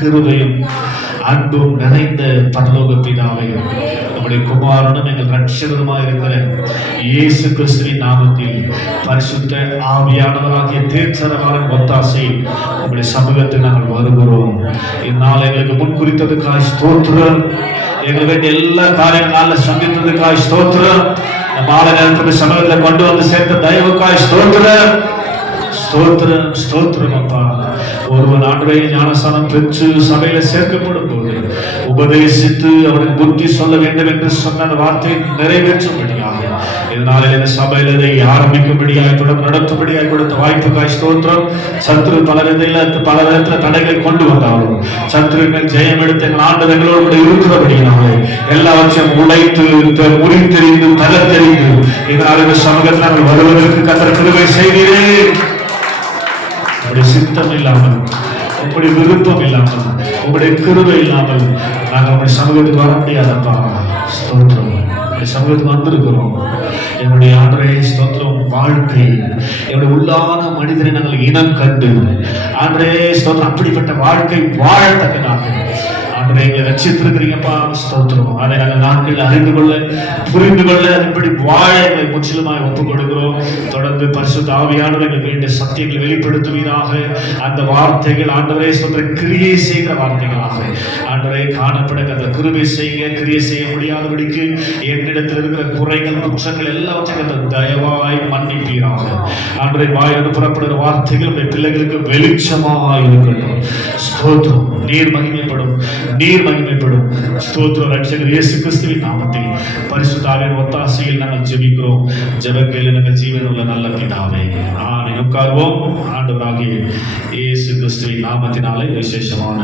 கிருபையும் அன்பும் நிறைந்த பரலோக பிதாவே, நம்முடைய குமாரனும் எங்கள் ரட்சகருமாய் இருக்கிற இயேசு கிறிஸ்துவின் நாமத்தில் பரிசுத்த ஆவியானவராகிய தீர்ச்சரவாளன் ஒத்தாசை நம்முடைய சமூகத்தில் நாங்கள் வருகிறோம். இந்நாள் எங்களுக்கு முன் குறித்ததுக்காய் ஸ்தோத்திரம். எங்கள் வேண்டிய எல்லா காரியங்களால சந்தித்ததுக்காய் ஸ்தோத்திரம். மாலை நேரத்துக்கு சமூகத்தில் கொண்டு வந்து சேர்த்த தயவுக்காய் ஸ்தோத்திரம். ஸ்தோத்திரம் ஸ்தோத்திரம் அப்பா. ஒருவன் ஆண்டவரே ஞானஸ்நானம் பெற்று சபையில சேர்க்கப்படும் போது உபதேசித்து அவனுக்கு புத்தி சொல்ல வேண்டும் என்று சொன்ன அந்த வார்த்தை நிறைவேற்றும்படியாக இதனால இந்த சபையில இதை ஆரம்பிக்கும்படியாக தொடர்ந்து நடத்தும்படியாக கொடுத்த வாய்ப்புக்காய் ஸ்தோத்திரம். சத்ரு பல விதத்துல தடைகளை கொண்டு வந்தாலும் சத்ருவின் ஜெயம் எடுத்து எங்கள் ஆண்டவர் எங்களோடு இருக்கிறபடியாலே எல்லாவற்றையும் உடைத்து முறித்தெறிந்து தகர்த்தெறிந்து இதனால இந்த சமூகத்தில் நாங்கள் வருவதற்கு கர்த்தர் கிருபை செய்தீரே. உங்களுடைய சித்தம் இல்லாமல், உங்களுடைய விருப்பம் இல்லாமல், உங்களுடைய கிருபை இல்லாமல் நாங்கள் உங்களுடைய சமூகத்துக்கு வர முடியாதப்பா. ஸ்தோத்திரம். சமூகத்துக்கு வந்திருக்கிறோம். என்னுடைய ஆண்டவரே ஸ்தோத்திரம். வாழ்க்கை என்னுடைய உள்ளான மனிதரை நாங்கள் இனம் கண்டு ஆண்டவரே ஸ்தோத்திரம் அப்படிப்பட்ட வாழ்க்கை வாழத்தக்கதாக ஆண்டவரே எங்களை ரட்சித்திருக்கிறீங்கப்பா. ஸ்தோத்திரம். அதை நாங்கள் நாட்களில் அறிந்து கொள்ள புரிந்து கொள்ள இப்படி வாழ எங்களை முற்றிலுமாய் ஒப்புக் கொடுக்கிறோம். தொடர்ந்து பரிசுத்த ஆவியானவர் எங்களுக்கு வேண்டிய சத்தியங்களை வெளிப்படுத்துவீராக. அந்த வார்த்தைகள் ஆண்டவரே ஸ்தோத்திர கிரியை செய்கிற வார்த்தைகளாக ஆண்டவரே காணப்பட அந்த கிருபை செய்ய கிரியை செய்ய முடியாதபடிக்கு என்னிடத்தில் இருக்கிற குறைகள் குற்றங்கள் எல்லாவற்றையும் அந்த தயவாய் மன்னிப்பீராக. ஆண்டவரே வாயிலிருந்து புறப்படுகிற வார்த்தைகள் உடைய பிள்ளைகளுக்கு வெளிச்சமாய் இருக்கட்டும். ஸ்தோத்திரம். நீர் மகிமைப்படும், நீர் மகிமைப்படும். ஸ்தோத்திரம். ரட்சகர் இயேசு கிறிஸ்துவின் நாமத்தில் பரிசுத்த ஆவியின் ஒத்தாசையில் நாங்கள் ஜெபிக்கிறோம். ஜெபக்கேளு எங்கள் ஜீவனுள்ள நல்ல பிதாவே. ஆமென். உட்கார்வோம். ஆண்டவராகிய இயேசு கிறிஸ்துவின் நாமத்தினாலே விசேஷமான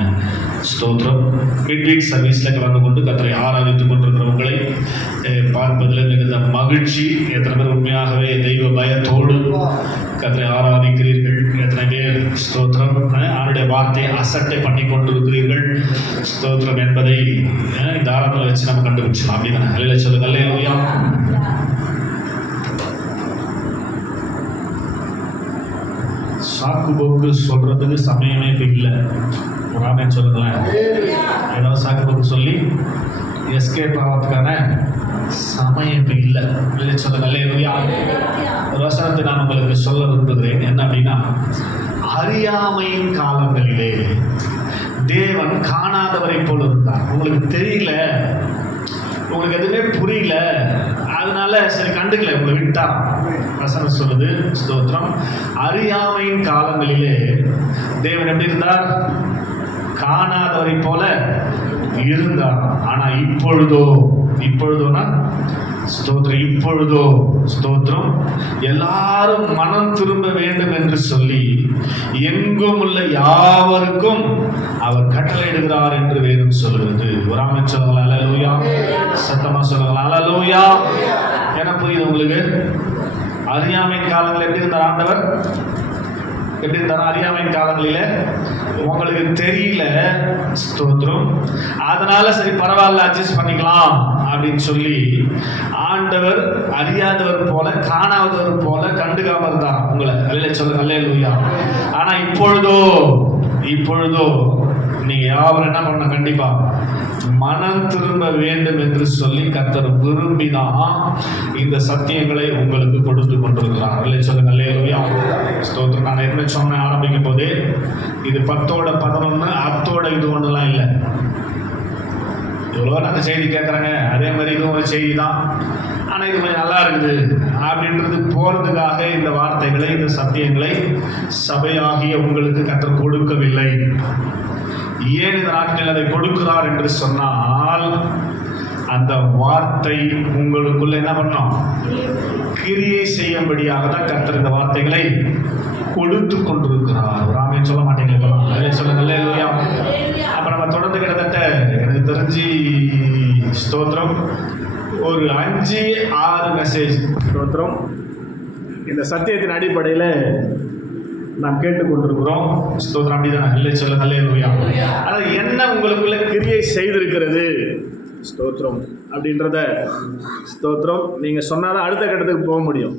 ஸ்தோத்திரம். மிட்வீக் சர்வீஸ்ல கலந்து கொண்டு கர்த்தரை ஆராதித்துக் கொண்டிருக்கிற உங்களை பார்ப்பதில் மிகுந்த மகிழ்ச்சி. எத்தனை பேர் உண்மையாகவே தெய்வ பயத்தோடு கர்த்தரை ஆராதிக்கிறீர்கள்? எத்தனை பேர் ஸ்தோத்திரம் அவருடைய வார்த்தையை அசட்டை பண்ணி கொண்டிருக்கிறீர்கள்? ஸ்தோத்திரம் என்பதை இந்த ஆரம்பத்தில் வச்சு நம்ம கண்டுபிடிச்சலாம். அப்படிதானே? அல்லேலூயா சொல்லுங்க. அல்லேலூயா. சாக்கு போக்கு சொல்றதுக்கு சமயமே இப்போ இல்லை. ஒரு ஆமென் சொல்லுங்களேன். ஏதாவது சாக்கு போக்கு சொல்லி எஸ்கேப் ஆகிறதுக்கான சமயம் இப்போ இல்லை. அல்லேலூயா சொல்லுங்க. அல்லேலூயா. ஒரு வசனத்தை நான் உங்களுக்கு சொல்ல விரும்புகிறேன். என்ன அப்படின்னா, அறியாமையின் காலங்களிலே தேவன் காணாதவரை போல இருந்தார். உங்களுக்கு தெரியல, உங்களுக்கு எதுவுமே புரியல, அதனால சரி கண்டுக்கல, உங்களை விட்டா. வசனம் சொல்லுது. ஸ்தோத்திரம். அறியாமையின் காலங்களிலே தேவன் எப்படி இருந்தார்? காணாதவரை போல இருந்தார். ஆனா இப்பொழுதோனா ஸ்தோத்திரம். இப்பொழுதோ ஸ்தோத்திரம். எல்லாரும் மனம் திரும்ப வேண்டும் என்று சொல்லி எங்கும் உள்ள யாவருக்கும் அவர் கட்டளையிடுகிறார் என்று வேதம் சொல்லுகிறது. ஒரு ஆமென் சொல்லுங்களா? அல்லேலூயா. சத்தமா சொல்லுங்களா? அல்லேலூயா. என்ன புரியுது உங்களுக்கு? அறியாமையின் காலங்களில் எப்படி இருந்தார் ஆண்டவர்? எப்படி இருந்தார் அறியாமையின் காலங்களில? உங்களுக்கு தெரியல. ஸ்தோத்திரம். அதனால சரி பரவாயில்ல அட்ஜஸ்ட் பண்ணிக்கலாம் அப்படின்னு சொல்லி ஆண்டவர் அறியாதவர் போல காணாதவர் போல கண்டுக்காம இருந்தார் உங்களை. அல்லேலூயா சொல்லுங்க. அல்லேலூயா. ஆனா இப்பொழுதோ நீங்க யாரும் என்ன பண்ண? கண்டிப்பா மனம் திரும்ப வேண்டும் என்று சொல்லி கர்த்தர் விரும்பிதான் இந்த சத்தியங்களை உங்களுக்கு கொடுத்து கொண்டிருக்கிறார். அல்லேலூயா சொல்லுங்க. அல்லேலூயா. ஸ்தோத்திரம். நான் என்ன சொன்ன ஆரம்பிக்கும் போதே இது 10:11 அத்தோட இது ஒண்ணுலாம் இல்லை. எவ்வளோ அந்த செய்தி கேட்குறாங்க, அதே மாதிரி இதுவும் ஒரு செய்தி தான், ஆனால் இது கொஞ்சம் நல்லா இருக்குது அப்படின்றது போகிறதுக்காக இந்த வார்த்தைகளை இந்த சத்தியங்களை சபையாகிய உங்களுக்கு கர்த்தர் கொடுக்கவில்லை. ஏன் இந்த நாட்களில் அதை கொடுக்கிறார் என்று சொன்னால், அந்த வார்த்தை உங்களுக்குள்ள என்ன பண்ணோம்? கிரியை செய்யும்படியாக தான் கர்த்தர் இந்த வார்த்தைகளை கொடுத்து கொண்டிருக்கிறார். ஆமென் சொல்ல மாட்டீங்களா? அதே சொல்லுங்க. அல்லேலூயா. அப்ப நம்ம தொடர்ந்து கிட்டத்தட்ட எனக்கு தெரிஞ்சு ஸ்தோத்திரம் ஒரு 5-6 மெசேஜ் ஸ்தோத்திரம் இந்த சத்தியத்தின் அடிப்படையில் நாம் கேட்டுக்கொண்டிருக்கிறோம். ஸ்தோத்திரம். அப்படிதான். அல்லேலூயா சொல்லுங்க. அல்லேலூயா. அதாவது என்ன உங்களுக்குள்ள கிரியை செய்திருக்கிறது ஸ்தோத்திரம் அப்படின்றத ஸ்தோத்திரம் நீங்கள் சொன்னாதான் அடுத்த கட்டத்துக்கு போக முடியும்.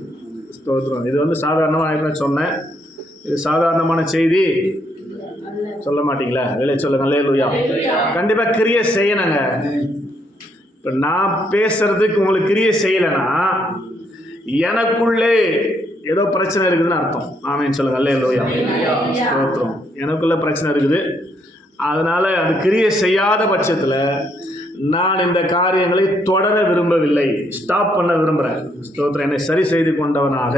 ஸ்தோத்திரம். இது சாதாரணமாக நான் சொன்னேன். இது சாதாரணமான செய்தி சொல்ல மாட்டீங்களா? இல்லை சொல்லுங்க. அல்லேலூயா. கண்டிப்பாக கிரியை செய்யணுங்க. இப்போ நான் பேசுறதுக்கு உங்களுக்கு கிரியை செய்யலைன்னா எனக்குள்ளே ஏதோ பிரச்சனை இருக்குதுன்னு அர்த்தம். ஆமேன்னு சொல்லுங்க. அல்லேலூயா. ஸ்தோத்திரம். எனக்குள்ள பிரச்சனை இருக்குது. அதனால் அது கிரியை செய்யாத பட்சத்தில் நான் இந்த காரியங்களை தொடர விரும்பவில்லை, ஸ்டாப் பண்ண விரும்புகிறேன். ஸ்தோத்திரம். என்னை சரி செய்து கொண்டவனாக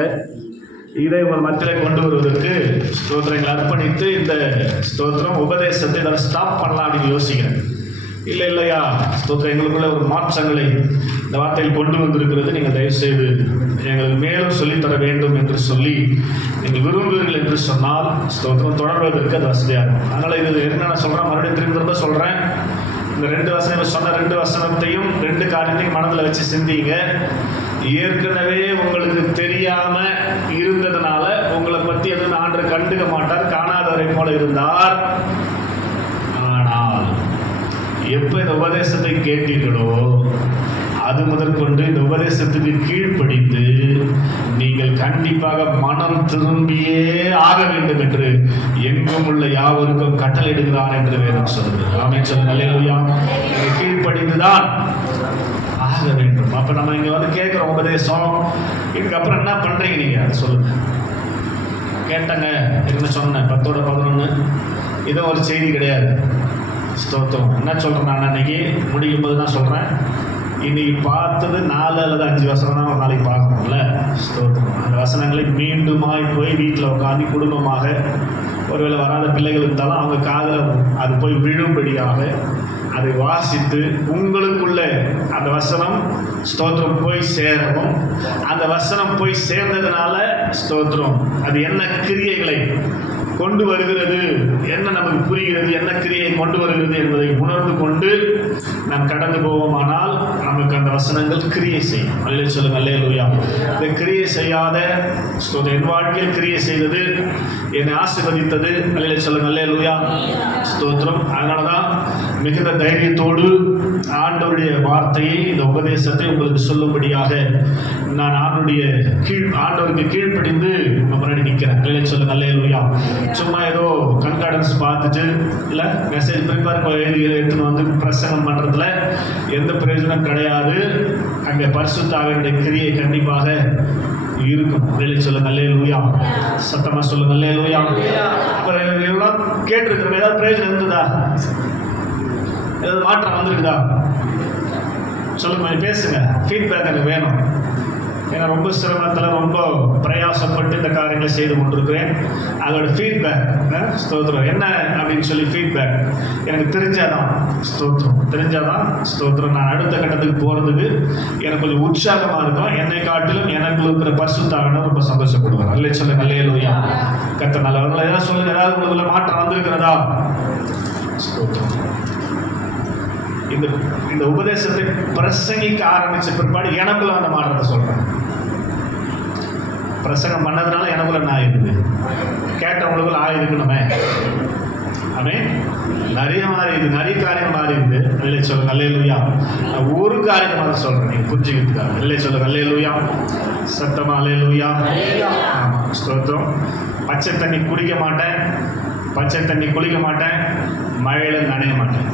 இதை உங்கள் மத்தியில் கொண்டு வருவதற்கு ஸ்தோத்திரங்களை அர்ப்பணித்து இந்த ஸ்தோத்திரம் உபதேசத்தை நான் ஸ்டாப் பண்ணலாம் அப்படின்னு யோசிக்கிறேன். இல்லையா ஸ்தோத்திரம், எங்களுக்குள்ள ஒரு மாற்றங்களை இந்த வார்த்தையில் கொண்டு வந்திருக்கிறது. நீங்கள் தயவுசெய்து எங்களுக்கு மேலும் சொல்லித்தர வேண்டும் என்று சொல்லி நீங்கள் விரும்புவீர்கள் என்று சொன்னால் ஸ்தோத்திரம் தொடர்வதற்கு அது வசதியாக இருக்கும். அதனால் இது என்ன நான் சொல்கிறேன், மறுபடியும் திரும்ப சொல்கிறேன். இந்த 2 வசனங்கள் சொன்ன 2 வசனத்தையும் 2 காரியத்தையும் மனதில் வச்சு சிந்திங்க. ஏற்கனவே உங்களுக்கு தெரியாம இருந்ததுனால உங்களை பற்றி எதுவும் ஆண்டவர் கண்டுக்க மாட்டார், காணாதவரை போல இருந்தார். ஆனால் எப்போ இந்த உபதேசத்தை கேட்டீர்களோ அது முதற்கொண்டு இந்த உபதேசத்துக்கு கீழ்ப்படிந்து நீங்கள் கண்டிப்பாக மனம் திரும்பியே ஆக வேண்டும் என்று எங்கும் உள்ள யாவருக்கும் கட்டளையிடுகிறார் என்று வேதம் சொல்கிறது. ஆமென் சொல்லுங்க. அல்லேலூயா. கீழ்ப்படிந்துதான் ஆக வேண்டும். அப்ப நம்ம இங்க வந்து கேட்கிற உபதேசம் இதுக்கப்புறம் என்ன பண்றீங்க நீங்க அதை சொல்லுங்க. கேட்டங்க என்ன சொன்னேன் 10-11 இது ஒரு செய்தி கிடையாது. ஸ்தோத்திரம். என்ன சொல்றேன் நான் அன்னைக்கு முடியும் போது தான் சொல்றேன், இன்னைக்கு பார்த்தது 4 அல்லது 5 வசனம் தான் ஒரு நாளைக்கு பார்க்கணும்ல. ஸ்தோத்திரம். அந்த வசனங்களை மீண்டுமாய் போய் வீட்டில் உட்காந்து குடும்பமாக ஒருவேளை வராத பிள்ளைகள் இருந்தாலும் அவங்க காதில் அது போய் விழும்படியாக அதை வாசித்து உங்களுக்குள்ள அந்த வசனம் ஸ்தோத்திரம் போய் சேரவும், அந்த வசனம் போய் சேர்ந்ததுனால ஸ்தோத்திரம் அது என்ன கிரியைகளை கொண்டு வருகிறது, என்ன நமக்கு புரிகிறது, என்ன கிரியை கொண்டு வருகிறது என்பதை உணர்ந்து கொண்டு நாம் கடந்து போவோமானால் நமக்கு அந்த வசனங்கள் கிரியை செய்யும். அல்லே சொல்லுங்க. அல்லேலூயா. இந்த கிரியை செய்யாத என் வாழ்க்கையில் கிரியை செய்தது, என்னை ஆசீர்வதித்தது. அல்லே சொல்லுங்க. அல்லேலூயா. ஸ்தோத்திரம். அதனால தான் மிகுந்த தைரியத்தோடு ஆண்டவருடைய வார்த்தையை இந்த உபதேசத்தை உங்களுக்கு சொல்லும்படியாக நான் ஆண்டவருக்கு கீழ்ப்படிந்து முன்னாடி நிற்கிறேன். அல்லே சொல்லுங்க. அல்லேலூயா. சும்மா ஏதோ கன்கார்டன்ஸ் பார்த்துட்டு இல்லை மெசேஜ் ப்ரிப்பேர் எடுத்துன்னு வந்து பிரசங்கம் பண்ணுறதுல எந்த பிரயோஜனம் கிடையாது. அங்கே பரிசுத்த ஆவியுடைய கிரியை கண்டிப்பாக இருக்கும். அல்லேலூயா சொல்லுங்க. அல்லேலூயா. சத்தமாக சொல்லுங்க. அல்லேலூயா. அப்புறம் எல்லாம் கேட்டிருக்கிறோம், ஏதாவது பிரயோஜனம் இருந்ததா? ஏதாவது மாற்றம் வந்திருக்குதா? சொல்லுங்க, பேசுங்க. ஃபீட்பேக் எனக்கு வேணும். ஏன்னா ரொம்ப சிரமத்தில் ரொம்ப பிரயாசப்பட்டு இந்த காரியங்களை செய்து கொண்டிருக்கிறேன். அதோட ஃபீட்பேக் ஸ்தோத்திரம் என்ன அப்படின்னு சொல்லி ஃபீட்பேக் எனக்கு தெரிஞ்சாதான் ஸ்தோத்திரம் நான் அடுத்த கட்டத்துக்கு போகிறதுக்கு எனக்கு கொஞ்சம் உற்சாகமாக இருக்கும். என்னை காட்டிலும் எனக்கு இருக்கிற பரிசுத்தாவினர் ரொம்ப சந்தோஷப்படுவார். அல்லே சொல்லுங்க. அல்லேலூயா. கர்த்தர் நல்லவர்கள். ஏதாவது சொல்லுங்க, ஏதாவது உங்களுக்குள்ள மாற்றம் வந்திருக்கிறதா? ஸ்தோத்திரம். இந்த உபதேசத்தை பிரசங்கிக்க ஆரம்பிச்ச பிற்பாடு எனக்குள்ள அந்த மாற்றத்தை சொல்றேன். பிரசங்கம் பண்ணதுனால எனக்குள்ள நான் இருக்குது, கேட்டவங்களுக்குள்ள ஆயிருக்கணுமே. ஆமே நிறைய மாறி இருக்குது, நிறைய காரியம் மாறி இருக்குது. அல்லே சொல்லுங்க. அல்லேலூயா. நான் ஒரு காரியம் மாதிரி சொல்றேன், நீங்க புரிஞ்சுக்கிறதுக்காக. அல்லே சொல்லுங்க. அல்லேலூயா. சத்தமா அல்லேலூயா. ஆமா. ஸ்தோத்திரம். பச்சை தண்ணி குடிக்க மாட்டேன், மழையில நனைய மாட்டேன்.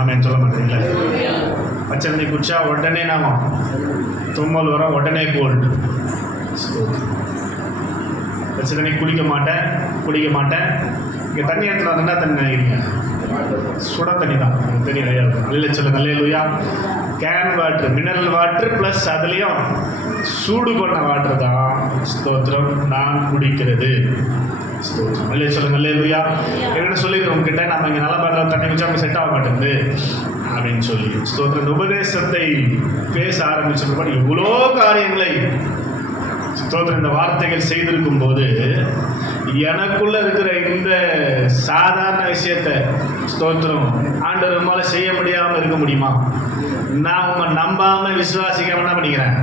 ஆமேன்னு சொல்ல மாட்டீங்களா? பச்சை தண்ணி குடிச்சா உடனே நாம தும்மல் வரும், உடனே கோல்டு. பச்சை தண்ணி குடிக்க மாட்டேன். இங்கே தண்ணி எடுத்துட்டு வந்து என்ன தண்ணி நினைக்கிறீங்க? சுட தண்ணி தான். உங்களுக்கு தெரியும். அல்லே சொல்லுங்க. அல்லேலூயா. Can water, mineral water plus அதுலேயும் சூடு பண்ண வாட்டர் தான் ஸ்தோத்திரம் நான் குடிக்கிறது. அல்லே சொல்லுங்க. அல்லேலூயா. என்ன சொல்லிடுறோம் உங்ககிட்ட, நம்ம இங்கே நல்ல பாட்டில் தண்ணி குடிச்சா அவங்க செட் ஆக மாட்டேங்குது அப்படின்னு சொல்லி ஸ்தோத்திரம். இந்த உபதேசத்தை பேச ஆரம்பிச்சபடி இவ்வளோ காரியங்களை ஸ்தோத்திரம் இந்த வார்த்தைகள் செய்திருக்கும் போது எனக்குள்ள இருக்கிற இந்த சாதாரண விஷயத்தை ஸ்தோத்திரம் ஆண்டவர் மேல செய்ய முடியாமல் இருக்க முடியுமா? நான் உங்க நம்பாம விசுவாசிக்காம என்ன பண்ணிக்கிறேன்?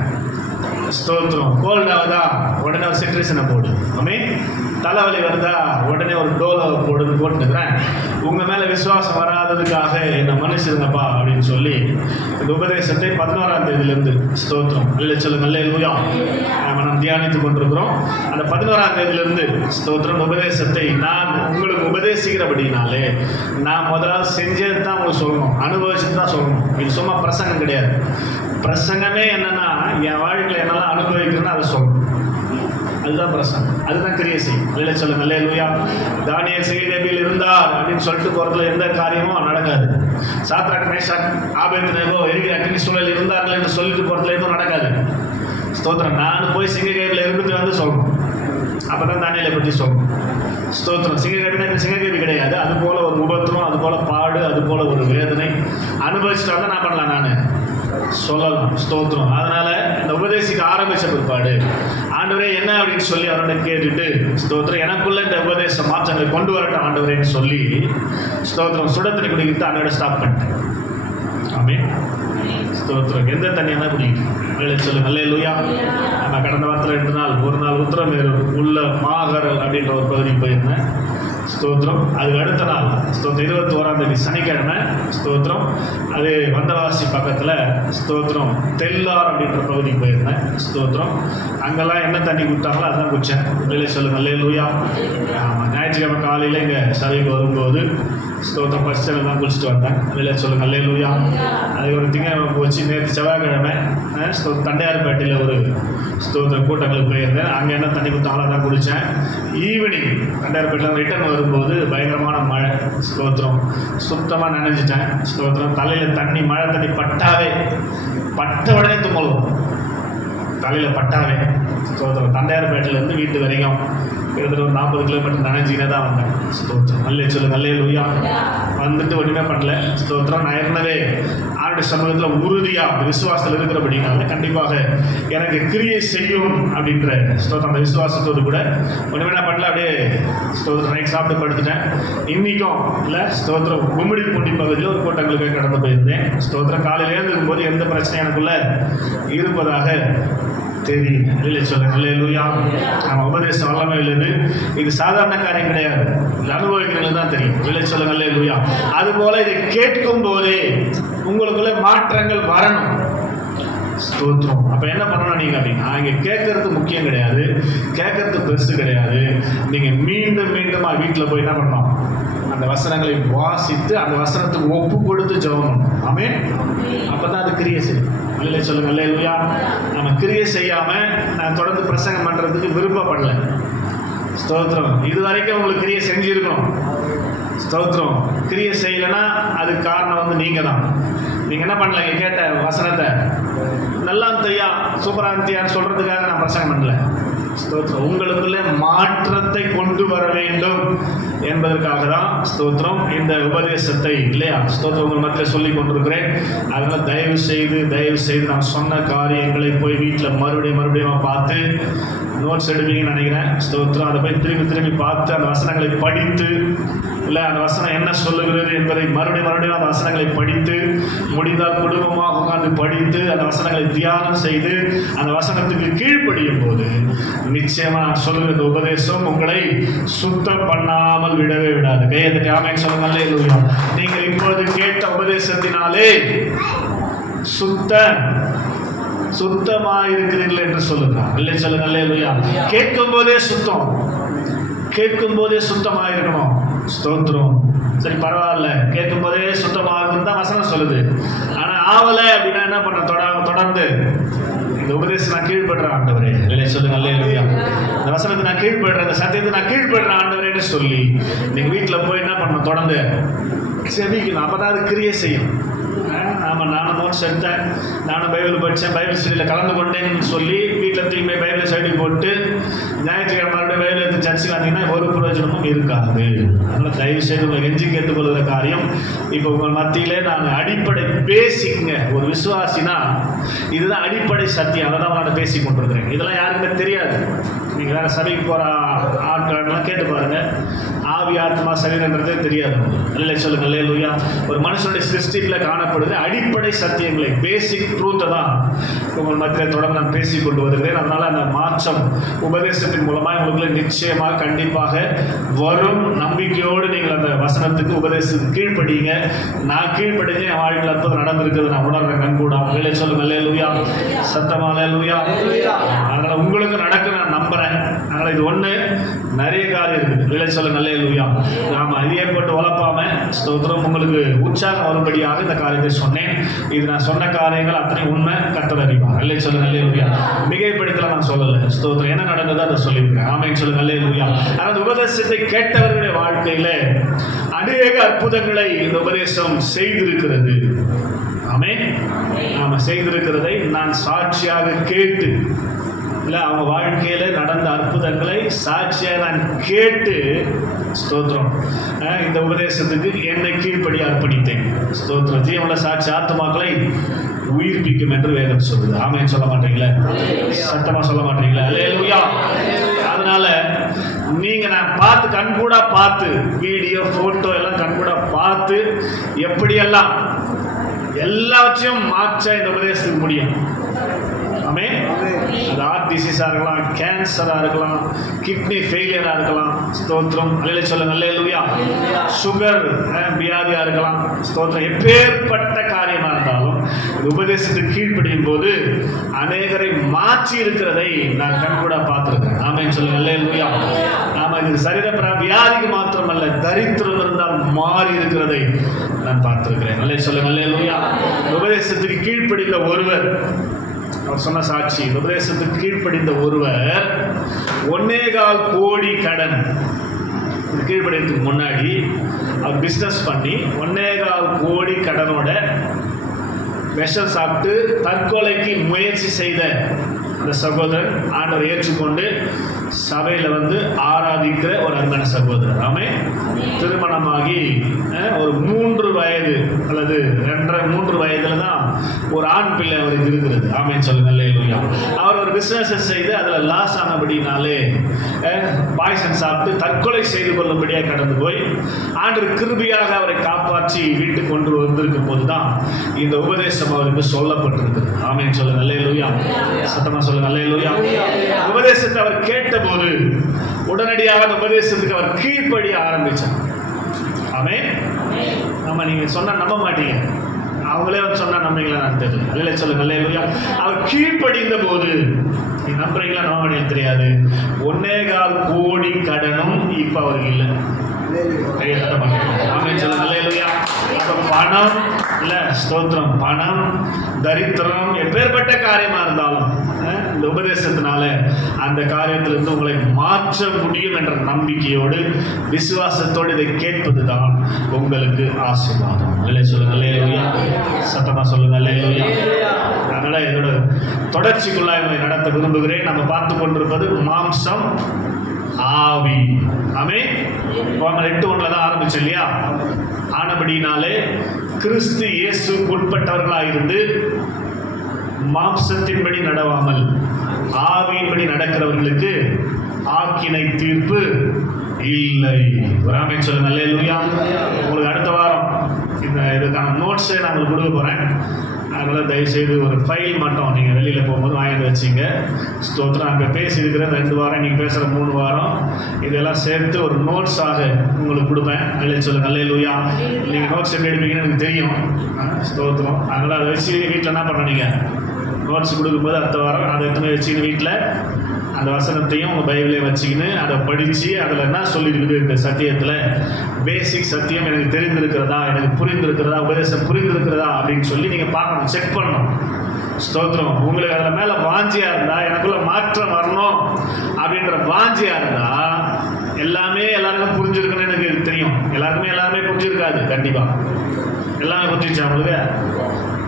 ஸ்தோத்திரம். கோல்ட் ஆகுதா, உடனே ஒரு சிட்ரேஷனை போடு. ஆமே தலைவலி வருதா உடனே ஒரு டோலை போட்டுக்கிறேன், உங்கள் மேலே விசுவாசம் வராததுக்காக என்னை மன்னிச்சிருங்கப்பா அப்படின்னு சொல்லி இந்த உபதேசத்தை 11ஆம் தேதியிலேருந்து ஸ்தோத்திரம் இல்லை சொல்லுங்க அல்லேலூயா நாம் தியானித்து கொண்டிருக்கிறோம். அந்த 11ஆம் தேதியிலேருந்து ஸ்தோத்திரம் உபதேசத்தை நான் உங்களுக்கு உபதேசிக்கிறபடினாலே நான் முதலாவது செஞ்சது தான் உங்களுக்கு சொல்லணும், அனுபவிச்சுட்டு தான் சொல்லணும். இது சும்மா பிரசங்கம் கிடையாது. பிரசங்கமே என்னன்னா என் வாழ்க்கையில் என்னெல்லாம் அனுபவிக்கிறேன்னு அதை சொல்லணும். அதுதான் பிரசங்கம், அதுதான் கிரியை செய்யும். இல்லை சொல்லுங்க அல்லேலூயா. தானியேல் சிங்கக்கேபியில் இருந்தார் அப்படின்னு சொல்லிட்டு போகிறதுல எந்த காரியமும் நடக்காது. சாத்ராக் மேஷாக் ஆபேத்நேகோ எரிகிற அக்னி சூழல் இருந்தார்கள் என்று சொல்லிட்டு போகிறதுல எதுவும் நடக்காது. ஸ்தோத்திரம். நான் போய் சிங்கக்கேபியில் இருந்துட்டு வந்து சொல்லணும், அப்போ தான் தானியேலை பற்றி சொல்லணும். ஸ்தோத்திரம். சிங்கக்கேபினா சிங்கக்கேபி கிடையாது, அது போல் ஒரு உபத்திரம், அது போல் பாடு, அது போல் ஒரு வேதனை அனுபவிச்சுட்டு வந்தால் நான் பண்ணலாம், நான் சொல்லலாம். ஸ்தோத்திரம். அதனால இந்த உபதேசிக்க ஆரம்பிச்ச பிற்பாடு ஆண்டவரே என்ன அப்படின்னு சொல்லி அவரோட கேட்டுட்டு ஸ்தோத்திரம் எனக்குள்ள இந்த உபதேச மாற்றங்களை கொண்டு வரட்டும் ஆண்டவரேன்னு சொல்லி ஸ்தோத்திரம் சுடத்தண்ணி குடிக்கிட்டு அன்னோட ஸ்டாப் பண்ணிட்டேன். ஆமென். ஸ்தோத்திரம். எந்த தண்ணியாக குடிக்கணும் சொல்லுங்க அல்லேலூயா. நான் கடந்த வாரத்தில் 2 நாள், ஒரு நாள் உத்திரமேரூர் உள்ள மாகரல் அப்படின்ற ஒரு பகுதிக்கு போயிருந்தேன். ஸ்தோத்திரம். அதுக்கு அடுத்த நாள் ஸ்தோத்திரம் 21ஆம் தேதி சனிக்கிழமை ஸ்தோத்திரம் அது வந்தவாசி பக்கத்தில் ஸ்தோத்திரம் தெல்லார் அப்படின்ற பகுதிக்கு போயிருந்தேன். ஸ்தோத்திரம். அங்கெல்லாம் என்ன தண்ணி கொடுத்தாங்களோ அதுதான் குடித்தேன். வெளியே சொல்லுங்கள் அல்லேலூயா. ஆமாம். ஞாயிற்றுக்கிழமை காலையில் இங்கே சபைக்கு வரும்போது ஸ்தோத்திரம் பஸ்டில் தான் குளிச்சுட்டு வந்தேன். வெளியே சொல்லுங்கள் அல்லேலூயா. அது ஒரு திங்கக்கிழமை போச்சு. நேற்று செவ்வாய்க்கிழமை தண்டையார்பேட்டையில் ஒரு ஸ்தோத்திர கூட்டங்களுக்கு போயிருந்தேன். அங்கே என்ன தண்ணி கொடுத்தாங்களோ அதான் குடித்தேன். ஈவினிங் தண்டையார்பேட்டில் ரிட்டர்ன் வரும்போது பயங்கரமான மழை. ஸ்தோத்திரம். சுத்தமாக நனைஞ்சிட்டேன். ஸ்தோத்திரம். தலையில் தண்ணி, மழை தண்ணி பட்ட உடனே தும்மல் வரும். தலையில் பட்டாவே. ஸ்தோத்திரம். தண்டையார்பேட்டிலேருந்து வீட்டு வரைக்கும் கிட்டத்தட்ட ஒரு 40 கிலோமீட்டர் நனைஞ்சினே தான் வந்தேன். ஸ்தோத்திரம். நல்லே சொல்லுங்க அல்லேலூயா. வந்துட்டு ஒன்றுமே பண்ணல. ஸ்தோத்திரம். நான் ஏற்கனவே ஆண்டுடைய சமூகத்தில் உறுதியாக விசுவாசத்தில் இருக்கிறபடினால கண்டிப்பாக எனக்கு கிரியை செய்யும் அப்படின்ற ஸ்தோத்திரம் அந்த விசுவாசத்தோடு கூட ஒன்றுமே நான் பண்ணல. அப்படியே ஸ்தோத்திரம் நைட் சாப்பிட்டு படுத்துட்டேன். இன்றைக்கும் இல்லை ஸ்தோத்திரம் கும்மிடி பூண்டி பகுதியில் ஒரு கூட்டங்களுக்கு கடந்து போயிருந்தேன். ஸ்தோத்திரம். காலையில் எழுந்திருக்கும்போது எந்த பிரச்சனையும் எனக்குள்ள இருப்பதாக தெரியும். இல்லை சொல்லுங்க அல்லேலூயா. நம்ம உபதேசம் வல்லமை இல்லது. இது சாதாரண காரியம் கிடையாது. இது அனுபவிக்கிறது தான் தெரியும். இல்லை சொல்லுங்க அல்லேலூயா. அதுபோல இதை கேட்கும் போதே உங்களுக்குள்ள மாற்றங்கள் வரணும். ஸ்தோத்திரம். அப்போ என்ன பண்ணணும் நீங்கள் அப்படின்னா, இங்கே கேட்கறது முக்கியம் கிடையாது, கேட்கறது பெருசு கிடையாது. நீங்கள் மீண்டும் வீட்டில் போய் என்ன பண்ணணும், அந்த வசனங்களை வாசித்து அந்த வசனத்துக்கு ஒப்பு கொடுத்து ஜெபம். ஆமென். அப்போ தான் அது கிரியை செய்யும். இல்லை சொல்லுங்க அல்லேலூயா. நம்ம கிரியை செய்யாமல் நான் தொடர்ந்து பிரசங்கம் பண்ணுறதுக்கு விருப்பப்படலை. ஸ்தோத்திரம். இது வரைக்கும் உங்களுக்கு கிரியை செஞ்சுருக்கணும். ஸ்தோத்திரம். கிரியை செய்யலைன்னா அதுக்கு காரணம் நீங்கள் தான். நீங்கள் என்ன பண்ணல, கேட்ட வசனத்தை நல்லா தையா சூப்பராக இருந்தியான்னு சொல்கிறதுக்காக நான் பிரசங்கம் பண்ணல. ஸ்தோத்திரம். உங்களுக்குள்ளே மாற்றத்தை கொண்டு வர வேண்டும் என்பதற்காக தான் ஸ்தோத்திரம் இந்த உபதேசத்தை இல்லையா ஸ்தோத்திரம் உங்கள் மத்தியில் சொல்லி கொண்டிருக்கிறேன். அதனால் தயவு செய்து நான் சொன்ன காரியங்களை போய் வீட்டில் மறுபடியும் பார்த்து நோட்ஸ் எடுப்பீங்கன்னு நினைக்கிறேன். ஸ்தோத்திரம். அதை போய் திரும்பி பார்த்து அந்த வசனங்களை படித்து இல்லை அந்த வசனம் என்ன சொல்லுகிறது என்பதை மறுபடியும் அந்த வசனங்களை படித்து முடிந்தால் குடும்பமாக உட்கார்ந்து படித்து அந்த வசனங்களை தியானம் செய்து அந்த வசனத்துக்கு கீழ்ப்படியும் போது நிச்சயமா நான் சொல்லுகிற இந்த உபதேசம் உங்களை சுத்தம் பண்ணாமல் விடவே விடாது. கையெழுத்து ஆமென் சொல்லுங்க அல்லேலூயா. நீங்கள் இப்பொழுது கேட்ட உபதேசத்தினாலே சுத்தமாக இருக்கிறீர்கள் என்று சொல்லுங்க. இல்லை சொல்லுங்க அல்லேலூயா. கேட்கும் போதே சுத்தமாக இருக்கணும். ஸ்தோத்திரம். சரி பரவாயில்ல, கேட்கும் போதே சுத்தமாக இருக்குன்னு தான் வசனம் சொல்லுது. ஆனால் ஆவலை அப்படின்னா என்ன பண்ண, தொடர்ந்து இந்த உபதேசம் நான் கீழ்படுறேன் ஆண்டவரே. இல்லை சொல்லுங்க அல்லேலூயா. இந்த வசனத்தை நான் கீழ்படுறேன், இந்த சத்தியத்தை நான் கீழ்படுறேன் ஆண்டவரேன்னு சொல்லி நீங்கள் வீட்டில் போய் என்ன பண்ணணும், தொடர்ந்து செபிக்கணும். அப்போ தான் அது கிரியை செய்யும். நானும் நோட்ஸ் எடுத்தேன், நானும் பைபிள் படித்தேன், பைபிள் ஸ்டடியில் கலந்து கொண்டேன்னு சொல்லி வீட்டில் திரும்பி பைபிளை சைடி போட்டு ஞாயிற்றுக்கிழமை மறுபடியும் பைபிள் எடுத்து சர்ச்சுக்கு வந்தீங்கன்னா ஒரு பிரயோஜனமும் இருக்காது. அதனால் தயவு செய்து உங்களை கெஞ்சி கேட்டுக்கொள்கிற காரியம், இப்போ உங்கள் மத்தியிலே நான் அடிப்படை பேசிக்குங்க. ஒரு விசுவாசினா இதுதான் அடிப்படை சத்தியம். அதை தான் நான் பேசி கொண்டிருக்கிறேன். இதெல்லாம் யாருக்குமே தெரியாது. நீங்கள் வேறு சபைக்கு போகிற ஆட்கள்லாம் கேட்டு பாருங்கள், ஆவி ஆத்மா சரீரன்றதே தெரியாது. இல்லை சொல்லுங்கள். அல்லேலூயா. ஒரு மனுஷனுடைய சிருஷ்டியில் காணப்படுது அடிப்படை சத்தியங்களை, பேசிக் ட்ரூத்தை தான் உங்கள் மத்தியில் தொடர்ந்து நான் பேசி கொண்டு வருகிறேன். அதனால் அந்த மாற்றம் உபதேசத்தின் மூலமாக உங்களுக்குள்ள நிச்சயமாக கண்டிப்பாக வரும். நம்பிக்கையோடு நீங்கள் அந்த வசனத்துக்கு உபதேசத்துக்கு கீழ்ப்படிங்க. நான் கீழ்ப்படிஞ்சு என் வாழ்க்கையில் அற்புதம் நடந்திருக்கிறது நான் உணர்றேன் கண்கூடா. இல்லை சொல்லுங்கள். அல்லேலூயா. சத்தமா அல்லேலூயா. அதனால் உங்களுக்கு நடக்க நான் நம்புகிறேன். அதனால் இது ஒன்று, நிறைய காரியம் இருக்குது. இல்லை சொல்லுங்கள். அல்லேலூயா. நாம் இதையே போட்டு வளர்ப்பாம ஸ்தோத்திரம் உங்களுக்கு உற்சாகம் வரும்படியாக இந்த காரியத்தை சொன்னேன். இது நான் சொன்ன காரியங்கள் அத்தனை உண்மை, கர்த்தர் அறிவார். இல்லை சொல்லுங்கள். அல்லேலூயா. மிகைப்படுத்தல நான் சொல்லலை. ஸ்தோத்திரம் என்ன நடந்ததோ அதை சொல்லியிருக்கிறேன். ஆமென் சொல்லுங்கள். அல்லேலூயா. அந்த உபதேசத்தை கேட்டவர்களுடைய வாழ்க்கையில அநேக அற்புதங்களை இந்த உபதேசம் செய்திருக்கிறது. ஆமென். நாம செய்திருக்கிறதை நான் சாட்சியாக கேட்டு, இல்லை அவங்க வாழ்க்கையில் நடந்த அற்புதங்களை சாட்சியாக நான் கேட்டு, ஸ்தோத்திரம், இந்த உபதேசத்துக்கு என்னை கீழ்ப்படி அர்ப்பணித்தேன். ஸ்தோத்திரம். ஜீவனுள்ள சாட்சி ஆத்துமாக்களை உயிர்ப்பிக்கும் என்று வேதம் சொல்லுது. ஆமென் சொல்ல மாட்டீங்களா? சத்தமா சொல்ல மாட்டீங்களா? அல்லேலூயா. அதனால நீங்க நான் பார்த்து கண்கூடா பார்த்து, வீடியோ போட்டோ எல்லாம் கண்கூடா பார்த்து எப்படியெல்லாம் எல்லாவற்றையும் மாற்ற இந்த உபதேசத்துக்கு முடியும். ஆமென். அது ஹார்ட் டிசீஸாக இருக்கலாம், கேன்சராக இருக்கலாம், கிட்னி ஃபெயிலியராக இருக்கலாம். ஸ்தோத்திரம். அல்லேலூயா சொல்லுங்க. அல்லேலூயா. சுகர் வியாதியாக இருக்கலாம். ஸ்தோத்திரம். எப்பேற்பட்ட காரியமாக இருந்தாலும் இந்த உபதேசத்துக்கு கீழ்ப்படியும் போது அநேகரை மாற்றி இருக்கிறதை நான் கண்கூட பார்த்துருக்கேன். ஆமென் சொல்லுங்க. அல்லேலூயா. நாம இது சரீர வியாதிக்கு மாத்திரமல்ல, தரித்திரம் இருந்தால் மாறி இருக்கிறதை நான் பார்த்திருக்கிறேன். அல்லே சொல்லுங்க. அல்லேலூயா. உபதேசத்துக்கு கீழ்ப்படிந்த ஒருவர், அவர் சொன்ன சாட்சி, உபதேசத்துக்கு கீழ்ப்படிந்த ஒருவர் 1.25 கோடி கடன் கீழ்ப்படிறதுக்கு முன்னாடி அவர் பிஸ்னஸ் பண்ணி 1.25 கோடி கடனோட விஷம் சாப்பிட்டு தற்கொலைக்கு முயற்சி செய்த அந்த சகோதரன் ஆண்டவர் ஏற்றுக்கொண்டு சபையில் வந்து ஆராதிக்கிற ஒரு அருமையான சகோதரர். ஆமென். திருமணமாகி ஒரு 3 வயது அல்லது 2.5-3 வயதுல தான் ஒரு ஆண் பிள்ளை அவருக்கு இருக்கிறது. ஆமென் சொல்லுங்க. அல்லேலூயா. அவர் ஒரு பிசினஸ் செய்து அதில் லாஸ் ஆனபடினாலே பாய்சன் சாப்பிட்டு தற்கொலை செய்து கொள்ளும்படியாக கடந்து போய் ஆண்டவர் கிருபையாக அவரை காப்பாற்றி வீட்டுக்கு கொண்டு வந்திருக்கும் போது தான் இந்த உபதேசம் அவருக்கு சொல்லப்பட்டிருக்கிறது. ஆமென் சொல்லுங்க. அல்லேலூயா. சத்தமா சொல்லுங்க. அல்லேலூயா. உபதேசத்தை அவர் கேட்டபோது உடனடியாக உபதேசத்துக்கு அவர் கீழ்ப்படிய ஆரம்பிச்சார். ஆமென். நம்ம நீங்க சொன்னா நம்ப மாட்டீங்க, அவங்களே வந்து சொன்னா நம்பீங்களா நான் தெரியல. அல்லேலூயா சொல்லுங்க. அல்லேலூயா. அவர் கீழ்ப்படிந்த போது, நீ நம்புறீங்களா நம்ப மாட்டீங்க தெரியாது, 1.25 கோடி கடனும் இப்ப அவருக்கு இல்லை. ஆமென் சொல்லுங்க. அல்லேலூயா. அப்ப பணம் இல்ல, ஸ்தோத்திரம், பணம், தரித்திரம், எப்பேற்பட்ட காரியமா இருந்தாலும் இந்த உபதேசத்தினால அந்த காரியத்திலிருந்து உங்களை மாற்ற முடியும் என்ற நம்பிக்கையோடு விசுவாசத்தோடு இதை கேட்பதுதான் உங்களுக்கு ஆசீர்வாதம். இல்லை சொல்லுங்க. அல்லேலூயா. சத்தமா சொல்லுங்க. அல்லேலூயா. அதனால இதோட தொடர்ச்சிக்குள்ளாக இதை நடத்த விரும்புகிறேன். நம்ம பார்த்து கொண்டிருப்பது மாம்சம், ஆவி. ஆமென். 8:1 தான் ஆரம்பிச்சு இல்லையா? ஆனபடினாலே கிறிஸ்து இயேசுவுக்கு உட்பட்டவர்களாயிருந்து மாம்சத்தின்படி நடவாமல் ஆவியின்படி நடக்கிறவர்களுக்கு ஆக்கினை தீர்ப்பு இல்லை. ஆமென் சொல்லுங்க. அல்லேலூயா. உங்களுக்கு அடுத்த வாரம் இதுக்கான நோட்ஸை நான் உங்களுக்கு கொடுக்க போகிறேன். அதனால் தயவுசெய்து ஒரு ஃபைல் மட்டும் நீங்கள் வெளியில் போகும்போது வாங்கிட்டு வச்சிங்க. ஸ்தோத்திரம். அங்கே பேசியிருக்கிற 2 வாரம், நீங்கள் பேசுகிற 3 வாரம், இதெல்லாம் சேர்த்து ஒரு நோட்ஸாக உங்களுக்கு கொடுப்பேன். அல்லே சொல்லுங்க. அல்லேலூயா. நீங்கள் நோட்ஸ் எப்படி எடுப்பீங்கன்னு எனக்கு தெரியும். ஸ்தோத்திரம். அதனால் அதை வச்சு வீட்டில் என்ன பண்ண, நீங்கள் நோட்ஸ் கொடுக்கும்போது அடுத்த வாரம் அதை எடுத்துன்னு வச்சுக்கின்னு வீட்டில் அந்த வசனத்தையும் உங்கள் பைபிளையும் வச்சுக்கின்னு அதை படித்து அதில் என்ன சொல்லியிருக்குது, இந்த சத்தியத்தில் பேசிக் சத்தியம் எனக்கு தெரிந்திருக்கிறதா, எனக்கு புரிந்திருக்கிறதா, உபதேசம் புரிந்திருக்கிறதா அப்படின்னு சொல்லி நீங்கள் பார்க்கணும், செக் பண்ணணும். ஸ்தோத்திரம். உங்களுக்கு அதில் மேலே வாஞ்சியாக இருந்தால், எனக்குள்ள மாற்றம் வரணும் அப்படின்ற வாஞ்சியாக இருந்தால், எல்லாருக்கும் புரிஞ்சிருக்குன்னு எனக்கு தெரியும். எல்லாருமே புரிஞ்சிருக்காது. கண்டிப்பாக எல்லாமே புரிஞ்சிருச்சா உங்களுக்கு?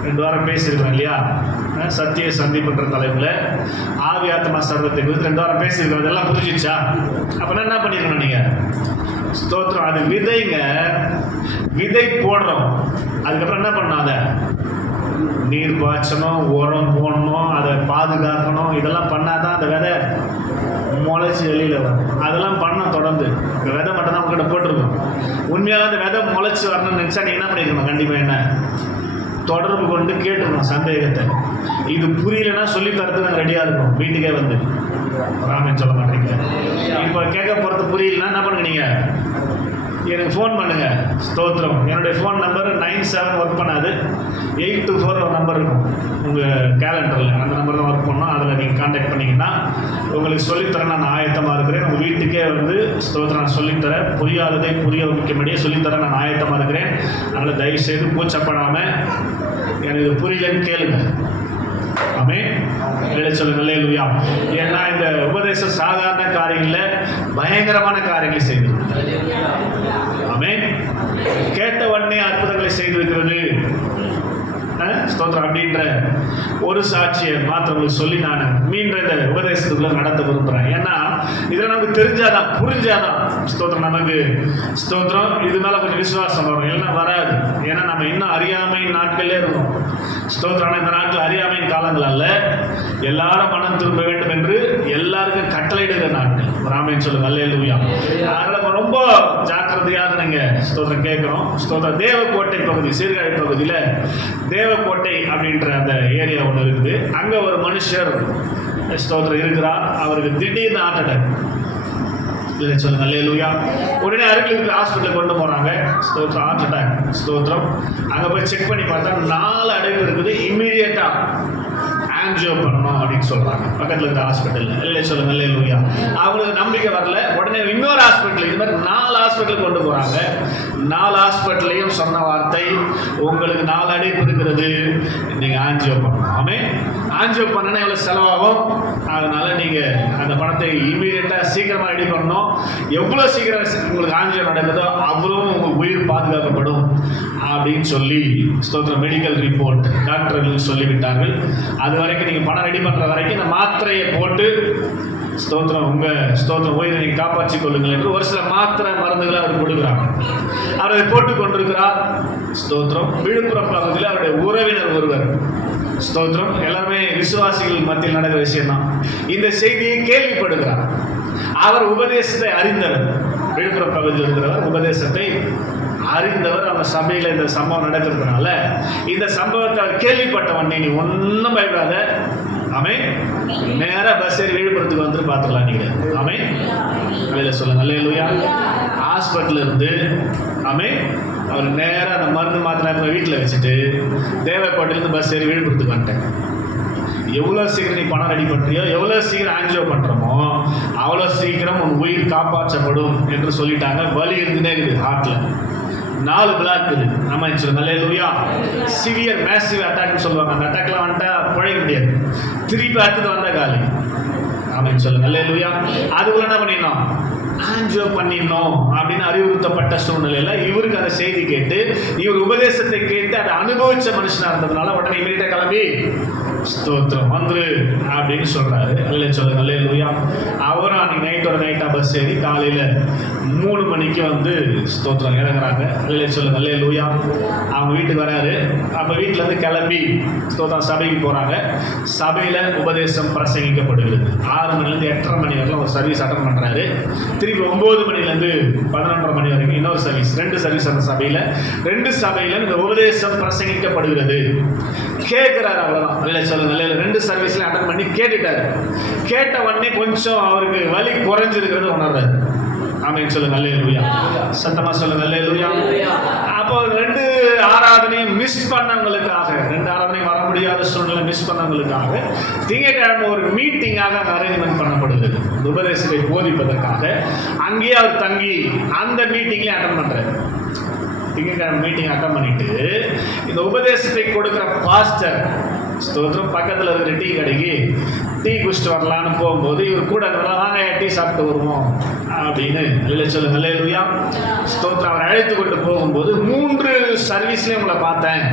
2 வாரம் பேசியிருக்கோம் இல்லையா? சத்திய சந்திப்புன்ற தலைப்பில் ஆவி ஆத்மா சர்வத்தை குறித்து 2 வாரம் பேசியிருக்கோம். அதெல்லாம் புரிஞ்சிச்சா? அப்படின்னா என்ன பண்ணிருக்கணும் நீங்கள்? ஸ்தோத்திரம். அது விதைங்க, விதை போடுறோம். அதுக்கப்புறம் என்ன பண்ணாத நீர் பாய்ச்சணும், உரம் போடணும், அதை பாதுகாக்கணும். இதெல்லாம் பண்ணாதான் அந்த விதை முளைச்சி வெளியில் வரும். அதெல்லாம் பண்ண தொடர்ந்து இந்த விதை மட்டும் தான் உங்கள்கிட்ட போட்டிருக்கோம். உண்மையாக அந்த விதை முளைச்சி வரணும்னு நினச்சா நீ என்ன பண்ணிக்கணும்? கண்டிப்பாக என்ன தொடர்பு கொண்டு கேட்டுக்கணும் சந்தேகத்தை. இது புரியலன்னா சொல்லி தரது நாங்கள் ரெடியாக இருக்கோம். வீட்டுக்கே வந்து ராமன் சொல்ல மாட்டீங்க. இப்போ கேட்க போகிறது புரியலன்னா என்ன பண்ணுங்க? நீங்கள் எனக்கு ஃபோன் பண்ணுங்கள். ஸ்தோத்திரம். என்னுடைய ஃபோன் நம்பர் 97 ஒர்க் பண்ணாது, 824 ஒரு நம்பர் இருக்கும் உங்கள் கேலண்டரில். அந்த நம்பர் தான் ஒர்க் பண்ணோம். அதில் நீங்கள் கான்டாக்ட் பண்ணிங்கன்னா உங்களுக்கு சொல்லித்தரேன். நான் ஆயத்தமாக இருக்கிறேன். உங்கள் வீட்டுக்கே வந்து ஸ்தோத்திரம் நான் சொல்லித்தரேன். புரியாததை புரிய வைக்கும்படியே சொல்லித்தரேன். நான் ஆயத்தமாக இருக்கிறேன். அதனால் தயவுசெய்து கூச்சப்படாமல் எனக்கு இது புரியலன்னு கேளுங்க. ஆமென். சொல்லுங்க அல்லேலூயா. ஏன்னா இந்த உபதேசம் சாதாரண காரியங்கள பயங்கரமான காரியங்களை செய்து. ஆமென். கேட்ட உடனே அற்புதங்களை செய்திருக்கிறது. ஸ்தோத்திரம். அப்படின்ற ஒரு சாட்சியை மாத்திரம் சொல்லி நான் மீண்டும் இந்த உபதேசத்துக்குள்ள நடத்த விரும்புகிறேன். ஏன்னா இதில் நமக்கு தெரிஞ்சாதான், புரிஞ்சாதான் ஸ்தோத்திரம் நமக்கு ஸ்தோத்திரம் இது மேலே கொஞ்சம் விசுவாசம் வரும். இல்லைன்னா வராது. ஏன்னா நம்ம இன்னும் அறியாமை நாட்களே இருக்கோம். ஸ்தோத்திரம். இந்த நாட்கள் அறியாமையின் காலங்கள் அல்ல, எல்லாரும் மனம் திரும்ப வேண்டும் என்று எல்லாருக்கும் கட்டளையிடுகிற நாட்கள். ராமன் சொல்லுங்க அல்லேலூயா. அதனால ரொம்ப ஜாக்கிரதையாக நீங்க ஸ்தோத்திரம் கேட்கிறோம். ஸ்தோத்திரம். தேவக்கோட்டை பகுதி, சீர்காழி பகுதியில் தேவக்கோட்டை அப்படின்ற அந்த ஏரியா ஒன்று இருக்குது. அங்கே ஒரு மனுஷர் ஸ்தோத்திரம் இருக்கிறார். அவருக்கு திடீர்னு ஹார்ட் அட்டாக். சொல்லுங்க அல்லேலூயா. உடனே அருகில் இருக்கிற ஹாஸ்பிட்டலுக்கு கொண்டு போகிறாங்க. ஸ்தோத்திரம். Heart attack. ஸ்தோத்திரம். அங்கே போய் செக் பண்ணி பார்த்தா 4 அடைப்பு இருக்குது. இம்மீடியட்டாக ஆன்ஜியோ பண்ணணும் அப்படின்னு சொல்கிறாங்க பக்கத்தில் இருக்க ஹாஸ்பிட்டலில். இல்லை சொல்லுங்க அல்லேலூயா. அவங்களுக்கு நம்பிக்கை வரல. உடனே இன்னொரு ஹாஸ்பிட்டல், இது மாதிரி 4 ஹாஸ்பிட்டலுக்கு கொண்டு போகிறாங்க. 4 ஹாஸ்பிட்டல்லையும் சொன்ன வார்த்தை, உங்களுக்கு 4 அடைப்பு இருக்கிறது, நீங்கள் ஆன்ஜியோ பண்ணணும். ஆமென். ஆன்ஜியோ பண்ணனா எவ்வளோ செலவாகும்? அதனால நீங்கள் அந்த பணத்தை இமீடியட்டாக சீக்கிரமாக ரெடி பண்ணணும். எவ்வளோ சீக்கிரம் உங்களுக்கு ஆன்ஜியோ நடக்குதோ அவ்வளோ உங்கள் உயிர் பாதுகாக்கப்படும் அப்படின்னு சொல்லி ஸ்தோத்திரம் மெடிக்கல் ரிப்போர்ட் டாக்டர்கள் சொல்லிவிட்டார்கள். அது வரைக்கும் நீங்கள் பணம் ரெடி பண்ணுற வரைக்கும் இந்த மாத்திரையை போட்டு ஸ்தோத்திரம் உங்கள் ஸ்தோத்திரம் உயிரை நீங்கள் காப்பாற்றி கொள்ளுங்கள் என்று ஒரு சில மாத்திரை மருந்துகளை அவர் கொடுக்குறாங்க. அவர் அதை போட்டு கொண்டிருக்கிறார். ஸ்தோத்திரம். விழுப்புரம் பகுதியில் அவருடைய உறவினர் ஒருவர் ஸ்தோத்திரம். எல்லாருமே விசுவாசிகள் மத்தியில் நடக்கிற விஷயம்தான். இந்த செய்தியை கேள்விப்படுகிறார். அவர் உபதேசத்தை அறிந்தவர். விழுப்புரம் பகுதியில் இருக்கிறவர் உபதேசத்தை அறிந்தவர். அவங்க சபையில் இந்த சம்பவம் நடக்கிறதுனால இந்த சம்பவத்தை அவர் கேள்விப்பட்ட உடனே நீ ஒன்றும் பயப்படாத, ஆமென், நேராக பஸ் ஏறி விழுப்புரத்துக்கு வந்து பார்த்துக்கலாம் நீங்கள். ஆமென். வெளியில் சொல்லுங்க அல்லேலூயா. ஹாஸ்பிட்டல் இருந்து ஆமென் அவர் நேராக அந்த மருந்து மாத்திரை வீட்டில் வச்சுட்டு தேவைப்பட்டிலேருந்து பஸ் ஏறி விழுப்புரத்துக்கு வந்துட்டேன். எவ்வளோ சீக்கிரம் நீ பணம் ரெடி பண்ணுறியோ, எவ்வளோ சீக்கிரம் ஆன்ஜியோ பண்ணுறோமோ அவ்வளோ சீக்கிரம் உன் உயிர் காப்பாற்றப்படும் என்று சொல்லிட்டாங்க. வலி இருந்துனே இருக்குது. ஹார்ட்டில் 4 பிளாக் இருக்குது. நம்ம சொல்லுங்க அல்லேலூயா. சிவியர் மேசிவ் அட்டாக்னு சொல்லுவாங்க. அந்த அட்டாக்லாம் வந்துட்டா பிழைக்க முடியாது. திருப்பி அடுத்தது வந்தால் காலி. ஆமென் சொல்லுங்க அல்லேலூயா. அதுக்குள்ள என்ன பண்ணிடணும்? ஆன்ஜியோ பண்ணிடணும் அப்படின்னு அறிவுறுத்தப்பட்ட சூழ்நிலையில் இவருக்கு அந்த செய்தி கேட்டு, இவர் உபதேசத்தை கேட்டு அதை அனுபவித்த மனுஷனாக இருந்ததுனால உடனே இமீடியட்டாக கிளம்பி ஸ்தோத்திரம் வந்துரு அப்படின்னு சொல்கிறாரு. அல்ல சொல்லுங்க அல்லேலூயா. அவரும் அன்றைக்கி நைட்டோட நைட்டாக பஸ் ஏறி காலையில் 3 மணிக்கு வந்து ஸ்தோத்திரம் இறங்குறாங்க. அல்ல சொல்லுங்க அல்லேலூயா. அவங்க வீட்டுக்கு வராரு. அப்போ வீட்டிலேருந்து கிளம்பி ஸ்தோத்திரம் சபைக்கு போகிறாங்க. சபையில் உபதேசம் பிரசங்கிக்கப்படுகிறது. 6 மணிலேருந்து 8:30 மணி வரைக்கும் ஒரு சர்வீஸ் அட்டன் பண்ணுறாரு. திருப்பி 9 மணிலேருந்து 11:30 மணி வரைக்கும் இன்னொரு சர்வீஸ். 2 சர்வீஸ் அந்த சபையில். 2 சபையில் இந்த உபதேசம் பிரசங்கிக்கப்படுகிறது. கேட்குறாரு. அவ்வளோதான். இல்லை சொல்லுங்க இல்லை 2 சர்வீஸ்லையும் அட்டன் பண்ணி கேட்டுட்டாரு. கேட்ட உடனே கொஞ்சம் அவருக்கு வலி குறைஞ்சிருக்கிறது உணர்றாரு. ஆமென் சொல்லுங்க அல்லேலூயா. சத்தமாக சொல்லுங்க அல்லேலூயா. அப்போ 2 ஆராதனையும் மிஸ் பண்ணவங்களுக்காக, 2 ஆராதனையும் வர முடியாத சூழ்நிலை மிஸ் பண்ணவங்களுக்காக திங்கட்கிழமை ஒரு மீட்டிங்காக அரேஞ்ச்மெண்ட் பண்ணப்படுகிறது. உபதேசத்தை போதிப்பதற்காக அங்கேயே அவர் தங்கி அந்த மீட்டிங்லேயே அட்டன் பண்ணுறாரு. திங்கட்கிழமை மீட்டிங் அட்டன் பண்ணிட்டு இந்த உபதேசத்தை கொடுக்குற பாஸ்டர் ஸ்தோத்திரம் பக்கத்தில் இருக்கிற டீ கடைக்கு டீ குடிச்சிட்டு வரலான்னு போகும்போது இவர் கூட வாங்க டீ சாப்பிட்டு வருவோம் அப்படின்னு இல்லை சொல்லுங்க அல்லேலூயா. ஸ்தோத்திரம். அவர் அழைத்து கொண்டு போகும்போது 3 சர்வீஸ்லேயும் உங்களை பார்த்தேன்.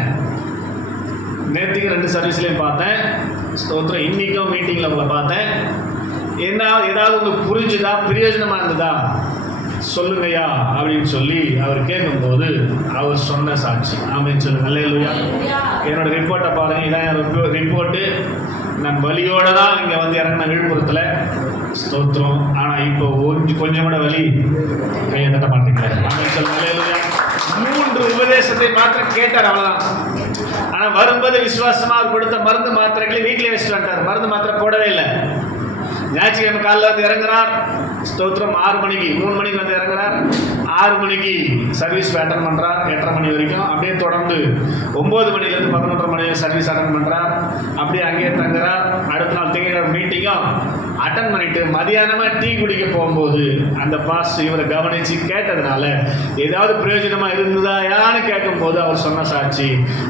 நேற்றுக்கு 2 சர்வீஸ்லேயும் பார்த்தேன். ஸ்தோத்திரம். இன்றைக்கும் மீட்டிங்கில் உங்களை பார்த்தேன். என்ன ஏதாவது உங்களுக்கு புரிஞ்சுதா, பிரயோஜனமாக இருந்ததா? சொல்லுங்கய்யா அப்படின்னு சொல்லி அவர் கேட்கும்போது அவர் சொன்ன சாட்சி. ஆமென் சொல்லுங்க. அல்லேலூயா. என்னோட ரிப்போர்ட்டை பாருங்க. இதான் என் ரிப்போர்ட்டு. நான் வலியோட தான் இங்கே வந்து இறங்கின விழுப்புரத்தில். ஸ்தோத்திரம். ஆனால் இப்போ கொஞ்சம் கூட வலி கையை தட்ட மாட்டேங்கிறேன். ஆமென் சொல்லுங்க. அல்லேலூயா. 3 உபதேசத்தை மாத்திரம் கேட்டார், அவ்வளோதான். ஆனால் வரும்போது விசுவாசமாக அவர் கொடுத்த மருந்து மாத்திரைகளை வீட்டிலே வச்சுட்டு வந்துட்டார். மருந்து மாத்திரை போடவே இல்லை. ஞாயிற்றுக்கிழமை காலையில் வந்து இறங்குறார். ஸ்தோத்திரம். 6 மணிக்கு 3 மணிக்கு வந்து இறங்குறார். 6 மணிக்கு சர்வீஸ் அட்டன் பண்ணுறார். 8:30 மணி வரைக்கும். அப்படியே தொடர்ந்து 9 மணிலேருந்து 11:30 மணி சர்வீஸ் அட்டன் பண்ணுறார். அப்படியே அங்கேயே தங்குறார். அடுத்த நாள் திங்கட்கிழமை மீட்டிங்கும் அட்டன் பண்ணிட்டு மதியானமாக டீ குடிக்க போகும்போது அந்த பாஸ் இவரை கவனித்து கேட்டதுனால ஏதாவது பிரயோஜனமாக இருந்ததாயான்னு கேட்கும்போது அவர் சொன்ன சாட்சி,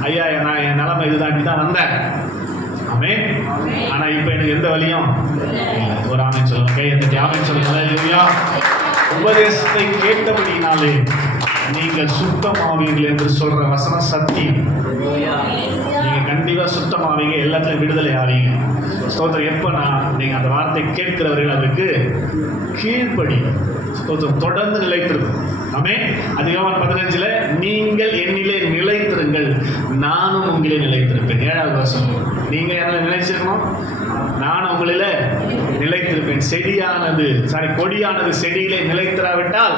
ஐயா நான் என் நிலைமை இதுதான், தான் வந்தேன். ஆமென். ஆனா இப்ப எனக்கு எந்த வழியும் ஒரு ஆமென் சொல்லுங்க. கையை ஆமென் சொல்லுங்க. அல்லேலூயா. உபதேசத்தை கேட்டபடினாலே நீங்கள் சுத்தமாவீர்கள் என்று சொல்ற வசனம் சத்தியம். நீங்க கண்டிப்பா சுத்தமாவீங்க, எல்லாத்துலயும் விடுதலை ஆவீங்க. ஸ்தோத்திரம். எப்பனா நீங்க அந்த வார்த்தை கேட்கிறவர்கள் அதுக்கு கீழ்ப்படி ஸ்தோத்திரம் தொடர்ந்து நிலைத்திருக்கும். ஆமென். அதிகாரம் 15 நீங்கள் என்னிலே நிலைத்திருங்கள், நானும் உங்களிலே நிலைத்திருப்பேன். 7வது வசனம். நீங்க என்ன நிலைச்சிருக்கணும்? நான் உங்களில நிலைத்திருப்பேன். கொடியானது செடியிலே நிலைத்திராவிட்டால்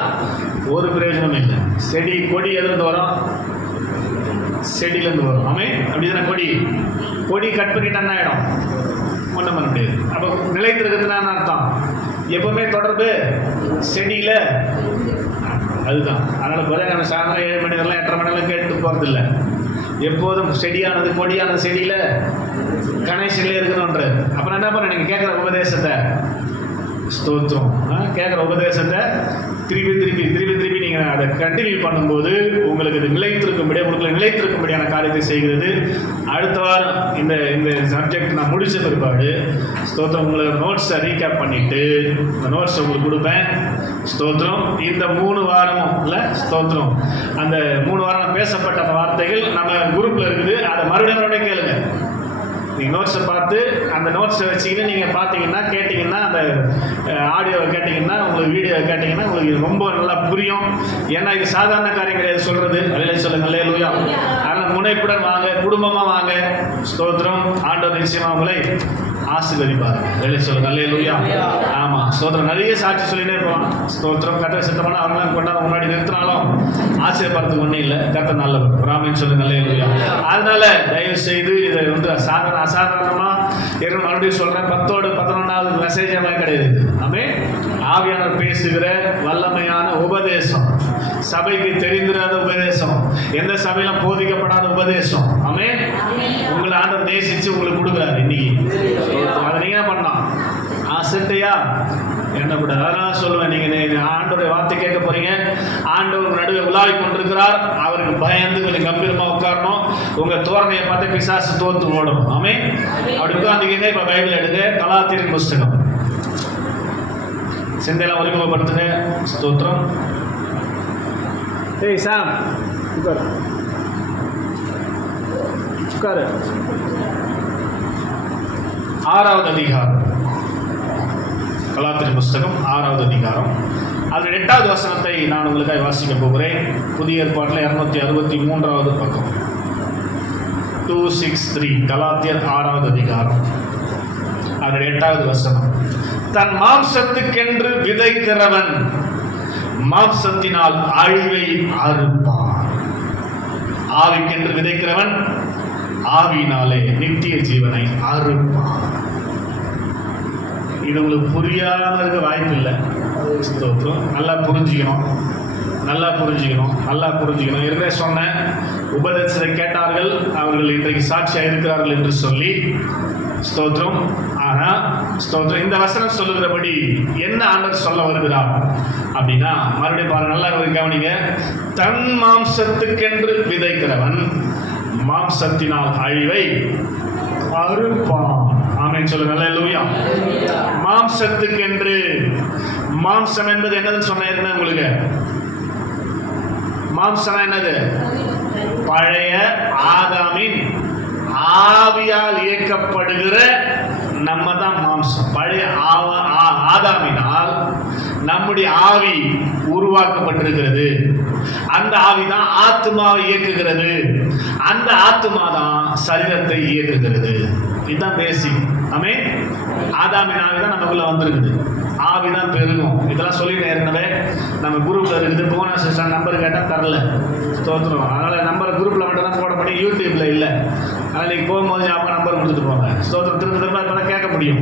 ஒரு பிரயோஜனம் இல்லை. கொடி எதிர்ந்து வரும்? செடியிலேருந்து வரும். ஆமென். அப்படிதானே? கொடி கட் பண்ணிட்டு என்ன ஆகிடும்? ஒன்றும் பண்ண முடியாது. அப்போ நிலைத்திருக்கிறதுனா அர்த்தம் எப்பவுமே தொடர்பு செடியில் அதுதான். அதனால் புதன்கிழமை சாயந்தரம் 7 மணி வரலாம் 8:30 மணி வரலாம் கேட்டு போகிறதில்ல. எப்போதும் கொடியானது செடியில் கனெக்ஷன்லேயே இருக்கணுன்ற. அப்புறம் என்ன பண்ண நீங்கள் கேட்குற உபதேசத்தை ஸ்தோத்திரம் கேட்குற உபதேசத்தை திருப்பி நீங்கள் அதை கண்டினியூ பண்ணும்போது உங்களுக்கு இது நிலைத்திருக்கும்படியான காரியத்தை செய்கிறது. அடுத்த வாரம் இந்த சப்ஜெக்ட் நான் முடிச்ச பிற்பாடு ஸ்தோத்திரம் உங்களுக்கு நோட்ஸை ரீகேப் பண்ணிவிட்டு இந்த நோட்ஸை உங்களுக்கு கொடுப்பேன். ஸ்தோத்திரம். இந்த 3 வாரமும் இல்லை ஸ்தோத்திரம் அந்த 3 வாரம் பேசப்பட்ட அந்த வார்த்தைகள் நம்ம குரூப்பில் இருக்குது. அதை மறுபடியும் கேளுங்க. நீங்கள் நோட்ஸை பார்த்து அந்த நோட்ஸை வச்சிங்கன்னா நீங்கள் பார்த்தீங்கன்னா கேட்டிங்கன்னா அந்த ஆடியோவை கேட்டிங்கன்னா உங்களுக்கு வீடியோவை கேட்டிங்கன்னா உங்களுக்கு ரொம்ப நல்லா புரியும். ஏன்னா இது சாதாரண காரியம் கிடையாது சொல்கிறது. அல்லேலூயா சொல்லுங்கள். அல்லேலூயா. அதனால் முனைப்புடன் வாங்க, குடும்பமாக வாங்க. ஸ்தோத்திரம். ஆண்டவர் நிச்சயமாக உங்களை ஆசீர்வதிப்பார். அல்லேலூயா சொல்லுங்கள். அல்லேலூயா. ஆமாம். ஸ்தோத்திரம். நிறைய சாட்சி சொல்லினே இருக்கலாம். ஸ்தோத்திரம். கர்த்தர் சித்தமான அவங்களாம் கொண்டாட முன்னாடி நிறுத்தினாலும் ஆச்சரியப்படுறதுக்கு ஒன்றும் இல்லை. கர்த்தர் நல்லவர். ராமன் சொல்லுங்கள். அல்லேலூயா. அதனால தயவு செய்து இதை வந்து அசாதாரணமாக மறுபடியும் சொல்கிறேன். 10வது 11வது மெசேஜாக கிடையாது. ஆமென். ஆவியானவர் பேசுகிற வல்லமையான உபதேசம், சபைக்கு தெரிந்திராத உபதேசம், எந்த சபையிலும் போதிக்கப்படாத உபதேசம். ஆமென். உங்களை ஆண்டவர் நேசித்து உங்களுக்கு கொடுக்குறாரு இன்னைக்கு. அதை நீங்கள் பண்ணலாம். ஆசையா என்ன கூட அதெல்லாம் சொல்லுவேன். நீங்கள் ஆண்டவருடைய வார்த்தை கேட்க போறீங்க. ஆண்டவர் நடுவே உலாவி கொண்டிருக்கிறார். அவருக்கு பயந்து கொஞ்சம் கம்பீரமாக உட்காரணும். உங்கள் தோரணையை பார்த்து பிசாசு தோற்று ஓடணும். ஆமென். அப்படி உட்காந்துக்கிங்க. இப்போ பைபிள் எடுங்க. கலாத்தியரின் புஸ்தகம் சிந்தையெல்லாம் ஒருமுகப்படுத்துங்க. ஸ்தோத்திரம். ஏய் சாம் உட்காரு. 6வது அதிகாரம் கலாத்தியரின் புஸ்தகம் 6வது அதிகாரம் அதில் 8வது வசனத்தை நான் உங்களுக்காக வாசிக்க போகிறேன். புதிய ஏற்பாட்டில் 263வது பக்கம் 263 கலாத்தியர் 6வது அதிகாரம் அதில் 8வது வசனம். தன் மாம்சத்துக்கென்று விதைக்கிறவன் மாம்சத்தினால் அழிவை அறுப்பான், ஆவிக்கென்று விதைக்கிறவன் ஆவியினாலே நித்திய ஜீவனை அறுப்பான். இது உங்களுக்கு புரியாமல் இருக்க வாய்ப்பு இல்லை. ஸ்தோத்திரம். நல்லா புரிஞ்சுக்கணும். ஏற்கனவே சொன்னேன். உபதேசத்தை கேட்டார்கள், அவர்கள் இன்றைக்கு சாட்சியாக இருக்கிறார்கள் என்று சொல்லி. ஸ்தோத்திரம். ஆனால் ஸ்தோத்திரம் இந்த வசனம் சொல்லுகிறபடி என்ன ஆண்டவர் சொல்ல வருகிறார் அப்படின்னா மறுபடியும் பாருங்க, நல்லா கவனிங்க. தன் மாம்சத்துக்கென்று விதைக்கிறவன் மாம்சத்தினால் அழிவை அறுப்பான். ஆமென் சொல்லுங்க. அல்லேலூயா. மாம்சத்துக்கென்று. மாம்சம் என்பது என்னதுன்னு சொன்னேன் உங்களுக்கு. மாம்சம் என்னது? பழைய ஆதாமின் ஆவியால் இயக்கப்படுகிற நம்ம தான் மாம்சம். பழைய ஆதாமினால் நம்முடைய ஆவி உருவாக்கப்பட்டிருக்கிறது. அந்த ஆவி தான் ஆத்மாவை இயக்குகிறது. அந்த ஆத்மா தான் சரீரத்தை இயக்குகிறது. இதுதான் பேசிக். ஆமென். ஆதாமின் ஆவி தான் நமக்குள்ள வந்திருக்குது. ஆவி தான் பெருகும். இதெல்லாம் சொல்லிட்டு ஏற்கனவே நம்ம குரூப்ல இருக்குது. போன செஷன் நம்பர் கேட்டால் தரல, ஸ்தோத்திரம். அதனால நம்பர் குரூப்ல மட்டும் தான் போட முடியும், யூடியூப்ல இல்லை. அதனால் நீங்கள் போகும்போது அவங்க நம்பர் கொடுத்துட்டு போங்க. ஸ்தோத்திரம். திரும்ப திரும்ப இப்போ கேட்க முடியும்.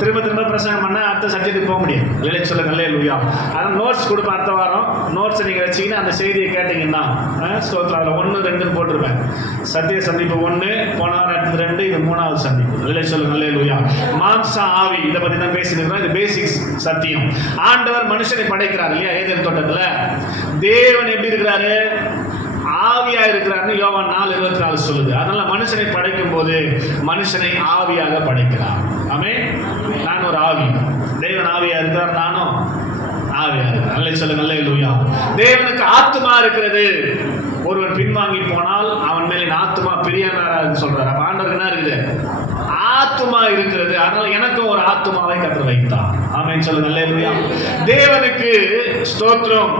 திரும்ப திரும்ப பிரசங்கம் பண்ணால் அடுத்த சப்ஜெக்ட்டுக்கு போக முடியும். இல்லைன்னு சொல்ல நல்ல இல்லையா? அதனால் நோட்ஸ் கொடுப்பேன் அடுத்த வாரம். நோட்ஸை நீங்கள் வச்சிங்கன்னா அந்த செய்தியை கேட்டிங்கன்னா ஸ்தோத்திரம். அதில் 1, 2 போட்டிருப்பேன். சத்திய சந்திப்பு 1, போன வாரம் அடுத்தது 2, இது 3வது சந்திப்பு. இல்லைன்னு சொல்ல நல்ல இல்லையா? மாம்சா ஆவி இதை பற்றி தான் பேசியிருக்கிறோம். இது பேசிக்ஸ் சத்தியம். ஆண்டவர் மனுஷனை படைக்கிறார் இல்லையா? ஏதேன் தோட்டத்தில் தேவன் எப்படி இருக்கிறாரு? ஆவியா இருக்கிறார்னு யோவான் 4:24 சொல்லுது. அதனால மனுஷனை படைக்கும் போது மனுஷனை ஆவியாக படைக்கிறார். ஆமென். நான் ஒரு ஆவி, தேவன் ஆவியா இருக்கிறார், நானும் ஆவியா இருக்கிறேன். நல்ல சொல்லுங்க அல்லேலூயா. தேவனுக்கு ஆத்துமா இருக்கிறது. ஒருவன் பின்வாங்கி போனால் அவன் மேலே ஆத்துமா பிரியனாரா சொல்றாரு. அப்ப ஆண்டவருக்கு என்ன இருக்குது? ஆத்துமா இருக்கிறது. அதனால எனக்கும் ஒரு ஆத்துமாவை கர்த்தர் வைத்தார். ஆமென் சொல்லுங்க அல்லேலூயா. தேவனுக்கு ஸ்தோத்திரம்.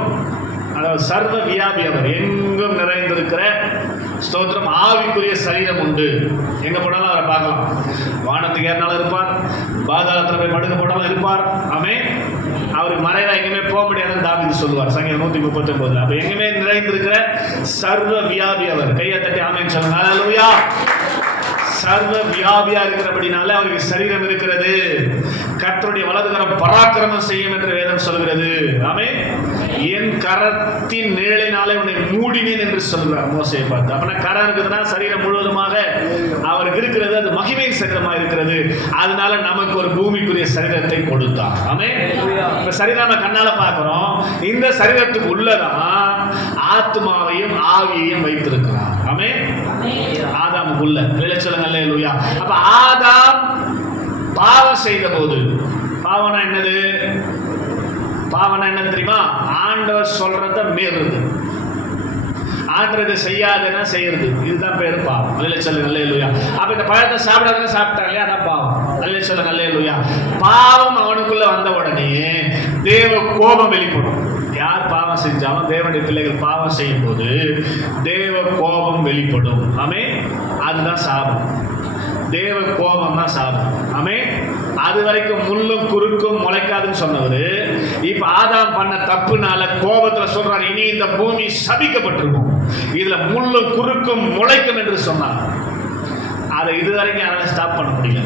அதாவது சர்வ வியாபி, அவர் எங்கும் நிறைந்திருக்கிற ஸ்தோத்திரம். ஆவிக்குரிய சரீரம் உண்டு. எங்க போனாலும் அவரை பார்க்கலாம். வானத்துக்கு ஏறினாலும் இருப்பார், பாதாளத்தில் போய் படுக்க போனாலும் இருப்பார். ஆமென். அவருக்கு மறைவா எங்கேயுமே போக முடியாதுன்னு தாவீது சொல்லுவார் சங்கீதம் 139. அப்ப எங்குமே நிறைந்திருக்கிற சர்வ வியாபி அவர். கையை தட்டி ஆமென் சொல்லுங்க அல்லேலூயா. சர்வ வியாபியா இருக்கிறபடினால அவருக்கு சரீரம் இருக்கிறது. கர்த்தருடைய வலதுகரம் பராக்கிரமம் செய்யும் என்று வேதம் சொல்கிறது. ஆமென். என் கரத்தின் நிழலினாலே உன்னை மூடினேன் என்று சொல்கிறார் மோசேயை பார்த்து. அப்பனா கரம் இருக்குதுன்னா சரீரம் முழுவதுமாக அவருக்கு இருக்கிறது. அது மகிமையின் சரீரமாக இருக்கிறது. அதனால நமக்கு ஒரு பூமிக்குரிய சரீரத்தை கொடுத்தார். ஆமென். இப்ப சரீரம் கண்ணால பார்க்கிறோம். இந்த சரீரத்துக்கு உள்ளதான் ஆத்மாவையும் ஆவியையும் வைத்திருக்கிறார். ஆமென். ஆதாமுக்குள்ள சொல்லுங்க அல்லேலூயா. அப்ப ஆதாம் பாவம் செய்த போது, பாவம்னா என்னது? பாவம்னா என்ன தெரியுமா? ஆண்டவர் சொல்றத மீறுறது. ஆண்டவரை செய்யாதுன்னா செய்யறது. இதுதான் பேரு பாவம். அல்லேலூயா சொல்லுங்க அல்லேலூயா. அப்ப இந்த பழத்தை சாப்பிடாதுன்னா சாப்பிட்டாங்க இல்லையா? அதான் பாவம். அல்லேலூயா சொல்லுங்க அல்லேலூயா. பாவம் அவனுக்குள்ள வந்த உடனே தேவ கோபம் வெளிப்படும். யார் பாவம் செஞ்சாலும் தேவனுடைய பிள்ளைகள் பாவம் செய்யும் போது தேவ கோபம் வெளிப்படும். ஆமென். அதுதான் சாபம். தேவ கோபம் தான் சாபம். ஆமென். அது வரைக்கும் முள்ளும் குறுக்கும் முளைக்காதுன்னு சொன்னவரு இப்ப ஆதாம் பண்ண தப்புனால கோபத்துல சொல்றாரு, இனி இந்த பூமி சபிக்கப்பட்டிருக்கும், இதுல முள்ளும் குறுக்கும் முளைக்கும் என்று சொன்னார். அதை இதுவரைக்கும் யாரால ஸ்டாப் பண்ண முடியல.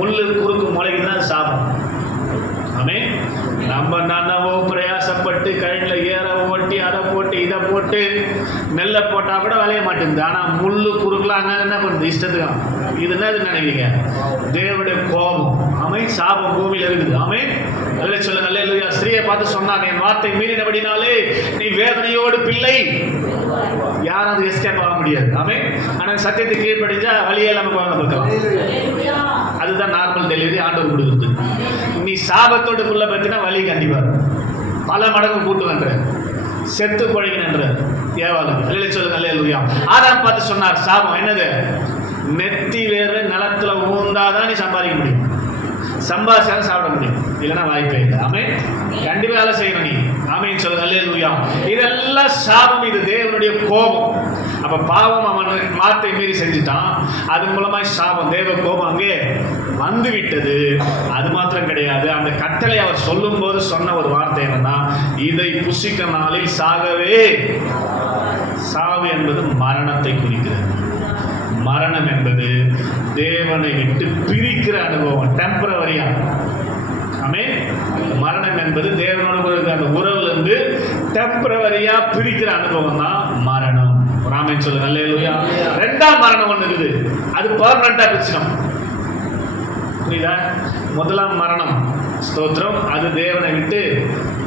முள்ளு குறுக்கும் முளைக்குதுன்னா சாபம். ஆமென். நம்ம நன்னவோ பிரயாசப்பட்டு கையில ஏற ஓட்டி அதை போட்டு இதை போட்டு நெல்லை போட்டா கூட விளைய மாட்டேங்குது. ஆனா முள்ளு குறுக்கலாம் என்ன பண்ணுது? இஷ்டத்துக்கு. இது என்ன நினைக்கிறீங்க? தேவனுடைய கோபம். ஆமென். சாபம் பூமியில் இருக்குது. ஆமென். அல்லேலூயா சொல்லுங்க அல்லேலூயா. ஸ்திரியை பார்த்து சொன்னாங்க, என் வார்த்தை மீறினபடினாலே நீ வேதனையோடு பிள்ளை. யாரும் எஸ்கேப் ஆக முடியாது. ஆமென். ஆனா சத்தியத்தை கீழ்ப்படிஞ்சா வழியே நம்ம பார்க்கலாம். அதுதான் நார்மல் டெலிவரி ஆண்டவர் கொடுக்குறது. நீ சாபத்தோடு புள்ள பத்தினா வலி கண்டிப்பா பல மடங்கு கூட்டுவன்ற செத்து குழைக்கின்ற ஏவாளுக்கு. அல்லேலூயா சொல்லுங்க அல்லேலூயா. ஆதாம் பார்த்து சொன்னார், சாபம் என்னது? நெத்தி வேறு நிலத்துல ஊந்தாதான் நீ சம்பாதிக்க முடியும். சம்பாதிச்சாலும் சாப்பிட முடியும், இல்லைன்னா வாய்ப்பே இல்லை. ஆமென். கண்டிப்பா வேலை செய்யணும் நீ. ஆமென் சொல்லுங்க அல்லேலூயா. இதெல்லாம் சாபம். இது தேவனுடைய கோபம். அப்ப பாவம் அவன் வார்த்தை மீறி செஞ்சுட்டான். அது மூலமாய் சாபம், தேவ கோபம் அங்கே வந்து விட்டது. அது மாத்திரம் கிடையாது, அந்த கட்டளை அவர் சொல்லும் போது சொன்ன ஒரு வார்த்தை என்னன்னா, இதை புசிக்க நாளில் சாகவே. சாவு என்பது மரணத்தை குறிக்கிறது. மரணம் என்பது தேவனை விட்டு பிரிக்கிற அனுபவம், டெம்பரவரியா. ஆமென். மரணம் என்பது தேவனோடு அந்த உறவுல இருந்து டெம்பரவரியா பிரிக்கிற அனுபவம் தான் மரணம். ஆமென் சொல்லுங்க அல்லேலூயா. ரெண்டாம் மரணம் ஒன்று இருக்குது, அது பெர்மனண்டா பிரிச்சிடும். புரியுதா? முதலாம் மரணம் ஸ்தோத்திரம், அது தேவனை விட்டு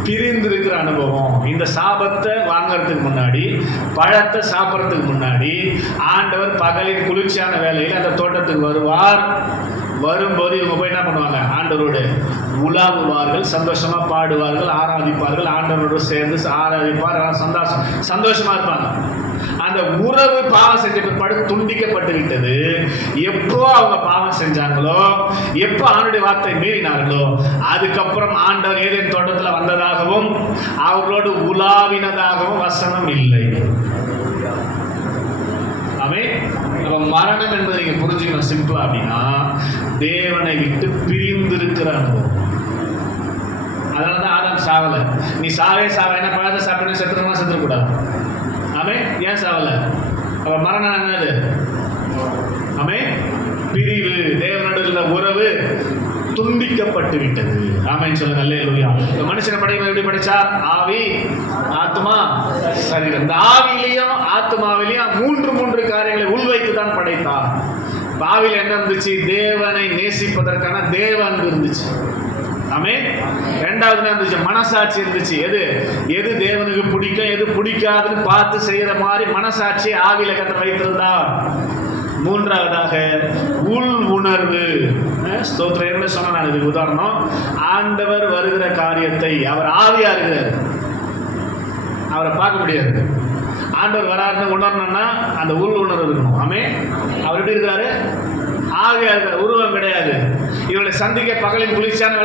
பிரிந்திருக்கிற அனுபவம். இந்த சாபத்தை வாங்கறதுக்கு முன்னாடி, பழத்தை சாப்பிட்றதுக்கு முன்னாடி ஆண்டவர் பகலின் குளிர்ச்சியான வேலையில் அந்த தோட்டத்துக்கு வருவார். வரும்போது இவங்க போய் என்ன பண்ணுவாங்க? ஆண்டவரோடு உலாவுவார்கள், சந்தோஷமா பாடுவார்கள், ஆராதிப்பார்கள். ஆண்டவரோடு சேர்ந்து ஆராதிப்பார், சந்தோஷமா இருப்பாங்க. அந்த அந்த உறவு பாவம் செஞ்ச பிற்பாடு துண்டிக்கப்பட்டு விட்டது. எப்போ அவங்க பாவம் செஞ்சாங்களோ, எப்போ ஆண்டவருடைய வார்த்தை மீறினார்களோ, அதுக்கப்புறம் ஆண்டவர் ஏதேன் தோட்டத்தில் வந்ததாகவும் அவர்களோடு உலாவினதாகவும் வசனம் இல்லை. மரணம் என்பதை நீங்க புரிஞ்சுக்கணும். சிம்பிளா அப்படின்னா தேவனை விட்டு பிரிந்திருக்கிற அனுபவம். அதனாலதான் ஆதாம் சாவல. நீ சாவே என்ன பழத்தை சாப்பிட்டு செத்துருமா செத்துக்கூடாது. ஆமே, ஏன் சாவல? அப்ப மரணம் என்னது? ஆமே, பிரிவு, தேவனோட உறவு துண்டிக்கப்பட்டு விட்டது. ஆமென் சொல்லுங்க. அல்லேலூயா. மனுஷனை படைப்பு எப்படி படைச்சார்? ஆவி, ஆத்மா, சரீரம். இந்த ஆவியிலையும் ஆத்மாவிலையும் மூன்று காரியங்களை உள்வைத்து தான் படைத்தார். ஆவியில் என்ன இருந்துச்சு? தேவனை நேசிப்பதற்கான தேவ அன்பு இருந்துச்சு. ஆமென். இரண்டாவது இருந்துச்சு, மனசாட்சி இருந்துச்சு. எது தேவனுக்கு பிடிக்கும், எது பிடிக்காதுன்னு பார்த்து செய்யற மாதிரி மனசாட்சி ஆவியில கத்த வைத்திருந்தார். மூன்றாவதாக உள் உணர்வு. ஸ்தோத்திரம். என்ன சொன்ன நான் இதுக்கு உதாரணம், ஆண்டவர் வருகிற காரியத்தை, அவர் ஆவியா இருக்கிறார், அவரை பார்க்க முடியாது. ஆண்டவர் வராருன்னு உணரணும்னா அந்த உள் உணர்வு இருக்கணும். ஆமே, அவர் எப்படி இருக்கிறாரு? ஆவியா இருக்கிற, உருவம் கிடையாது. இவர்களை சந்திக்க பகலின் குளிர்ச்சியான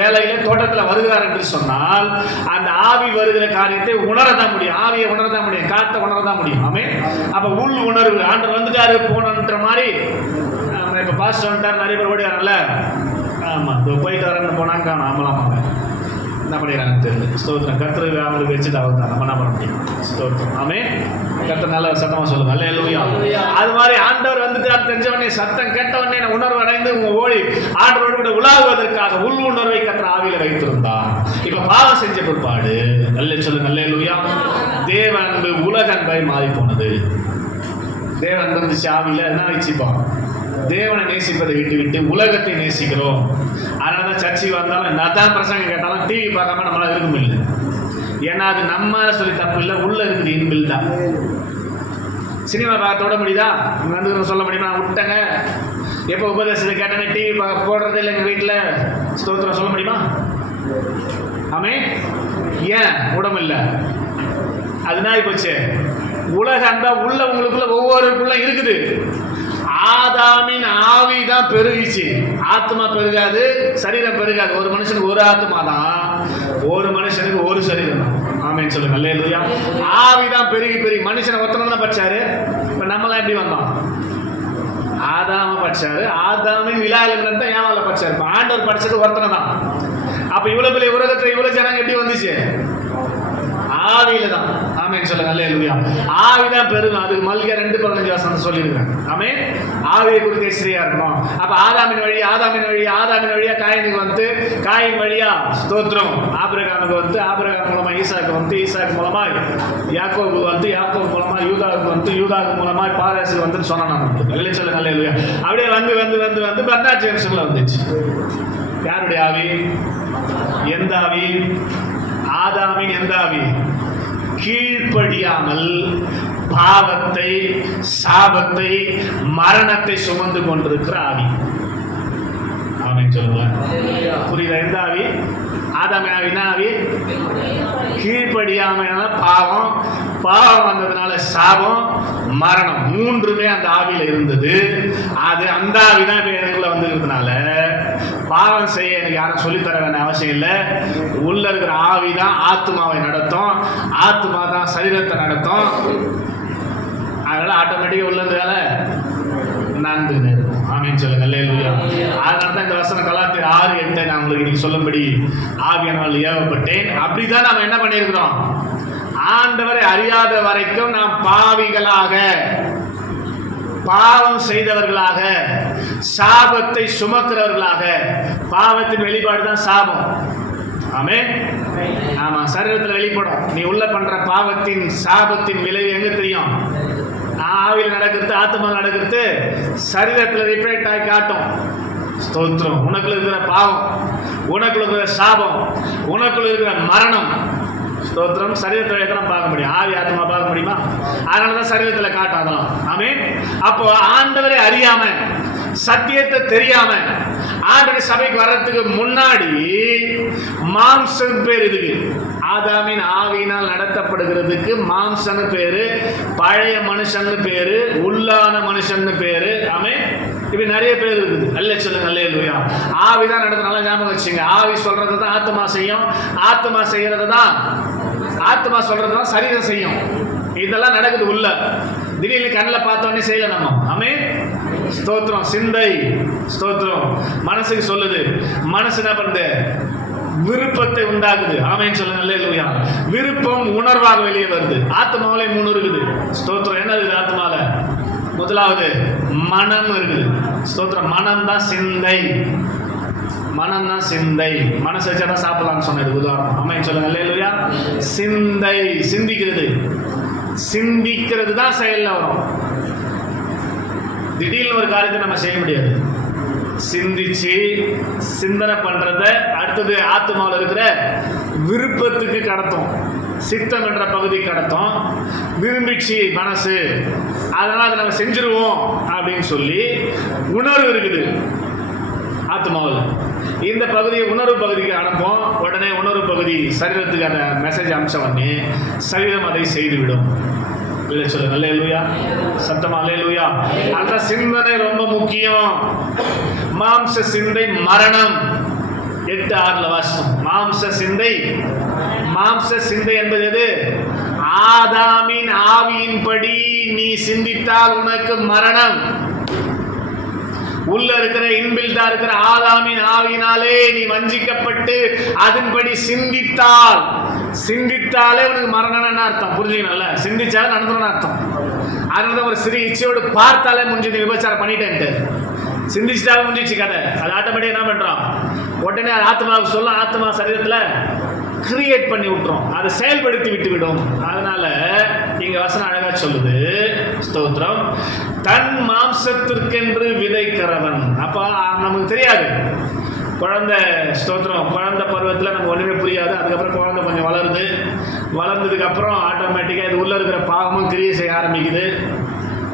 வேலையில தோட்டத்தில் வருகிறார் என்று சொன்னால் அந்த ஆவி வருகிற காரியத்தை உணரதான் முடியும். ஆவியை உணரதான் முடியும், காத்த உணரதான் முடியும். ஆமே, அப்ப உள் உணர்வு. ஆண்டவர் வந்துட்டாரு போனன்ற மாதிரி. இப்ப பாஸ்டர் வந்துட்டார், நிறைய பேர் ஓடிவாங்கல்ல. ஆமா, போயிட்டு வரேன்னு போனாங்க. ஆமலாமாங்க என்ன பண்ணிடுறாங்கன்னு தெரியல. ஸ்தோத்திரம். கர்த்தர் அவங்களுக்கு வச்சுட்டு அவர் தான் நம்ம என்ன பண்ண முடியும்? ஸ்தோத்திரம். ஆமே, கர்த்தர் நல்ல சத்தமா சொல்லுங்க. அல்லேலூயா. அது மாதிரி ஆண்டவர் வந்துட்டு தெரிஞ்சவனே, சத்தம் கேட்டவனே உணர்வு அடைந்து ஓடி ஆண்டவரோடு கூட உலாவுவதற்காக உள் உணர்வை கர்த்தர் ஆவியில வைத்திருந்தார். இப்ப பாவம் செஞ்ச பிற்பாடு நல்ல சொல்லுங்க. அல்லேலூயா. தேவ அன்பு உலக அன்பை மாறி போனது. தேவ அன்பு இருந்துச்சு ஆவியில, என்ன வச்சுப்போம்? தேவனை நேசிப்பதை விட்டு உலகத்தை நேசிக்கிறோம். அதனாலதான் சர்ச்சைக்கு வந்தாலும் நதான் பிரசங்கம் கேட்டாலும் டிவி பார்க்காம நம்மளால இருக்க முடியல. ஏன்னா அது நம்ம சொல்லி தப்பு இல்லை, உள்ள இருக்குது இன்பில் தான். சினிமா பார்க்கத்தோட முடியுதா? வந்து சொல்ல முடியுமா? விட்டங்க எப்போ உபதேசத்தை கேட்டேன்னு டிவி பார்க்க போடுறது இல்லை எங்கள் வீட்டில். ஸ்தோத்திரம் சொல்ல முடியுமா? ஆமே, ஏன் உடம்பு இல்லை? அதுனா போச்சு. உலக அன்பா உள்ள உங்களுக்குள்ள ஒவ்வொருக்குள்ள இருக்குது. ஆதாமின் ஆவி தான் பெருகிச்சு, ஆத்மா பெருகாது, சரீரம் பெருகாது. ஒரு மனுஷனுக்கு ஒரு ஆத்மா தான், ஒரு மனுஷனுக்கு ஒரு சரீரம் தான். ஆமென் சொல்லுங்க. அல்லேலூயா. ஆவி தான் பெருகி மனுஷனை ஒருத்தனை தான் படிச்சாரு. இப்ப நம்மளாம் எப்படி வந்தோம்? ஆதாம படிச்சாரு, ஆதாமின் விழாவில் தான் ஏவால படிச்சாரு. இப்ப ஆண்டவர் படிச்சது ஒருத்தனை தான். அப்ப இவ்வளவு பெரிய உலகத்துல இவ்வளவு ஜனங்க எப்படி வந்துச்சு? ஆவியில தான். ஆமென் சொல்லுங்க. அல்லேலூயா. ஆவிதான் பெருகும். அதுக்கு மல்கியா 2:15 சொல்லியிருக்காங்க. ஆமென். ஆவியை குறித்து எச்சரிக்கையா இருக்கணும். அப்ப ஆதாமின் வழியா காயினுக்கு வந்து, காயின் வழியா ஸ்தோத்திரம் ஆபிரகாமுக்கு வந்து, ஆபிரகாம் மூலமா ஈசாக்கு வந்து, ஈசாக்கு மூலமா யாக்கோபு வந்து, யாக்கோபு மூலமா யூதாவுக்கு வந்து, யூதாவுக்கு மூலமா பாரேசுக்கு வந்து சொன்னான். இல்லை சொல்லுங்க. அல்லேலூயா. அப்படியே வந்து பர்னாட் ஜேம்ஸ்ல வந்துச்சு. யாருடைய ஆவி? எந்த ஆவி? ஆதாமின் எந்த ஆவி? கீழ்ப்படியாமல் பாவத்தை, சாபத்தை, மரணத்தை சுமந்து கொண்டிருக்கிற ஆவி. ஆமென் சொல்லுங்க. புரியுதா? எந்த ஆவி? ஆதாமின் ஆவி. என்ன ஆவி? கீழ்ப்படியாம பாவம் வந்ததுனால சாபம், மரணம், மூன்றுமே அந்த ஆவியில இருந்தது. அது அந்த ஆவிதான் இப்ப எனக்குள்ள வந்திருக்கிறதுனால பாவம் செய்ய எனக்கு யாரும் சொல்லித்தர வேண்டிய அவசியம் இல்லை. உள்ள இருக்கிற ஆவிதான் ஆத்மாவை நடத்தும், ஆத்மா தான் சரீரத்தை நடத்தும். அதனால ஆட்டோமேட்டிக்கா உள்ள இருந்து வேலை நடந்துன்னு இருக்கும். ஆமென் சொல்லுங்க. அல்லேலூயா. அதனாலதான் இந்த வசனம் கலாத்தியர் 6:8 நான் உங்களுக்கு இன்னைக்கு சொல்லும்படி ஆவியானவரால் ஏவப்பட்டேன். அப்படிதான் நாம என்ன பண்ணியிருக்கிறோம்? ஆண்டவரை அறியாத வரைக்கும் நாம் பாவிகளாக, பாவம் செய்தவர்களாக, சாபத்தை சுமக்கிறவர்களாக. பாவத்தின் வெளிப்பாடு தான் சாபம். ஆமென். ஆமா, சரீரத்தில் வெளிப்படும். நீ உள்ள பண்ற பாவத்தின் சாபத்தின் விளைவு எங்க தெரியும்? ஆவியில் நடக்கிறது, ஆத்மா நடக்கிறது, சரீரத்தில் ரிஃப்ளெக்ட் ஆகி காட்டும். ஸ்தோத்திரம். உனக்குள்ள இருக்கிற பாவம், உனக்குள்ள இருக்கிற சாபம், உனக்குள்ள இருக்கிற மரணம், ஸ்தோத்திரம் சரீரத்தில் எத்தனை பார்க்க முடியும்? ஆவி ஆத்மா பார்க்க முடியுமா? அதனாலதான் சரீரத்தில் காட்டும் அதெல்லாம். ஆமென். அப்போ ஆண்டவரை அறியாம, சத்தியத்தை தெரியாம ஆண்டவர் சபைக்கு வர்றதுக்கு முன்னாடி மாம்சம் பேர் இதுக்கு ஆதாமின் ஆவியினால் நடத்தப்படுகிறதுக்கு மாம்சன்னு பேரு, பழைய மனுஷன்னு பேரு, உள்ளான மனுஷன்னு பேரு. ஆமென். இப்ப நிறைய பேர் இருக்குது. அல்ல சொல்லுங்க, அல்லேலூயா. ஆவி தான் நடத்த, நல்லா ஞாபகம் வச்சுங்க. ஆவி சொல்றது தான் ஆத்மா செய்யும், ஆத்மா செய்யறது தான், ஆத்மா சொல்றது தான் சரீரம் செய்யும். இதெல்லாம் நடக்குது உள்ள. திடீர்னு கண்ணில் பார்த்தோன்னே செய்யல நம்ம. ஆமென். ஸ்தோத்திரம். சிந்தை, ஸ்தோத்திரம். மனசுக்கு சொல்லுது, மனசு என்ன பண்ணுது? விருப்பத்தை உண்டாக்குது. ஆமென் சொல்லுங்க, அல்லேலூயா. விருப்பம் உணர்வாக வெளியே வருது. ஆத்மாவிலே 3 இருக்குது. ஸ்தோத்திரம். என்ன இருக்குது ஆத்மால? முதலாவது மனம் இருக்குது. ஸ்தோத்திரம். மனம் தான் சிந்தை, மனம் தான் சிந்தை. மனசு வச்சாதான் சாப்பிடலாம்னு சொன்னது உதாரணம். ஆமென் சொல்லுங்க, அல்லேலூயா. சிந்தை, சிந்திக்கிறது. சிந்திக்கிறது தான் செயல்ல வரும். திடீர்னு ஒரு காரியத்தை நம்ம செய்ய முடியாது. சிந்திச்சு சிந்தனை பண்றத அடுத்தது ஆத்மாவில் இருக்கிற விருப்பத்துக்கு கடத்தும். சித்தம் என்ற பகுதி கடத்தும். விரும்பிச்சு மனசு, அதனால அதை நம்ம செஞ்சிருவோம் அப்படின்னு சொல்லி உணர்வு இருக்குது ஆத்மாவில். இந்த பகுதியை உணர்வு பகுதிக்கு அனுப்போம். உடனே உணர்வு பகுதி சரீரத்துக்கு அந்த மெசேஜ் அம்சம் பண்ணி சரீரம் அதை செய்துவிடும். இல்லை சொல்லுங்க, அல்லேலூயா. சத்தமா அல்லேலூயா. அந்த சிந்தனை ரொம்ப முக்கியம். மாம்ச சிந்தை மரணம். 8:6 வாசம். மாம்ச சிந்தை, மாம்ச சிந்தை என்பது எது? ஆதாமின் ஆவியின்படி நீ சிந்தித்தால் உனக்கு மரணம். உள்ள இருக்கிற இன்பில்டா இருக்கிற ஆதாமின் ஆவியினாலே நீ வஞ்சிக்கப்பட்டு அதன்படி சிந்தித்தாலே உனக்கு மரணம்னு அர்த்தம். புரிஞ்சுக்கணும்ல? சிந்திச்சாலும் நடந்தணும்னு அர்த்தம். அதனால ஒரு சிறு இச்சையோடு பார்த்தாலே முடிஞ்சது விபச்சாரம் பண்ணிட்டேன்ட்டு. சிந்திச்சிட்டாலும் முடிஞ்சிச்சு கதை. அது ஆட்டோமேட்டிக் என்ன பண்றோம்? உடனே ஆத்மாவுக்கு சொல்ல, ஆத்மா சரீரத்துல கிரியேட் பண்ணி விட்டுரும், அதை செயல்படுத்தி விட்டு விடும். அதனால இங்க வசனம் அழகா சொல்லுது, ஸ்தோத்திரம், தன் மாம்சத்திற்கென்று விதைக்கிறவன். அப்ப நமக்கு தெரியாது குழந்தை, ஸ்தோத்திரம், குழந்தை பருவத்தில் நமக்கு ஒன்றுமே புரியாது. அதுக்கப்புறம் குழந்தை கொஞ்சம் வளர்ந்ததுக்கு அப்புறம் ஆட்டோமேட்டிக்காக இது உள்ள இருக்கிற பாவமும் கிரியை செய்ய ஆரம்பிக்குது.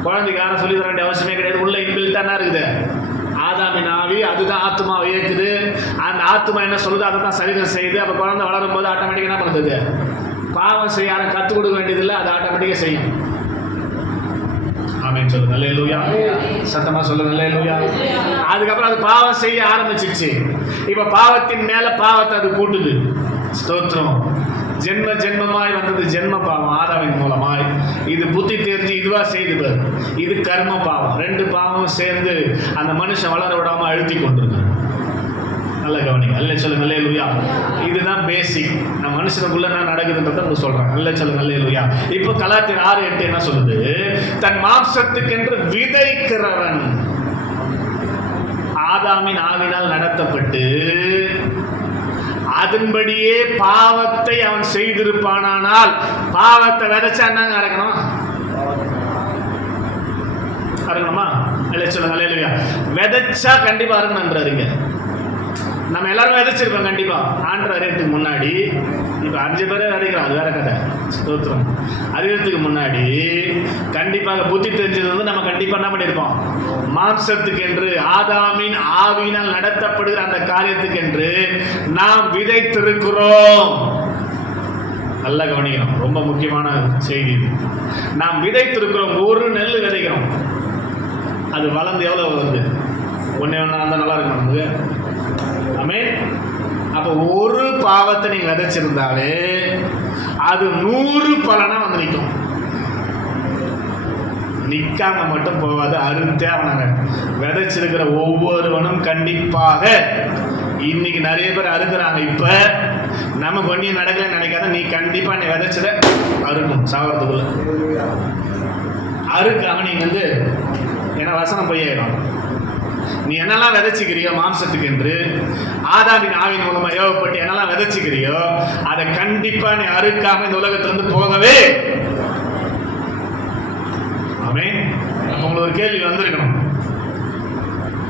குழந்தைக்கு யாரும் சொல்லி தர வேண்டிய அவசியமே கிடையாது. உள்ள இன்பில்ட்டா என்ன இருக்குது? ஆதாமின் ஆவி, அதுதான் ஆத்மாவை இயக்குது. அந்த ஆத்மா என்ன சொல்லுது அதை தான் சரீரம் செய்யுது. அப்போ குழந்தை வளரும் போது ஆட்டோமேட்டிக்காக என்ன பண்ணுறது? பாவம் செய்ய யாரும் கற்றுக் கொடுக்க வேண்டியதில்லை, அது ஆட்டோமேட்டிக்காக செய்யும். ஆமென் சொல்லுங்க, அல்லேலூயா. சத்தமா சொல்லுங்க, அல்லேலூயா. அதுக்கப்புறம் அது பாவம் செய்ய ஆரம்பிச்சிருச்சு. இப்ப பாவத்தின் மேல பாவத்தை அது கூட்டுது. ஸ்தோத்திரம். ஜென்மமாய் வந்தது ஜென்ம பாவம் ஆதாமின் மூலமாய். இது புத்தி தெரிஞ்சு இதுவா செய்து, இது கர்ம பாவம். 2 பாவமும் சேர்ந்து அந்த மனுஷன் வளர விடாம அழுத்தி கொண்டிருக்கு. நல்ல கவனிங்க, அல்ல சொல்லுங்க, அல்லேலூயா. இதுதான் பேசிக். நம்ம மனுஷனுக்குள்ள என்ன நடக்குதுன்றத உங்களுக்கு சொல்றாங்க. அல்ல சொல்லுங்க, அல்லேலூயா. இப்போ கலாத்தியர் 6:8 என்ன சொல்லுது? தன் மாம்சத்துக்கென்று விதைக்கிறவன் ஆதாமின் ஆவினால் நடத்தப்பட்டு அதன்படியே பாவத்தை அவன் செய்திருப்பானால், பாவத்தை விதைச்சா என்னங்க அறுக்கணுமா? அல்ல சொல்லுங்க, அல்லேலூயா. விதைச்சா கண்டிப்பா அறுக்கணும்ன்றாருங்க. நம்ம எல்லாரும் விதைச்சிருப்போம் கண்டிப்பா. ஆண்டு அறியறதுக்கு முன்னாடி, இப்ப 5 பேரே விதைக்கிறோம், அது வேற கதை. ஸ்தோத்திரம். அறியறதுக்கு முன்னாடி கண்டிப்பாக புத்தி தெரிஞ்சது வந்து நம்ம கண்டிப்பா என்ன பண்ணியிருப்போம்? மாம்சத்துக்கு என்று ஆதாமின் ஆவியினால் நடத்தப்படுகிற அந்த காரியத்துக்கு என்று நாம் விதைத்திருக்கிறோம். நல்லா கவனிக்கணும், ரொம்ப முக்கியமான செய்தி. நாம் விதைத்திருக்கிறோம். ஒரு நெல் விதைக்கிறோம், அது வளர்ந்து எவ்வளவு வருது? ஒன்னே ஒன்னா இருந்தா நல்லா இருக்கும் நமக்கு. ஆமென். அப்ப ஒரு பாவத்தை நீங்க விதைச்சிருந்தாலே அது 100 பலனா வந்து நிற்கும். நிற்காம மட்டும் போகாது, அறுத்தே அவனாங்க. விதைச்சிருக்கிற ஒவ்வொருவனும் கண்டிப்பாக, இன்னைக்கு நிறைய பேர் அறுக்கிறாங்க. இப்ப நமக்கு ஒன்னியும் நடக்கலன்னு நினைக்காத, நீ கண்டிப்பா நீ விதைச்சத அறுக்கும் சாவறதுக்குள்ள. அறுக்காம நீங்க வந்து ஏன்னா வசனம் பொய்யாயிடும். நீ என்னெல்லாம் விதைச்சிக்கிறியோ மாம்சத்துக்கு என்று ஆதாமின் ஆவின் மூலமா ஏவப்பட்டு என்னெல்லாம் விதைச்சிக்கிறியோ அதை கண்டிப்பா நீ அறுக்காம இந்த உலகத்திலிருந்து போகவே. ஆமென். அப்ப உங்களுக்கு ஒரு கேள்வி வந்திருக்கணும்,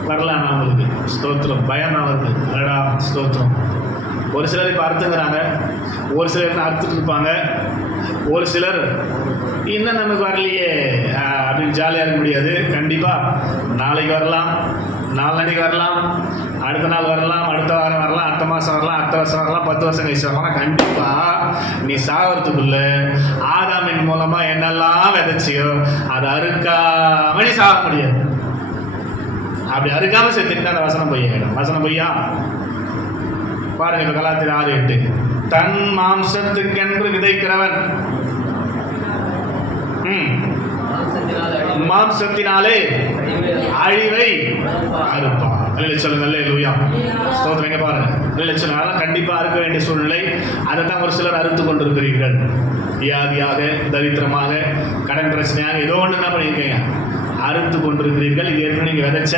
வரலாம் உங்களுக்கு. ஸ்தோத்திரம். பயம் தான் வருது. அடடா, ஸ்தோத்திரம். ஒரு சிலர் இப்ப அறுத்துங்கிறாங்க, ஒரு சிலர் அறுத்துட்டு இருப்பாங்க, ஒரு சிலர் இன்னும் நமக்கு வரலையே அப்படின்னு ஜாலியாக இருக்க முடியாது. கண்டிப்பாக நாளைக்கு வரலாம், நாளன்னைக்கு வரலாம், அடுத்த நாள் வரலாம், அடுத்த வாரம் வரலாம், அடுத்த மாதம் வரலாம், அடுத்த வருஷம் வரலாம், 10 வருஷம் கழிச்சு வரலாம். கண்டிப்பாக நீ சாகிறதுக்குள்ள ஆதாமின் மூலமாக என்னெல்லாம் விதைச்சியோ அதை அறுக்காம நீ சாக முடியாது. அப்படி அறுக்காம செத்துக்கிட்டா அந்த வசனம் பொய்யா ஆகிடும். வசனம் பொய்யா பாருங்க. இப்போ கலாத்தியர் 6:8 தன் மாம்சத்துக்கென்று விதைக்கிறவன் மாம்சத்தினாலே அழிவை அறுப்பான். சொல்லுங்க அல்லேலூயா. ஸ்தோத்திரம். பாருங்க சொல்லுங்க. அதெல்லாம் கண்டிப்பா அறுக்க வேண்டிய சூழ்நிலை. அதை தான் ஒரு சிலர் அறுத்து கொண்டிருக்கிறீர்கள். வியாதியாக, தரித்திரமாக, கடன் பிரச்சனையாக, ஏதோ ஒன்று என்ன பண்ணியிருக்கீங்க, அறுத்து கொண்டிருக்கிறீர்கள். இது ஏற்கனவே நீங்கள் விதைச்ச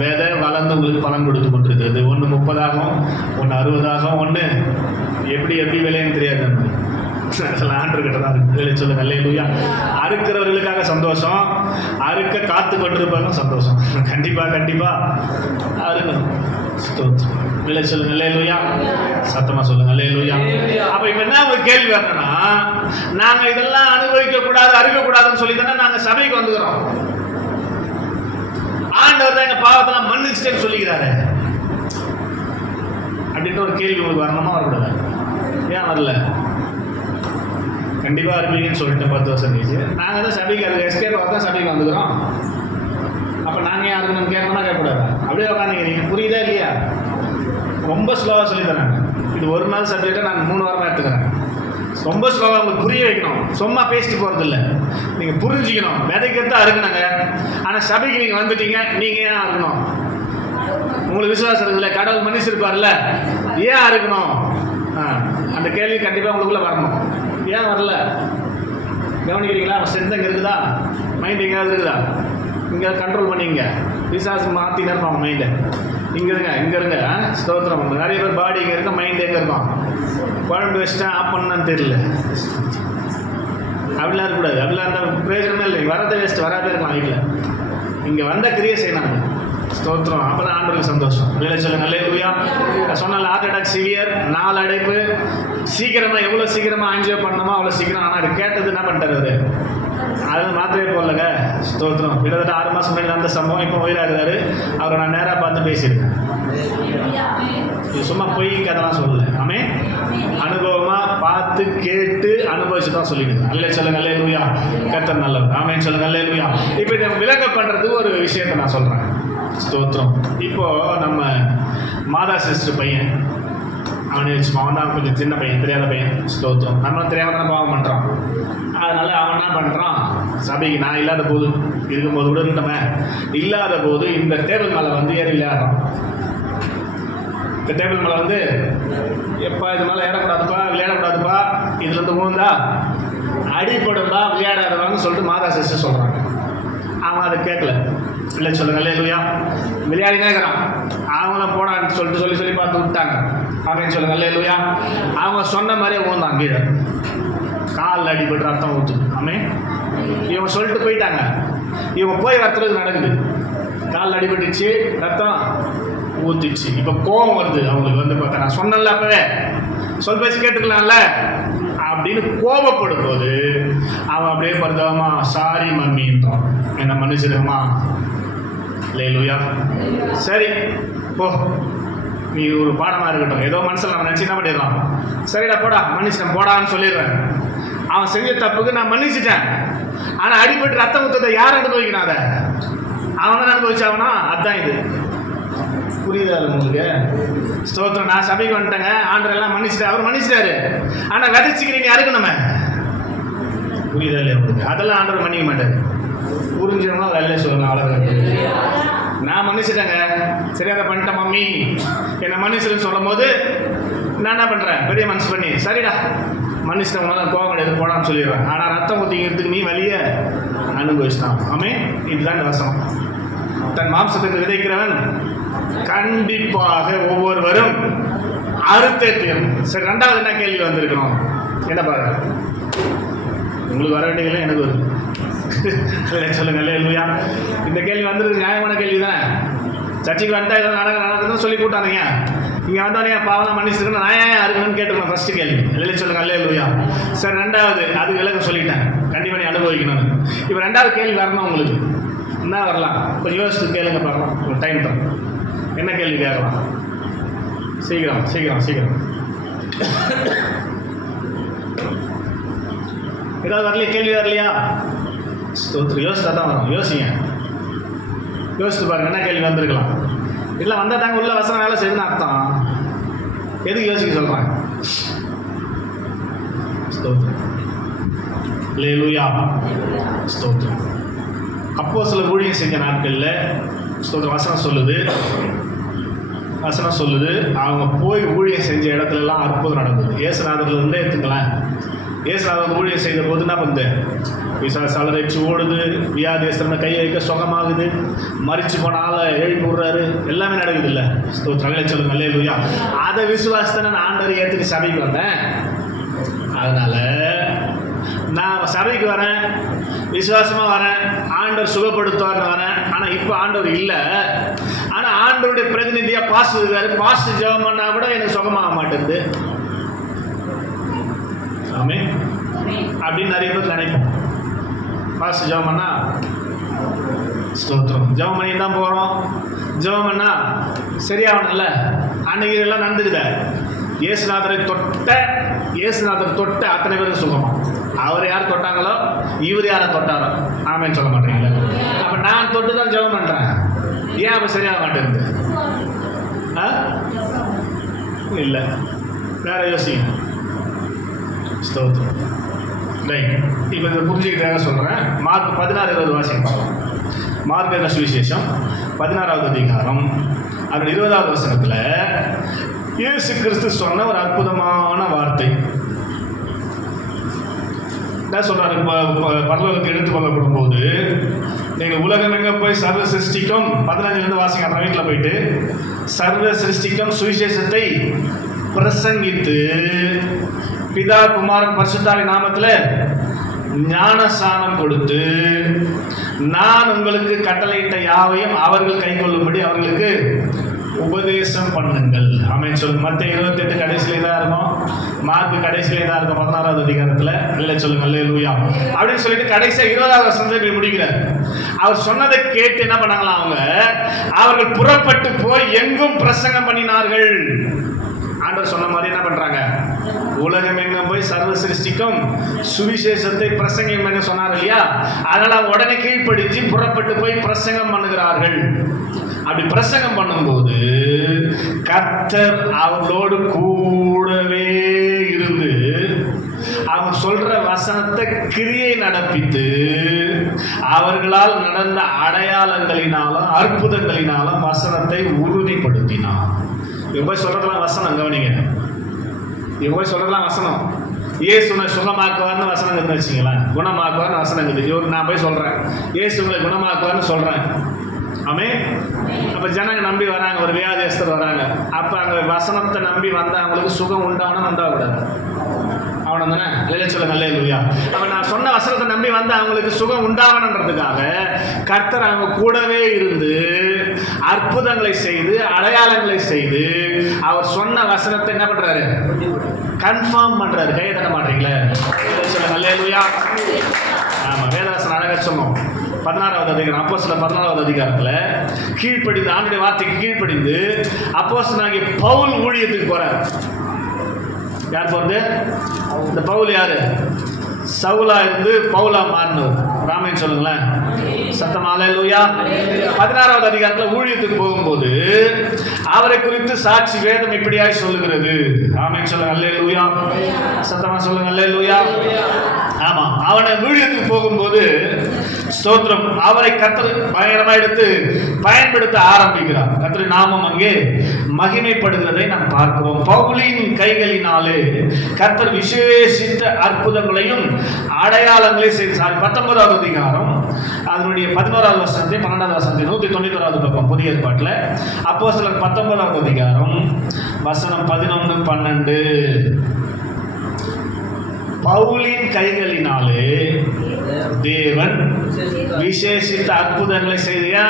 விதை வளர்ந்து உங்களுக்கு பலன் கொடுத்து கொண்டிருக்கிறது. ஒன்று 30ஆகவும், ஒன்று 60ஆகவும், ஒன்று எப்படி விலைன்னு தெரியாது. அதெல்லாம் ஆண்டுகிட்ட தான் இருக்கு. சொல்லுங்க அல்லேலூயா. அறுக்கிறவர்களுக்காக சந்தோஷம், அறுக்க காத்து கொண்டிருப்பாங்க சந்தோஷம். கண்டிப்பாக அறுக்கணும். சொல்லுங்க அல்லேலூயா. சத்தமா சொல்லுங்க அல்லேலூயா. அப்ப இப்ப என்ன ஒரு கேள்வி வரணும்னா, நாங்க இதெல்லாம் அனுபவிக்க கூடாது, அறுக்க கூடாதுன்னு சொல்லி தானே நாங்க சபைக்கு வந்துக்கிறோம். ஆண்டவர் தான் எங்க பாவத்தெல்லாம் மன்னிச்சுட்டேன்னு சொல்லிக்கிறாரு அப்படின்ற ஒரு கேள்வி உங்களுக்கு வரணுமா வரக்கூடாது? ஏன் வரல? கண்டிப்பாக இருப்பீங்கன்னு சொல்லிட்டு 10 வருஷம் கழிச்சு நாங்கள் தான் சபைக்கு அது எஸ்கேப் தான் சபைக்கு வந்துக்கிறோம். அப்போ நாங்கள் ஏன் அதுக்கு கேட்கணும்னா கேட்கக்கூடாது. அப்படியே உட்காந்துக்கிறீங்க. புரியுதா இல்லையா? ரொம்ப ஸ்லோவாக சொல்லித்தராங்க. இது ஒரு நாள் சப்ஜெக்டை நான் 3 வாரமாக எடுத்துக்கிறேன். ரொம்ப ஸ்லோவாக உங்களுக்கு புரிய வைக்கணும். சும்மா பேசிட்டு போகிறது இல்லை, நீங்கள் புரிஞ்சிக்கணும். விதைக்கிறது தான் அறுக்கணுங்க. ஆனால் சபைக்கு நீங்கள் வந்துட்டீங்க, நீங்கள் ஏன் அறுக்கணும்? உங்களுக்கு விசுவாசம் இருக்குல்ல, கடவுள் மன்னிச்சிருப்பார்ல, ஏன் அறுக்கணும்? அந்த கேள்வி கண்டிப்பாக உங்களுக்குள்ளே வரணும். ஏன் வரல? கவனிக்கிறீங்களா? ஸ்ட்ரென்த் எங்கே இருக்குதா? மைண்ட் எங்கேயாவது இருக்குதா? இங்கே கண்ட்ரோல் பண்ணிங்க. விசுவாசம் மாற்றினு இருப்பாங்க மைண்டை. இங்கே இருங்க. ஸ்தோத்திரம். நிறைய பேர் பாடி இங்கே இருக்க, மைண்ட் எங்கே இருக்கும்? குழம்பு வச்சுட்டேன், ஆஃப் பண்ணான்னு தெரியல. அப்படிலாம் இருக்கக்கூடாது. அப்படிலாம் இருந்தால் பிரயோஜனமே இல்லை. வரதை வேஸ்ட்டு, வராதே இருக்கலாம் வீட்டில். இங்கே வந்த கிரியை செய்யணும். ஸ்தோத்திரம். அப்போ தான் ஆண்டவருக்கு சந்தோஷம். இல்லை சொல்லுங்க அல்லேலூயா. சொன்னால ஹார்ட் அட்டாக் சிவியர், 4 அடைப்பு, சீக்கிரமாக எவ்வளோ சீக்கிரமாக ஆன்ஜியோ பண்ணணுமோ அவ்வளோ சீக்கிரம். ஆனால் அது கேட்டது என்ன பண்ணிட்டாரு? அது மாத்திரையே போடலங்க. ஸ்தோத்திரம். கிட்டத்தட்ட 6 மாதம் முன்னாடி நடந்த சம்பவம். இப்போ உயிராகிறாரு. அவரை நான் நேராக பார்த்து பேசியிருக்கேன். இது சும்மா பொய் கதைலாம் சொல்லலை. ஆமே, அனுபவமாக பார்த்து கேட்டு அனுபவிச்சு தான் சொல்லிடுங்க. அல்லே சொல்லுங்க அல்லேலூயா. கர்த்தர் நல்லவர். ஆமேன்னு சொல்லுங்க அல்லேலூயா. இப்போ இதை விளங்க பண்ணுறதுக்கு ஒரு விஷயத்தை நான் சொல்கிறேன். ஸ்தோத்திரம். இப்போது நம்ம மாதா சிஸ்டர் பையன், அவனை வச்சு அவன் தான் கொஞ்சம் சின்ன பையன், தெரியாத பையன். ஸ்தோத்திரம். நம்மளும் தெரியாம தானே பாவம் பண்ணுறான். அதனால் அவன் என்ன பண்ணுறான், சபைக்கு நான் இல்லாத போது இருக்கும்போது கூட இருந்தமே, இல்லாத போது இந்த டேபிள் மேலே வந்து ஏறி விளையாடுறான். இந்த டேபிள் மேலே வந்து எப்பா இது மேலே ஏறக்கூடாதுப்பா, விளையாடக்கூடாதுப்பா, இதுலேருந்து ஊந்தா அடிப்படும்பா, விளையாடாதவான்னு சொல்லிட்டு மாதா சிஸ்டர் சொல்கிறாங்க. அவன் அதை கேட்கல. இல்லை சொல்லுங்க அல்லேலூயா. விளையாடினே இருக்கிறான். அவங்களும் போடான்னு சொல்லிட்டு சொல்லி பார்த்து விட்டாங்க. அப்படின்னு சொல்லுங்க அல்லேலூயா. அவங்க சொன்ன மாதிரியே ஊந்தான் கீழே. காலில் அடிபட்டு ரத்தம் ஊற்றுது. ஆமே, இவங்க சொல்லிட்டு போயிட்டாங்க. இவங்க போய் ரத்துறது நடக்குது. காலில் அடிபட்டுச்சு, ரத்தம் ஊற்றிச்சு. இப்போ கோபம் வருது அவங்களுக்கு. வந்து பார்த்தா நான் சொன்னல அப்பவே சொல் பேசி கேட்டுக்கலாம்ல அப்படின்னு கோபப்படும் போது அவன் அப்படியே பரிதாபமா சாரி மம்மின்றான், என்ன மன்னிச்சிடுமா. அல்லேலூயா. சரி போ, நீ ஒரு பாடமாக இருக்கட்டும். ஏதோ மனசில் நம்ம நினச்சி என்ன பண்ணிடலாம், சரிடா போடா மன்னிச்சிட்டேன் போடான்னு சொல்லிடுறேன். அவன் செஞ்ச தப்புக்கு நான் மன்னிச்சிட்டேன். ஆனால் அடிபட்டு ரத்தம் ஊற்றத்தை யார் அனுபவிக்கணும்? அதை அவன் தான் அனுபவிச்சாவனா? அதுதான் இது. புரியுதா உங்களுக்கு? ஸ்தோத்திரம். நான் சபைக்கு வந்துட்டேங்க, ஆண்டவர் எல்லாம் மன்னிச்சிட்டாரு, அவர் மன்னிச்சிட்டாரு. ஆனால் விதைச்சிக்கிறீங்க யாருக்கு நம்ம? புரியுதா இல்லையா உங்களுக்கு? அதெல்லாம் ஆண்டவர் மன்னிக்க மாட்டார். புரிஞ்சவங்க வேலையை சொல்லுங்க. அவ்வளோ நான் மன்னிச்சிட்டேங்க, சரியாக பண்ணிட்டேன் மம்மி, என்னை மன்னிச்சிருன்னு சொல்லும் போது நான் என்ன பண்ணுறேன், பெரிய மனசு பண்ணி சரிடா மன்னிச்சிட்டவங்களால கோவம் கிடையாது போடான்னு சொல்லிடுறேன். ஆனால் ரத்தம் ஊற்றிக்கிறதுக்கு நீ வலிய அனுபவிச்சிட்டான். ஆமே, இதுதான் இந்த வசனம். தன் மாம்சத்துக்கு விதைக்கிறவன் கண்டிப்பாக ஒவ்வொருவரும் அறுத்தே தீரும். சரி, 2வது என்ன கேள்வி வந்திருக்கணும்? என்ன பாருங்க, உங்களுக்கு வர வேண்டியதில்லை, எனக்கு வருது. சொல்லுங்க அல்லேலூயா. இந்த கேள்வி வந்துருக்கு, நியாயமான கேள்வி தானே. சர்ச்சைக்கு வந்தா இதெல்லாம் நடக்குதுன்னு சொல்லி கூட்டாதீங்க. இங்கே வந்தோடனே பாவம் மன்னிச்சிருக்கணும், நான் ஏன் இருக்குன்னு கேட்டுக்கலாம். ஃபர்ஸ்ட் கேள்வி இல்லை சொல்லுங்க அல்லேலூயா. சரி, 2வது அது விலக சொல்லிட்டேன், கண்டிப்பாக நீ அனுபவிக்கணும். இப்போ 2வது கேள்வி வரணும் உங்களுக்கு. என்ன வரலாம், கொஞ்சம் யோசிச்சு கேளுங்க பார்க்கலாம். ஒரு டைம் தான். என்ன கேள்வி கேட்கலாம்? சீக்கிரம் சீக்கிரம் சீக்கிரம். ஏதாவது வரலையா? கேள்வி வரலையா? ஸ்தோத்திரம். யோசிச்சா தான் வரும். யோசிங்க, யோசித்து பாருங்க என்ன கேள்வி வந்திருக்கலாம். இல்லை வந்தால் தாங்க உள்ள வசனம் வேலை செய்யுதுன்னு அர்த்தம். எதுக்கு யோசிக்க சொல்கிறாங்க? ஸ்தோத்திரம். அல்லேலூயா. ஸ்தோத்திரம். அப்போஸ்தலர் ஊழியம் செஞ்ச நாட்களில் ஸ்தோத்திரம் வசனம் சொல்லுது அவங்க போய் ஊழியம் செஞ்ச இடத்துலலாம் அற்புதம் நடந்தது. இயேசுநாதர்லேருந்தே எடுத்துக்கலாம். இயேசுநாதர் ஊழியம் செய்த போது என்ன பண்ணுது? விசாச அலறிச்சு ஓடுது, வியாதியஸ்தரனை கையை வைக்க சுகமாகுது, மறிச்சு போன ஆளை எழுப்பி விடுறாரு, எல்லாமே நடக்குது. இல்லை ஸ்தோத்திரம். சொல்லுங்க அல்லேலூயா. அதை விசுவாசத்தை நான் ஆண்டவர் ஏற்றுக்கு சபைக்கு வந்தேன். அதனால நான் சபைக்கு வரேன், விசுவாசமாக வரேன், ஆண்டவர் சுகப்படுத்துவார்னு வரேன். ஆனால் இப்போ ஆண்டவர் இல்லை. ஆனால் ஆண்டவருடைய பிரதிநிதியாக பாஸ்டர் இருக்காரு. பாஸ்டர் ஜெபம் பண்ணால் கூட எனக்கு சுகமாக மாட்டேங்குது. ஆமே அப்படின்னு நிறைய பேர் நினைப்போம். பாஸ்டர் ஜெபம் பண்ணா ஸ்தோத்திரம் ஜெபம் பண்ணி தான் போகிறோம். ஜெபம் பண்ணா சரியாகணும்ல. அன்னைக்கு எல்லாம் நடந்துக்குத. இயேசுநாதர் தொட்ட அத்தனை பேருக்கு சுகமா. அவர் யார் தொட்டாங்களோ, இவர் யாரை தொட்டாரோ ஆமேன்னு சொல்ல மாட்டீங்களா? அப்போ நான் தொட்டு தான் ஜெபம் பண்ணுறேன். ஏன் அப்போ சரியாக மாட்டேங்குது? இல்லை, வேற யோசிங்க. ஸ்தோத்திரம். ரைட். இப்போ இதை புரிஞ்சுக்கிட்டாக சொல்கிறேன். மார்க் 16:20 வாசிப்போம். மார்க் என்ன சுவிசேஷம் 16வது அதிகாரம் அதன் 20வது வசனத்தில் இயேசு கிறிஸ்து சொன்ன ஒரு அற்புதமான வார்த்தை என்ன சொல்றாரு? பரலோகத்துக்கு எடுத்து கொள்ளப்படும் போது நீங்கள் உலகம் எங்க போய் சர்வ சிருஷ்டிக்கும் 15லேருந்து வாசிங்க. அந்த வீட்டில் போயிட்டு சர்வ சிருஷ்டிக்கும் சுவிசேஷத்தை பிரசங்கித்து பிதா குமாரன் பரிசுத்தாவின் நாமத்தில் ஞானஸ்நானம் கொடுத்து நான் உங்களுக்கு கட்டளையிட்ட யாவையும் அவர்கள் கை கொள்ளும்படி அவர்களுக்கு உபதேசம் பண்ணுங்கள். ஆமென் சொல்லுங்க. மத்தேயு 28 கடைசியிலே தான் இருக்கும், மார்க் கடைசியிலே தான் இருக்கும் 16வது அதிகாரத்தில். இல்லை சொல்லுங்க அல்லேலூயா அப்படின்னு சொல்லிட்டு கடைசியா 20வது வசனத்தை முடிக்கிறார். அவர் சொன்னதை கேட்டு என்ன பண்ணாங்களாம்? அவர்கள் புறப்பட்டு போய் எங்கும் பிரசங்கம் பண்ணினார்கள். ஆண்டவர் சொன்ன மாதிரி என்ன பண்றாங்க? உலகம் எங்கும் போய் சர்வ சிருஷ்டிக்கும் சுவிசேஷத்தை பிரசங்கம் பண்ண சொன்னார் இல்லையா? அதனால உடனே கீழ்ப்படிஞ்சு புறப்பட்டு போய் பிரசங்கம் பண்ணுகிறார்கள். அப்படி பிரசங்கம் பண்ணும்போது கர்த்தர் அவர்களோடு கூடவே இருந்து அவன் சொல்ற வசனத்தை கிரியை நடப்பித்து அவர்களால் நடந்த அடையாளங்களினாலும் அற்புதங்களினாலும் வசனத்தை உறுதிப்படுத்தினான். இவங்க போய் சொல்றதெல்லாம் வசனம். கவனிங்க, இவங்க போய் சொல்றதெல்லாம் வசனம். இயேசுனை சுகமாக்குவார்னு வசனம் இருந்து வச்சுங்களேன், குணமாக்குவார்னு வசனம் இருக்குது. இவருக்கு நான் போய் சொல்றேன் இயேசுனை குணமாக்குவார்னு சொல்றேன். ஆமே. அப்ப ஜனங்க நம்பி வராங்க, ஒரு வியாதியஸ்தர் வராங்க. அப்ப அங்க வசனத்தை நம்பி வந்தா அவங்களுக்கு சுகம் உண்டாவணும் வந்தாக்கூடாது. அவனை தானே இல்லை சொல்லுங்க அல்லேலூயா. அப்ப நான் சொன்ன வசனத்தை நம்பி வந்து அவங்களுக்கு சுகம் உண்டாகணுன்றதுக்காக கர்த்தர் அவங்க கூடவே இருந்து அற்புதங்களை செய்து அடையாளங்களை செய்து அவர் சொன்ன வசனத்தை என்ன பண்றாரு? கன்ஃபார்ம் பண்றாரு. கையை தட்ட மாட்டீங்களே? சொல்லுங்க அல்லேலூயா. ஆமா, வேதவசனம் அழகா சொன்னோம். 16வது அதிகாரம் அப்போஸ்தலர் 14வது அதிகாரத்தில் கீழ்ப்படிந்து ஆண்டுடைய வார்த்தைக்கு கீழ்ப்படிந்து அப்போஸ்தலனாகிய பவுல் ஊழியத்துக்கு போறார். யார் போறது? இந்த பவுல் யாரு? சவுலா இருந்து பவுலா மாறினவர். ராமன் சொல்லுங்களேன் சத்தம் அல்லேலூயா. 16வது அதிகாரத்தில் ஊழியத்துக்கு போகும்போது அவரை குறித்து சாட்சி வேதம் இப்படியாய் சொல்லுகிறது. ராமன் சொல்லுங்க அல்லேலூயா. சத்தமா சொல்லுங்க அல்லேலூயா. ஆமா, அவனை ஊழியத்துக்கு போகும்போது ஸ்தோத்திரம் அவரை கர்த்தர் பயங்கரமா எடுத்து பயன்படுத்த ஆரம்பிக்கிறார். கர்த்தர் நாமம் அங்கே மகிமைப்படுகிறதை நாம் பார்க்கிறோம். பவுலின் கைகளினாலே கர்த்தர் விசேஷித்த அற்புதங்களையும் அடையாளங்களையும் செய்தார். 19வது அதிகாரம் அதனுடைய 11வது வசனத்தை 12வது வசனத்தை 191வது பக்கம் புதிய ஏற்பாட்டில் அப்போஸ்தலர் 19வது அதிகாரம் வசனம் 11, 12 பவுலின் கைகளினாலே தேவன் விசேஷித்த அற்புதங்களை செய்தியா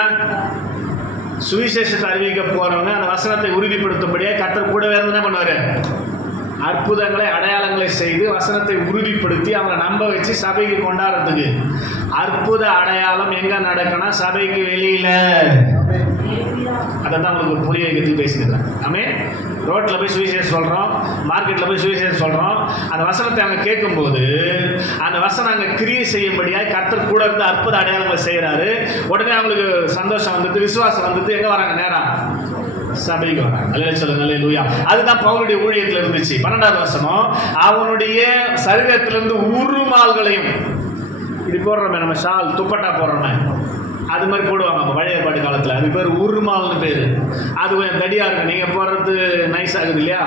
சுவிசேஷத்தை அறிவிக்க போறவங்க அந்த வசனத்தை உறுதிப்படுத்தும்படியா கர்த்தர் கூடவே இருந்து என்ன பண்ணுவாரு? அற்புதங்களை அடையாளங்களை செய்து வசனத்தை உறுதிப்படுத்தி அவங்க நம்ப வச்சு சபைக்கு கொண்டாடுறதுக்கு. அற்புத அடையாளம் எங்க நடக்கணும்? சபைக்கு வெளியில. அதை தான் உங்களுக்கு புரிய வைக்கிறதுக்கு பேசிக்கிறேன். ஆமே, ரோட்டில் போய் சுவிசேஷம் சொல்கிறோம், மார்க்கெட்டில் போய் சுவிசேஷம் சொல்கிறோம். அந்த வசனத்தை அவங்க கேட்கும்போது அந்த வசனம் அங்கே கிரியை செய்யும்படியாக கர்த்தர் கூட இருந்து அற்புத அடையாளங்களை செய்கிறாரு. உடனே அவங்களுக்கு சந்தோஷம் வந்துட்டு, விசுவாசம் வந்துட்டு எங்கே வராங்க? நேராக சபைக்கு வராங்க. அல்லேலூயா சொல்லுங்க, அல்லேலூயா. அதுதான் பவுலுடைய ஊழியத்தில் இருந்துச்சு. 12வது வசனம், அவனுடைய சரீரத்திலிருந்து உருமால்களையும், இப்படி போடுறோமே நம்ம ஷால் துப்பட்டா போடுறோமே, அது மாதிரி போடுவாங்க அப்போ பழைய ஏற்பாடு காலத்தில். அது பேர் உருமால்னு பேர். அது கொஞ்சம் தடியாக இருக்கும். நீங்கள் போடுறது நைஸ் ஆகுது இல்லையா,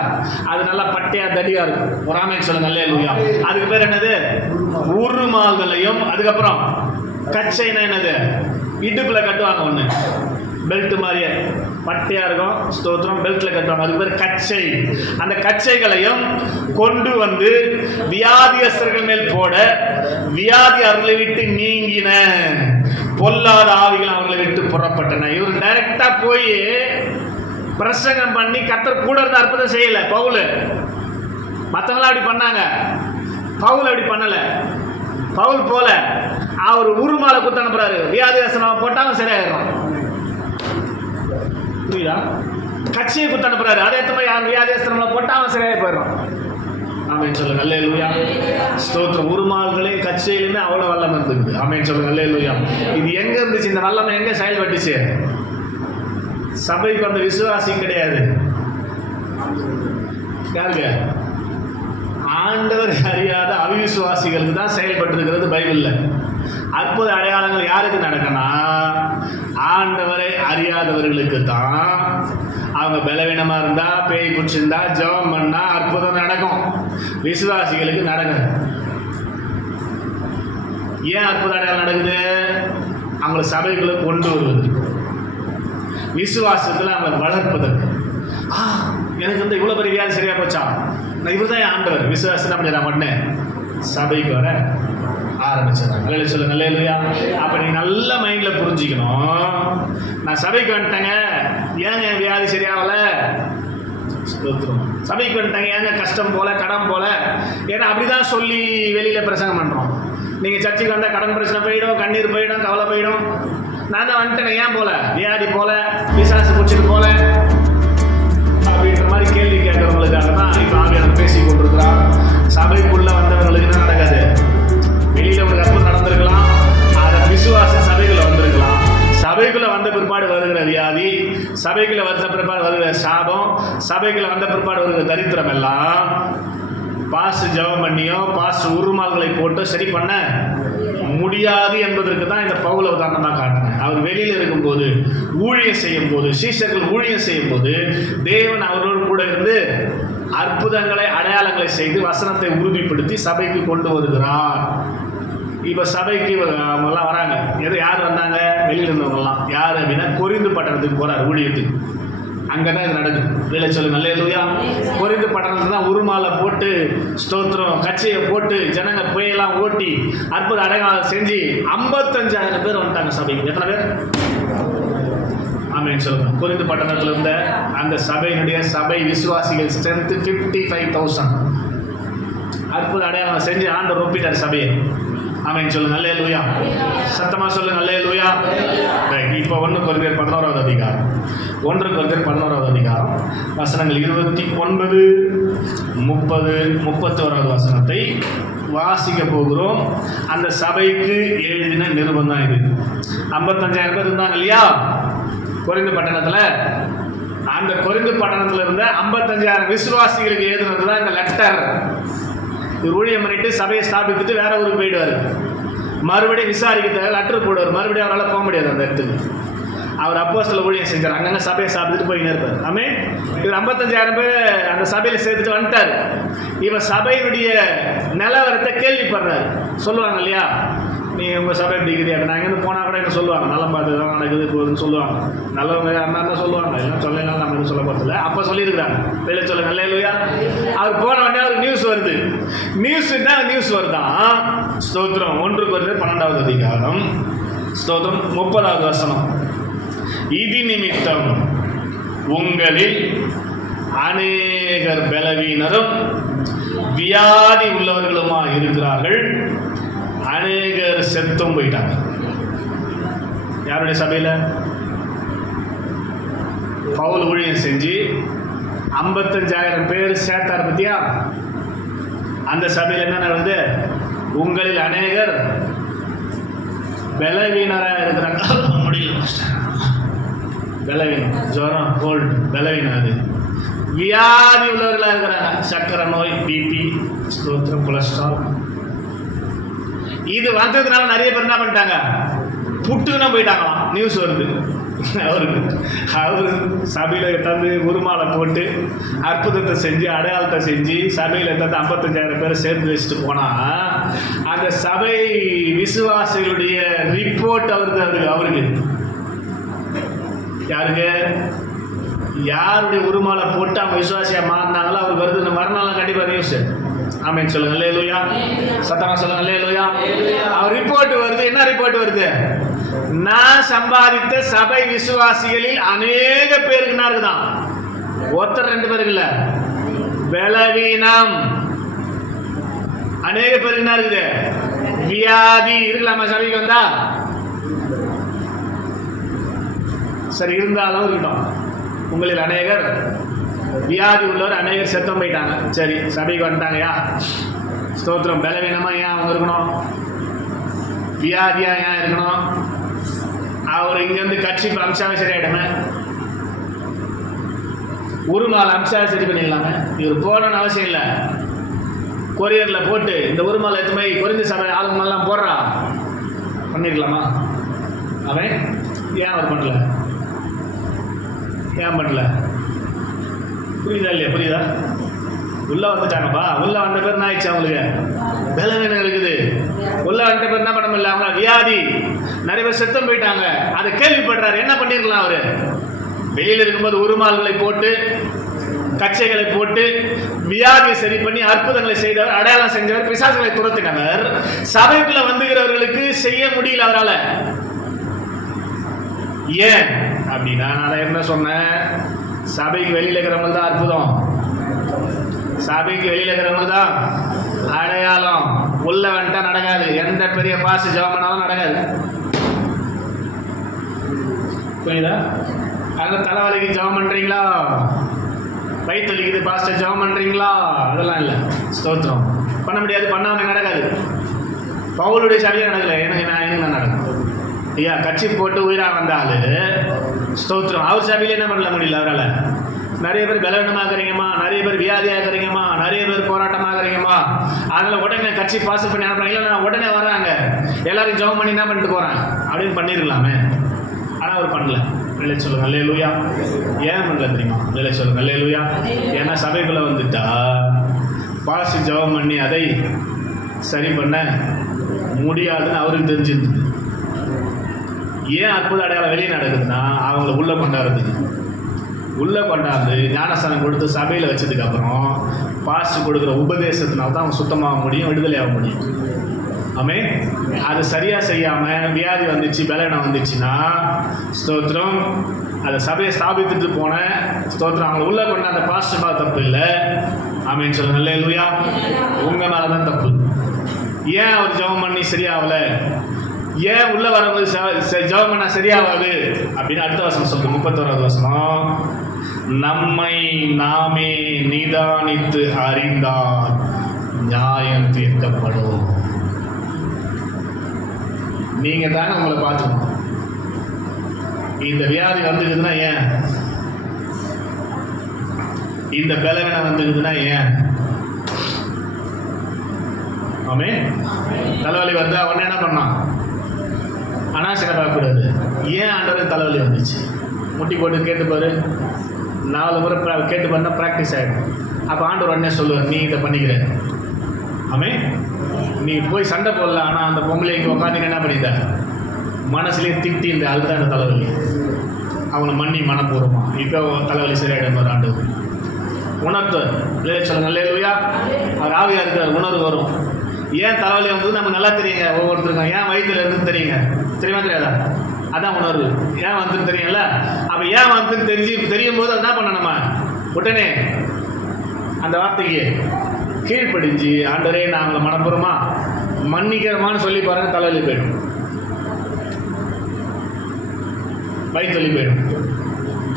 அது நல்லா பட்டையாக தடியாக இருக்கும். ஒரு ஆமென் சொல்லுங்க, அல்லேலூயா. அதுக்கு பேர் என்னது? உருமால்களையும். அதுக்கப்புறம் கச்சைனா என்னது? இடுப்பில் கட்டுவாங்க ஒன்று, பெல்ட் மாதிரியே பட்டையாக இருக்கும். ஸ்தோத்திரம். பெல்ட்டில் கட்டுவாங்க, அதுக்கு பேர் கச்சை. அந்த கச்சைகளையும் கொண்டு வந்து வியாதியஸ்தர்கள் மேல் போட, வியாதி அவர்களை விட்டு நீங்கின, பொல்லாத ஆவிகள் அவர்களை விட்டு புறப்பட்டன. இவர் டைரக்டா போய் பிரசங்கம் பண்ணி கர்த்தர் கூட இருந்து அற்புதம் செய்யல பவுல். மற்றவங்களாம் அப்படி பண்ணாங்க, பவுல் அப்படி பண்ணல. பவுல் போல அவர் உருமாலை குத்த அனுப்புறாரு. வியாதியஸ்தனம் போட்டாலும் சரியாயிடும். புரியுதா? கட்சியை குத்த அனுப்புறாரு. அதே மாதிரி யார் வியாதியஸ்தனம் போட்டா அவன் சரியாகி போயிடும். ஆமென் சொல்லுங்க, அல்லேலூயா. ஸ்தோத்திரம். உருமால்களே கச்சையிலுமே அவ்வளோ வல்லமை இருந்துக்குது. ஆமென் சொல்லுங்க, அல்லேலூயா. இது எங்க இருந்துச்சு? இந்த வல்லமை எங்க செயல்பட்டுச்சு? சபைக்கு வந்த விசுவாசி கிடையாது. யாருங்க? ஆண்டவர் அறியாத அவிசுவாசிகளுக்கு தான் செயல்பட்டு இருக்கிறது பைபிள்ல. அற்புத அடையாளங்கள் யாருக்கு நடக்கும்னா, ஆண்டவரை அறியாதவர்களுக்கு தான். அவங்க பலவீனமா இருந்தா, பேய் பிடிச்சிருந்தா, ஜெபம் பண்ணா அற்புதம் நடக்கும். விசுவாசிகளுக்கு நடக்குது. ஏன் அற்புத அடையாளம் நடக்குது? அவங்களை சபைக்குள்ள கொண்டு வருவது, விசுவாசத்தில் அவங்களை வளர்ப்பதற்கு. எனக்கு வந்து இவ்வளோ பெரிய வியாதி சரியா போச்சா, நான் இவர் தான் ஆண்டவர், விசுவாசம் பண்ணிடுறான் உடனே சபைக்கு வர ஆரம்பிச்சிடறாங்க. அல்லேலூயா சொல்லுங்க, அல்லேலூயா. அப்போ நீங்கள் நல்ல மைண்டில் புரிஞ்சிக்கணும், நான் சபைக்கு வந்துட்டேங்க, ஏங்க என் வியாதி சரியாகல, சபைக்கு வந்துட்டாங்க ஏங்க கஷ்டம் போல, கடன் போல, ஏன்னா அப்படிதான் சொல்லி வெளியில் பிரசங்கம் பண்ணுறோம். நீங்கள் சர்ச்சுக்கு வந்தால் கடன் பிரச்சனை போயிடும், கண்ணீர் போயிடும், கவலை போயிடும். நான் தான் வந்துட்டேங்க, ஏன் போல, வியாதி போல, பிசாசு பிடிச்சிட்டு போல அப்படின்ற மாதிரி கேள்வி கேட்கறவங்களுக்காக தான் இப்போ ஆவியானவர் பேசி கொண்டிருக்கிறார். சபைக்குள்ள வந்தவங்களுக்கு என்ன நடக்காது? வெளியில ஒரு அற்புதம் நடந்திருக்கலாம், அதை விசுவாச சபைக்குள்ள வந்திருக்கலாம். சபைக்குள்ள வந்த பிற்பாடு வருகிற வியாதி, சபைக்குள்ள வந்த பிற்பாடு வருகிற சாபம், சபைக்குள்ள வந்த பிற்பாடு வருகிற தரித்திரம் எல்லாம் பாசு ஜெபம் பண்ணியோ பாசு உருமால்களை போட்டு சரி பண்ண முடியாது என்பதற்கு தான் இந்த பவுலை உதாரணமாக காட்டினேன். அவர் வெளியில் இருக்கும்போது, ஊழியம் செய்யும் போது, சீஷர்கள் ஊழியம் செய்யும் போது தேவன் அவரோடு கூட இருந்து அற்புதங்களை அடையாளங்களை செய்து வசனத்தை உறுதிப்படுத்தி சபைக்கு கொண்டு வருகிறார். இப்போ சபைக்கு அவங்கெல்லாம் வராங்க. யார் வந்தாங்க? வெளியில் இருந்தவங்கலாம். யார் அப்படின்னா கொரிந்து பட்டணத்துக்கு போகிறார் ஊழியத்துக்கு. அங்கே தான் இது நடக்குது. வெளியே சொல்லுங்க, அல்லேலூயா. கொரிந்து பட்டணத்தில் தான் உருமாலை போட்டு, ஸ்தோத்திரம், கச்சையை போட்டு ஜனங்க புயலாம் ஓட்டி அற்புத அடையாளம் செஞ்சு 55,000 பேர் வந்துட்டாங்க சபைக்கு. எத்தனை பேர்? ஆமென் சொல்லுங்க. கொரிந்து பட்டணத்தில் இருந்த அந்த சபையினுடைய சபை விசுவாசிகள் ஸ்ட்ரென்த் 55,000. அற்புத அடையாளம் செஞ்சு ஆண்டவர் ஒப்பிட்டார் சபையை. ஆமென் சொல்லுங்க, அல்லேலூயா. சத்தமா சொல்லுங்க, அல்லேலூயா. இப்போ 1 கொரிந்தியர் 11வது அதிகாரம், 1 கொரிந்தியர் 11வது அதிகாரம் வசனங்கள் 29, 30, 31வது வசனத்தை வாசிக்க போகிறோம். அந்த சபைக்கு எழுதின நிருபம் இது. 55,000 பேர் இருந்தாங்க இல்லையா கொரிந்து பட்டணத்தில்? அந்த கொரிந்து பட்டணத்தில் இருந்த 55,000 விசுவாசிகளுக்கு எழுதுனது தான் இந்த லெட்டர். ஊழியம் பண்ணிட்டு சபையை ஸ்தாபித்துட்டு வேற ஊருக்கு போயிடுவார். மறுபடியும் விசாரிக்க லெட்டர் போடுவார். மறுபடியும் அவரால் போக முடியாது அந்த இடத்துக்கு. அவர் அப்போஸ்தல ஊழியம் செஞ்சார். அங்கங்கே சபையை ஸ்தாபித்துட்டு போயின்னு இருப்பார். ஆமே, இவர் 55,000 பேர் அந்த சபையில் சேர்த்துட்டு வந்துட்டார். இவர் சபையினுடைய நிலவரத்தை கேள்விப்படுறாரு. சொல்லுவாங்க இல்லையா, நீ உங்கள் சபை எப்படி இருக்குது அப்படி, நாங்கள் இருந்து போனால் கூட என்ன சொல்லுவாங்க, நல்லா பார்த்து தான் நடக்குது போகுதுன்னு சொல்லுவாங்க. நல்லவங்க அண்ணா தான் சொல்லுவாங்க, எல்லாம் சொல்லலாம், நம்ம எதுவும் சொல்ல போகிறதில்ல. அப்போ சொல்லியிருக்கிறாங்க. வெளியே சொல்லுங்க, அல்லேலூயா. அவர் போன உடனே அவருக்கு நியூஸ் வருது. நியூஸ் வருதான். ஸ்தோத்திரம். 1 கொரிந்தியர் 12வது அதிகாரம், ஸ்தோத்திரம், 30வது வசனம். இது நிமித்தம் உங்களில் அநேகர் பலவீனரும் வியாதி உள்ளவர்களுமா இருக்கிறார்கள், அநேகர் செத்தும் போயிட்டாங்க. யாருடைய சபையில்? பவுல் ஊழியம் செஞ்சு 55,000 பேர் சேர்த்தார் பத்தியா. அந்த சபையில் என்ன நடக்குது? உங்களில் அநேகர் பலவீனராக இருக்கிறாங்க. முடியல, பலவீனம், ஜுரம், கோல்டு, பலவீனம். அது வியாதி உள்ளவர்களாக இருக்கிறாங்க. சக்கரை நோய், பிபி, ஸ்தோத்திரம், கொலஸ்ட்ரால். இது வந்ததுனால நிறைய பேர் என்ன பண்ணிட்டாங்க? புட்டுக்குன்னா போயிட்டாங்களாம். நியூஸ் வருது. அவரு சபையில் தந்து உருமாலை போட்டு அற்புதத்தை செஞ்சு அடையாளத்தை செஞ்சு சபையில் தந்து 55,000 பேரை சேர்த்து வச்சுட்டு போனால் அந்த சபை விசுவாசிகளுடைய ரிப்போர்ட் அவருக்கு யாருக்கு? யாருடைய உருமாலை போட்டு அவங்க விசுவாசியாக மாறினாங்களோ அவருக்கு வருது. இந்த மறுநாள் கண்டிப்பாக நியூஸ். ஆமென் சொல்லுங்க. அல்லேலூயா. சத்தமா சொல்லுங்க. அல்லேலூயா. அவர் ரிப்போர்ட் வருது. என்ன ரிப்போர்ட் வருது? நான் சம்பாதித்த சபை விசுவாசிகளில் அநேக பேருக்கு என்ன இருக்குதான்? ஒருத்தர் 2 பேருக்கு இல்ல, பலவீனம். அநேக பேருக்கு என்ன இருக்குது? வியாதி இருக்கலாமா? சபைக்கு வந்தா சரி, இருந்தாலும் இருக்கட்டும். உங்களில் அநேகர் வியாதி உள்ளவர், அநேகர் செத்தம் போயிட்டாங்க. சரி, சபைக்கு வந்துட்டாங்கயா, ஸ்தோத்திரம். பலவீனமா ஏன் அவங்க இருக்கணும்? வியாதியா ஏன் இருக்கணும்? அவர் இங்கேருந்து கட்சி அம்சாவே சரியாயிடுமே. ஒரு நாள் அம்சாவை சரி பண்ணிடலாமே. இவர் போடணும்னு அவசியம் இல்லை. கொரியரில் போட்டு இந்த உருமாலை எதுவுமே குறைந்த சபை ஆளுங்கெல்லாம் போடுறா பண்ணிருக்கலாமா? அவன் ஏன் அவர் பண்ணல? ஏன் பண்ணல? புரியுதா இல்லையா? புரியுதா? உள்ள வந்துட்டாங்கப்பா. உள்ள வந்த பேர் என்ன ஆயிடுச்சு? அவங்களுக்கு பலவீனம் இருக்குது. உள்ள வந்த பேர் என்ன பண்ண முடியல? அவங்க வியாதி, நிறைய பேர் செத்தம் போயிட்டாங்க. அதை கேள்விப்படுறாரு. என்ன பண்ணிருக்கலாம்? அவரு வெளியில் இருக்கும்போது உருமால்களை போட்டு கச்சைகளை போட்டு வியாதியை சரி பண்ணி அற்புதங்களை செய்தவர், அடையாளம் செஞ்சவர், பிசாசுகளை துரத்தினவர். சபைக்குள்ள வந்துகிறவர்களுக்கு செய்ய முடியல அவரால். ஏன் அப்படின்னா, நான் என்ன சொன்னேன்? சபைக்கு வெளியில் இருக்கிறவங்க தான் அற்புதம், சபைக்கு வெளியில் இருக்கிறவங்க தான் அடையாளம். உள்ள வந்துட்டா நடக்காது. எந்த பெரிய பாச ஜெபம் பண்ணாலும் நடக்காது. புரியுதா? அதனால தலைவலிக்கு ஜெபம் பண்றீங்களா? வயிற்றுலிக்குது பாஸ்டர் ஜெபம் பண்றீங்களா? அதெல்லாம் இல்லை. ஸ்தோத்திரம். பண்ண முடியாது. பண்ணாமல் நடக்காது. பவுலுடைய சபையாக நடக்கல. எனக்கு நடக்கும். ஐயா, கட்சி போட்டு உயிராக வந்தாலும் ஸ்தோத்திரம். அவர் சபையில என்ன பண்ணல முடியல அவரால். நிறைய பேர் பலவீனமாகறீங்கம்மா, நிறைய பேர் வியாதியாகிறீங்கம்மா, நிறைய பேர் போராட்டமாகறீங்கம்மா. அதனால் உடனே கட்சி பாஸ் பண்ணி அனுப்புறாங்க. இல்லை, நான் உடனே வர்றாங்க, எல்லாரும் ஜெபம் பண்ணி என்ன பண்ணிட்டு போகிறேன் அப்படின்னு பண்ணிருக்கலாமே. ஆனால் அவர் பண்ணல. இல்லை சொல்லுங்க. அல்லேலூயா. ஏன் பண்ணல தெரியுமா? இல்லை சொல்லுங்க. அல்லேலூயா. ஏன்னா சபைக்குள்ளே வந்துட்டா பாஸ் ஜெபம் பண்ணி அதை சரி பண்ண முடியாதுன்னு அவருக்கு தெரிஞ்சிருந்தது. ஏன் அற்புத அடையாளம் வெளியே நடக்குதுன்னா, அவங்களை உள்ளே கொண்டாடுறதுக்கு. உள்ளே கொண்டாந்து ஞானஸ்தானம் கொடுத்து சபையில் வச்சதுக்கப்புறம் பாஸ்ட் கொடுக்குற உபதேசத்தினால தான் அவங்க சுத்தமாக முடியும், விடுதலையாக முடியும். ஆமே. அது சரியாக செய்யாமல் வியாதி வந்துச்சு, பலவீனம் வந்துச்சுன்னா ஸ்தோத்திரம், அதை சபையை ஸ்தாபித்துட்டு போன ஸ்தோத்திரம் அவங்களை உள்ளே கொண்டு அந்த பாஸ்ட் மேலே தப்பு இல்லை. ஆமேன்னு சொல்லுங்க. அல்லேலூயா. உங்கள் மேலே தான் தப்பு. ஏன் அவர் ஜெபம் பண்ணி சரியாகலை? ஏன் உள்ள வரவங்க ஜெபம் பண்ண சரியாகாது அப்படின்னு அடுத்த வசனம் சொல்லுங்க. 31வது வசனம். நம்மை நாமே நிதானித்து அறிந்தால் நியாயம் தீர்க்கப்படும். நீங்க தானே உங்களை பார்த்துக்கணும். இந்த வியாதி வந்துக்குதுன்னா ஏன்? இந்த பலவீனம் வந்துக்குதுன்னா ஏன்? ஆமே. தலைவலி வந்தா அவன் என்ன பண்ணான்? அனாசனை பார்க்கக்கூடாது. ஏன் ஆண்டவருக்கு தலைவலி வந்துச்சு? முட்டி போட்டு கேட்டுப்பாரு. 4 முறை கேட்டு பண்ணால் ப்ராக்டிஸ் ஆகிடும். அப்போ ஆண்டவர் உடனே சொல்லுவார், நீ இதை பண்ணிக்கிற. ஆமே. நீ போய் சண்டை போடல, ஆனால் அந்த பொம்பளைக்கு உட்காந்து என்ன பண்ணிட்ட? மனசுலேயே திட்டி இந்த அதுதான் அந்த தலைவலி. அவனை மண்ணி மனப்பூர்வமா இப்போ தலைவலி சரியாயிடும். ஆண்டவர் உணர்த்துவார். இல்லை சொல்லுங்க. அல்லேலூயா. அவர் ஆவியாக இருக்கிற உணர்வு வரும். ஏன் தலைவலி வந்தது நமக்கு நல்லா தெரியுங்க. ஒவ்வொருத்தருக்கும் ஏன் வயிற்றுல இருந்து தெரியுங்க. தெரியுமா தெரியாதா? அதான் உணர்வு. ஏன் வந்துன்னு தெரியும்ல. அப்போ ஏன் வந்துன்னு தெரியும் போது என்ன பண்ண நம்ம உடனே அந்த வார்த்தைக்கு கீழ்ப்படிஞ்சு ஆண்டவரே நான் அவங்களை மனப்பூர்வமா மன்னிக்கிறமான்னு சொல்லி பாருங்க, தலைவலி போயிடும், வயிற்றுவலி போயிடும்.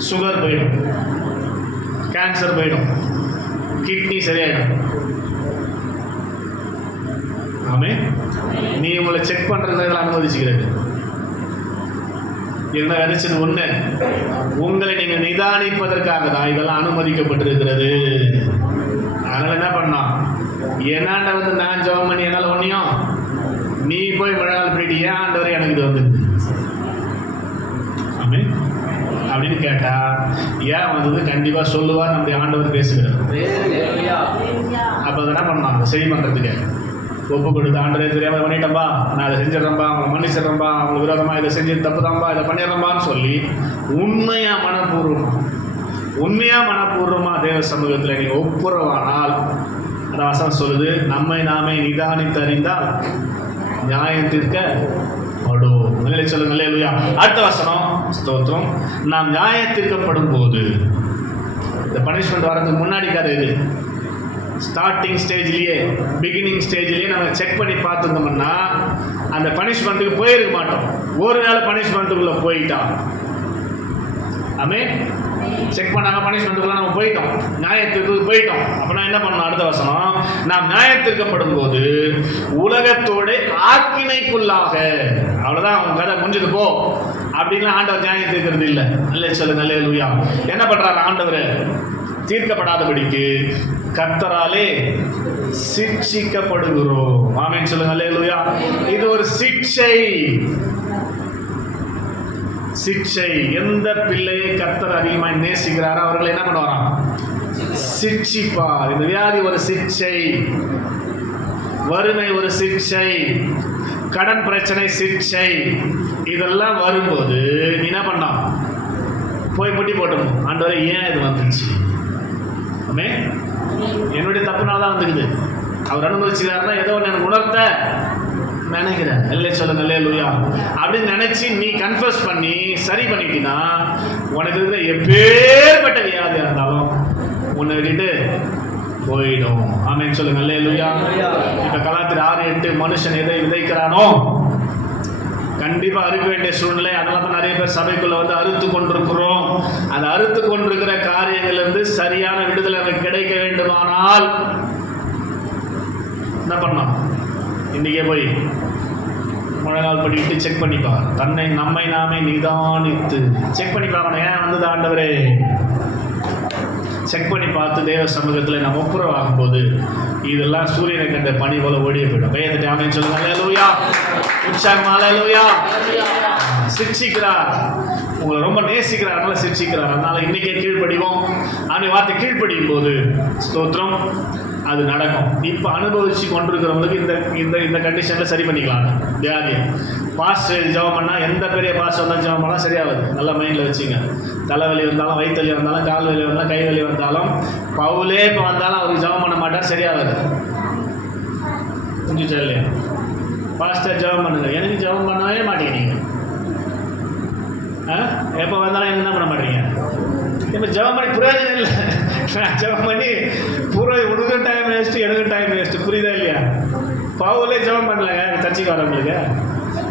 சுகர் போயிடும், கேன்சர் போயிடும், கிட்னி சரியாயிடும். ஆமே. நீ உங்களை செக் பண்றது அனுமதிச்சுக்கிறது என்ன நினைச்சது ஒண்ணு, உங்களை நீங்க நிதானிப்பதற்காக தான் இதெல்லாம் அனுமதிக்கப்பட்டிருக்கிறது. அதனால என்ன பண்ணோம், என்னாண்ட வந்து நான் ஜெபம் பண்ணி என்னால ஒன்னையும் நீ போய் மழைநாள் பண்ணிட்டு ஏன் ஆண்டவரை எனக்கு இது வந்து ஆமே அப்படின்னு கேட்டா ஏன் வந்தது கண்டிப்பா சொல்லுவார் நம்முடைய ஆண்டவர் பேசுகிறார். அப்ப அதை என்ன பண்ணலாம், சரி பண்றதுக்கு ஒப்பு கொடுத்து ஆண்டவரே தெரியாம பண்ணிட்டேன்பா, நான் அதை செஞ்சிடறேன்பா, அவங்களை மன்னிச்சிடறேன்பா, அவங்களுக்கு விரோதமாக இதை செஞ்சு தப்பு தான்பா, இதை பண்ணிடுறேன்பான்னு சொல்லி உண்மையா மனப்பூர்வமா தேவ சமூகத்தில் நீங்க ஒப்புரவானால் அந்த வசனம் சொல்லுது, நம்மை நாமே நிதானித்து அறிந்தால் நியாயம் தீர்க்க படும். நிலை சொல்லுங்க அல்லேலூயா. அடுத்த வசனம் ஸ்தோத்திரம். நாம் நியாயம் தீர்க்கப்படும் போது, இந்த பனிஷ்மெண்ட் வரதுக்கு முன்னாடி கதை இது, ஸ்டார்டிங் ஸ்டேஜ்லேயே பிகினிங் ஸ்டேஜ்லேயே நம்ம செக் பண்ணி பார்த்துருந்தோம்னா அந்த பனிஷ்மெண்ட்டுக்கு போயிருக்க மாட்டோம். ஒரு நாள் பனிஷ்மெண்ட்டுக்குள்ளே போயிட்டோம். ஆமே. செக் பண்ணாங்க பனிஷ்மெண்ட்டுக்குள்ள நம்ம போயிட்டோம், நியாயத்திற்கு போயிட்டோம். அப்படின்னா என்ன பண்ணணும், அடுத்த வசனம், நாம் நியாயத்திற்கப்படும் போது உலகத்தோட ஆக்கினைக்குள்ளாக, அவ்வளோதான் அவங்க கதை முடிஞ்சது போ அப்படின்லாம் ஆண்டவர் நியாயம் தீர்க்கிறது இல்லை. நல்ல சொல்லுங்க அல்லேலூயா. என்ன பண்றாரு ஆண்டவர், தீர்க்கப்படாதபடிக்கு கர்த்தராலே சிக்ஷிக்கப்படுகிறோம். ஆமென் சொல்லுங்க அல்லேலூயா. இது ஒரு சிக்ஷை. எந்த பிள்ளையை கர்த்தர் அதிகமாக நேசிக்கிறாரோ அவர்களை என்ன பண்ணுவாராம், சிக்ஷிப்பார். இந்த வியாதி ஒரு சிக்ஷை, வறுமை ஒரு சிக்ஷை, கடன் பிரச்சனை சிக்ஷை. இதெல்லாம் வரும்போது நீ என்ன பண்ணா, போய் முட்டி போட்டணும், ஆண்டவரே ஏன் இது வந்துச்சு, ஆமே என்னுடைய தப்புனால தான் வந்துக்குது, அவர் அனுமதிச்சுக்கிறாருன்னா ஏதோ எனக்கு உணர்த்த நினைக்கிறேன். இல்லை சொல்லுங்க அல்லேலூயா. அப்படின்னு நினைச்சு நீ கன்ஃபஸ் பண்ணி சரி பண்ணிட்டீங்கன்னா உனக்கு இருக்கிற எப்பேற்பட்ட வியாதியா இருந்தாலும் உன்னை விட்டுட்டு போயிடும். ஆமென் சொல்லுங்க அல்லேலூயா. இப்ப கலாத்திர 6:8 மனுஷன் எதை விதைக்கிறானோ கண்டிப்பா அறுக்க வேண்டிய சூழ்நிலை. அதனால தான் நிறைய பேர் சபைக்குள்ள வந்து அறுத்து கொண்டிருக்கிறோம். அந்த அறுத்து கொண்டிருக்கிற காரியங்கள் இருந்து சரியான விடுதலை எனக்கு கிடைக்க வேண்டுமானால் என்ன பண்ணலாம், இன்னைக்கே போய் முழங்கால் படிக்கிட்டு செக் பண்ணிப்பார். நம்மை நாமே நிதானித்து செக் பண்ணி பார்க்கணும். ஏன் வந்தது ஆண்டவரே, செக் பண்ணி பார்த்து தேவ சமூகத்தில் நம்ம ஒப்புரவாகும் போது இதெல்லாம் சூரியனை கண்ட பனி போல ஓடிய போயிடும். கையெழுத்து ஆமென் சொல்லுங்க அல்லேலூயா. உற்சாகம் அல்லேலூயா. சிக்ஷிக்கிறார், உங்களை ரொம்ப நேசிக்கிறார், அதனால சிக்ஷிக்கிறார். அதனால இன்னைக்கே கீழ்ப்படிவோம். அந்த வார்த்தை கீழ்ப்படியும் போது ஸ்தோத்திரம் அது நடக்கும். இப்போ அனுபவிச்சு கொண்டிருக்கிறவங்களுக்கு இந்த இந்த இந்த கண்டிஷனில் சரி பண்ணிக்கலாம் வியாதியை. பாஸ் ஜெபம் பண்ணால் எந்த பெரிய பாஸ் வந்தாலும் ஜெபம் பண்ணால் சரியாகுது. நல்லா மைண்டில் வச்சுங்க. தலைவலி வந்தாலும், வயிற்றுவலி வந்தாலும், கால் வலி வந்தாலும், கை வலி வந்தாலும், பவுலே இப்போ வந்தாலும் அவருக்கு ஜெபம் பண்ண மாட்டார், சரியாகுது. புரிஞ்சுச்சா இல்லையா? பாஸ்டர் ஜெபம் பண்ணுங்க, எனக்கு ஜெபம் பண்ணவே மாட்டேங்கிறீங்க. எப்போ வந்தாலும் என்ன பண்ண மாட்டீங்க. இப்போ ஜெபம் பண்ணி பிரயோஜனம் இல்லை. ஜெபம் பண்ணி உனக்கு டைம் வேஸ்ட்டு, எனக்கு டைம் வேஸ்ட்டு. புரியுதா இல்லையா? பவுலே ஜெபம் பண்ணலங்க சர்ச்சைக்கு வரவங்களுக்கு.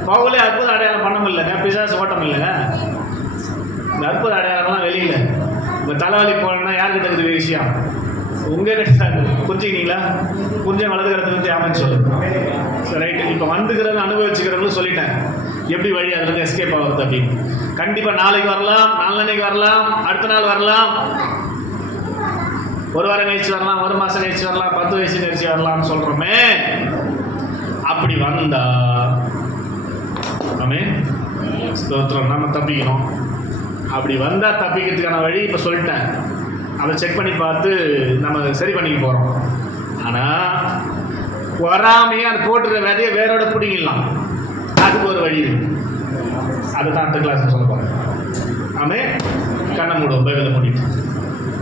பவுலே அற்புத அடையாளம் பண்ண முடியலங்க, பிசாசு ஓட்டம் இல்லைங்க. இந்த அற்புத அடையாளம்லாம் வெளியில். இப்போ தலைவலி போனா யார்கிட்ட இருக்குது விஷயம், உங்ககிட்ட தான். புரிஞ்சுக்கிட்டீங்களா? புரிஞ்ச வலது கருத்தை பற்றி ஆமென் சொல்லுங்க. சரி ரைட்டு. இப்போ வந்துக்கிறது அனுபவிச்சுக்கிறவங்களும் சொல்லிட்டேன் எப்படி வழி அதுலேருந்து எஸ்கேப் ஆகுது அப்படின்னு. கண்டிப்பாக நாளைக்கு வரலாம், நாளன்னைக்கு வரலாம், அடுத்த நாள் வரலாம், ஒரு வாரம் கழிச்சு வரலாம், ஒரு மாதம் கழிச்சு வரலாம், 10 வயசு கழிச்சு வரலாம்னு சொல்கிறோமே. அப்படி வந்தா ஆமென் ஸ்தோத்திரம், நம்ம தப்பிக்கணும். அப்படி வந்தால் தப்பிக்கிறதுக்கான வழி இப்போ சொல்லிட்டேன். அதை செக் பண்ணி பார்த்து நம்ம சரி பண்ணிக்க போகிறோம். ஆனால் வராமையே அது போட்டுற விதையை வேரோட பிடிக்கலாம். அதுக்கு ஒரு வழி இருக்கு. அதை தான் அடுத்த கிளாஸ் சொல்ல போகிறேன். ஆமென். கண்ணை மூடுவோம், விதை மூடிட்டு.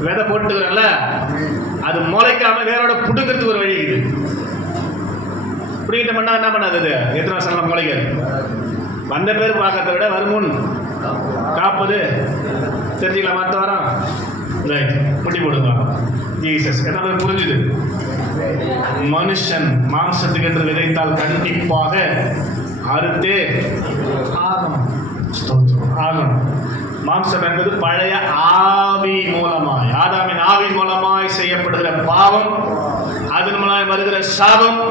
விதை போட்டுக்கிறேன்ல, அது முளைக்காம வேரோட புடுங்கிறதுக்கு ஒரு வழி இருக்குது. பிடிக்கிட்ட பண்ணால் என்ன பண்ணாது, அது எத்தனை வருஷம் முளைக்காது. வந்த பேர் பார்க்கறத விட வருமுன் காப்பது தெரிஞ்சுக்கலாம். மற்ற வாரம் ரைட் முட்டி போடுங்க. ஜீசஸ் என்ன புரிஞ்சுது. மனுஷன் மாம்சத்துக்கு என்று விதைத்தால் கண்டிப்பாக அறுத்தே ஆகணும். ஆகணும். மாம்சம் என்பது பழைய ஆவி மூலமாய், ஆதாமின் ஆவி மூலமாய் செய்யப்படுகிற பாவம், அதன் மூலமாய் வருகிற சாபம்,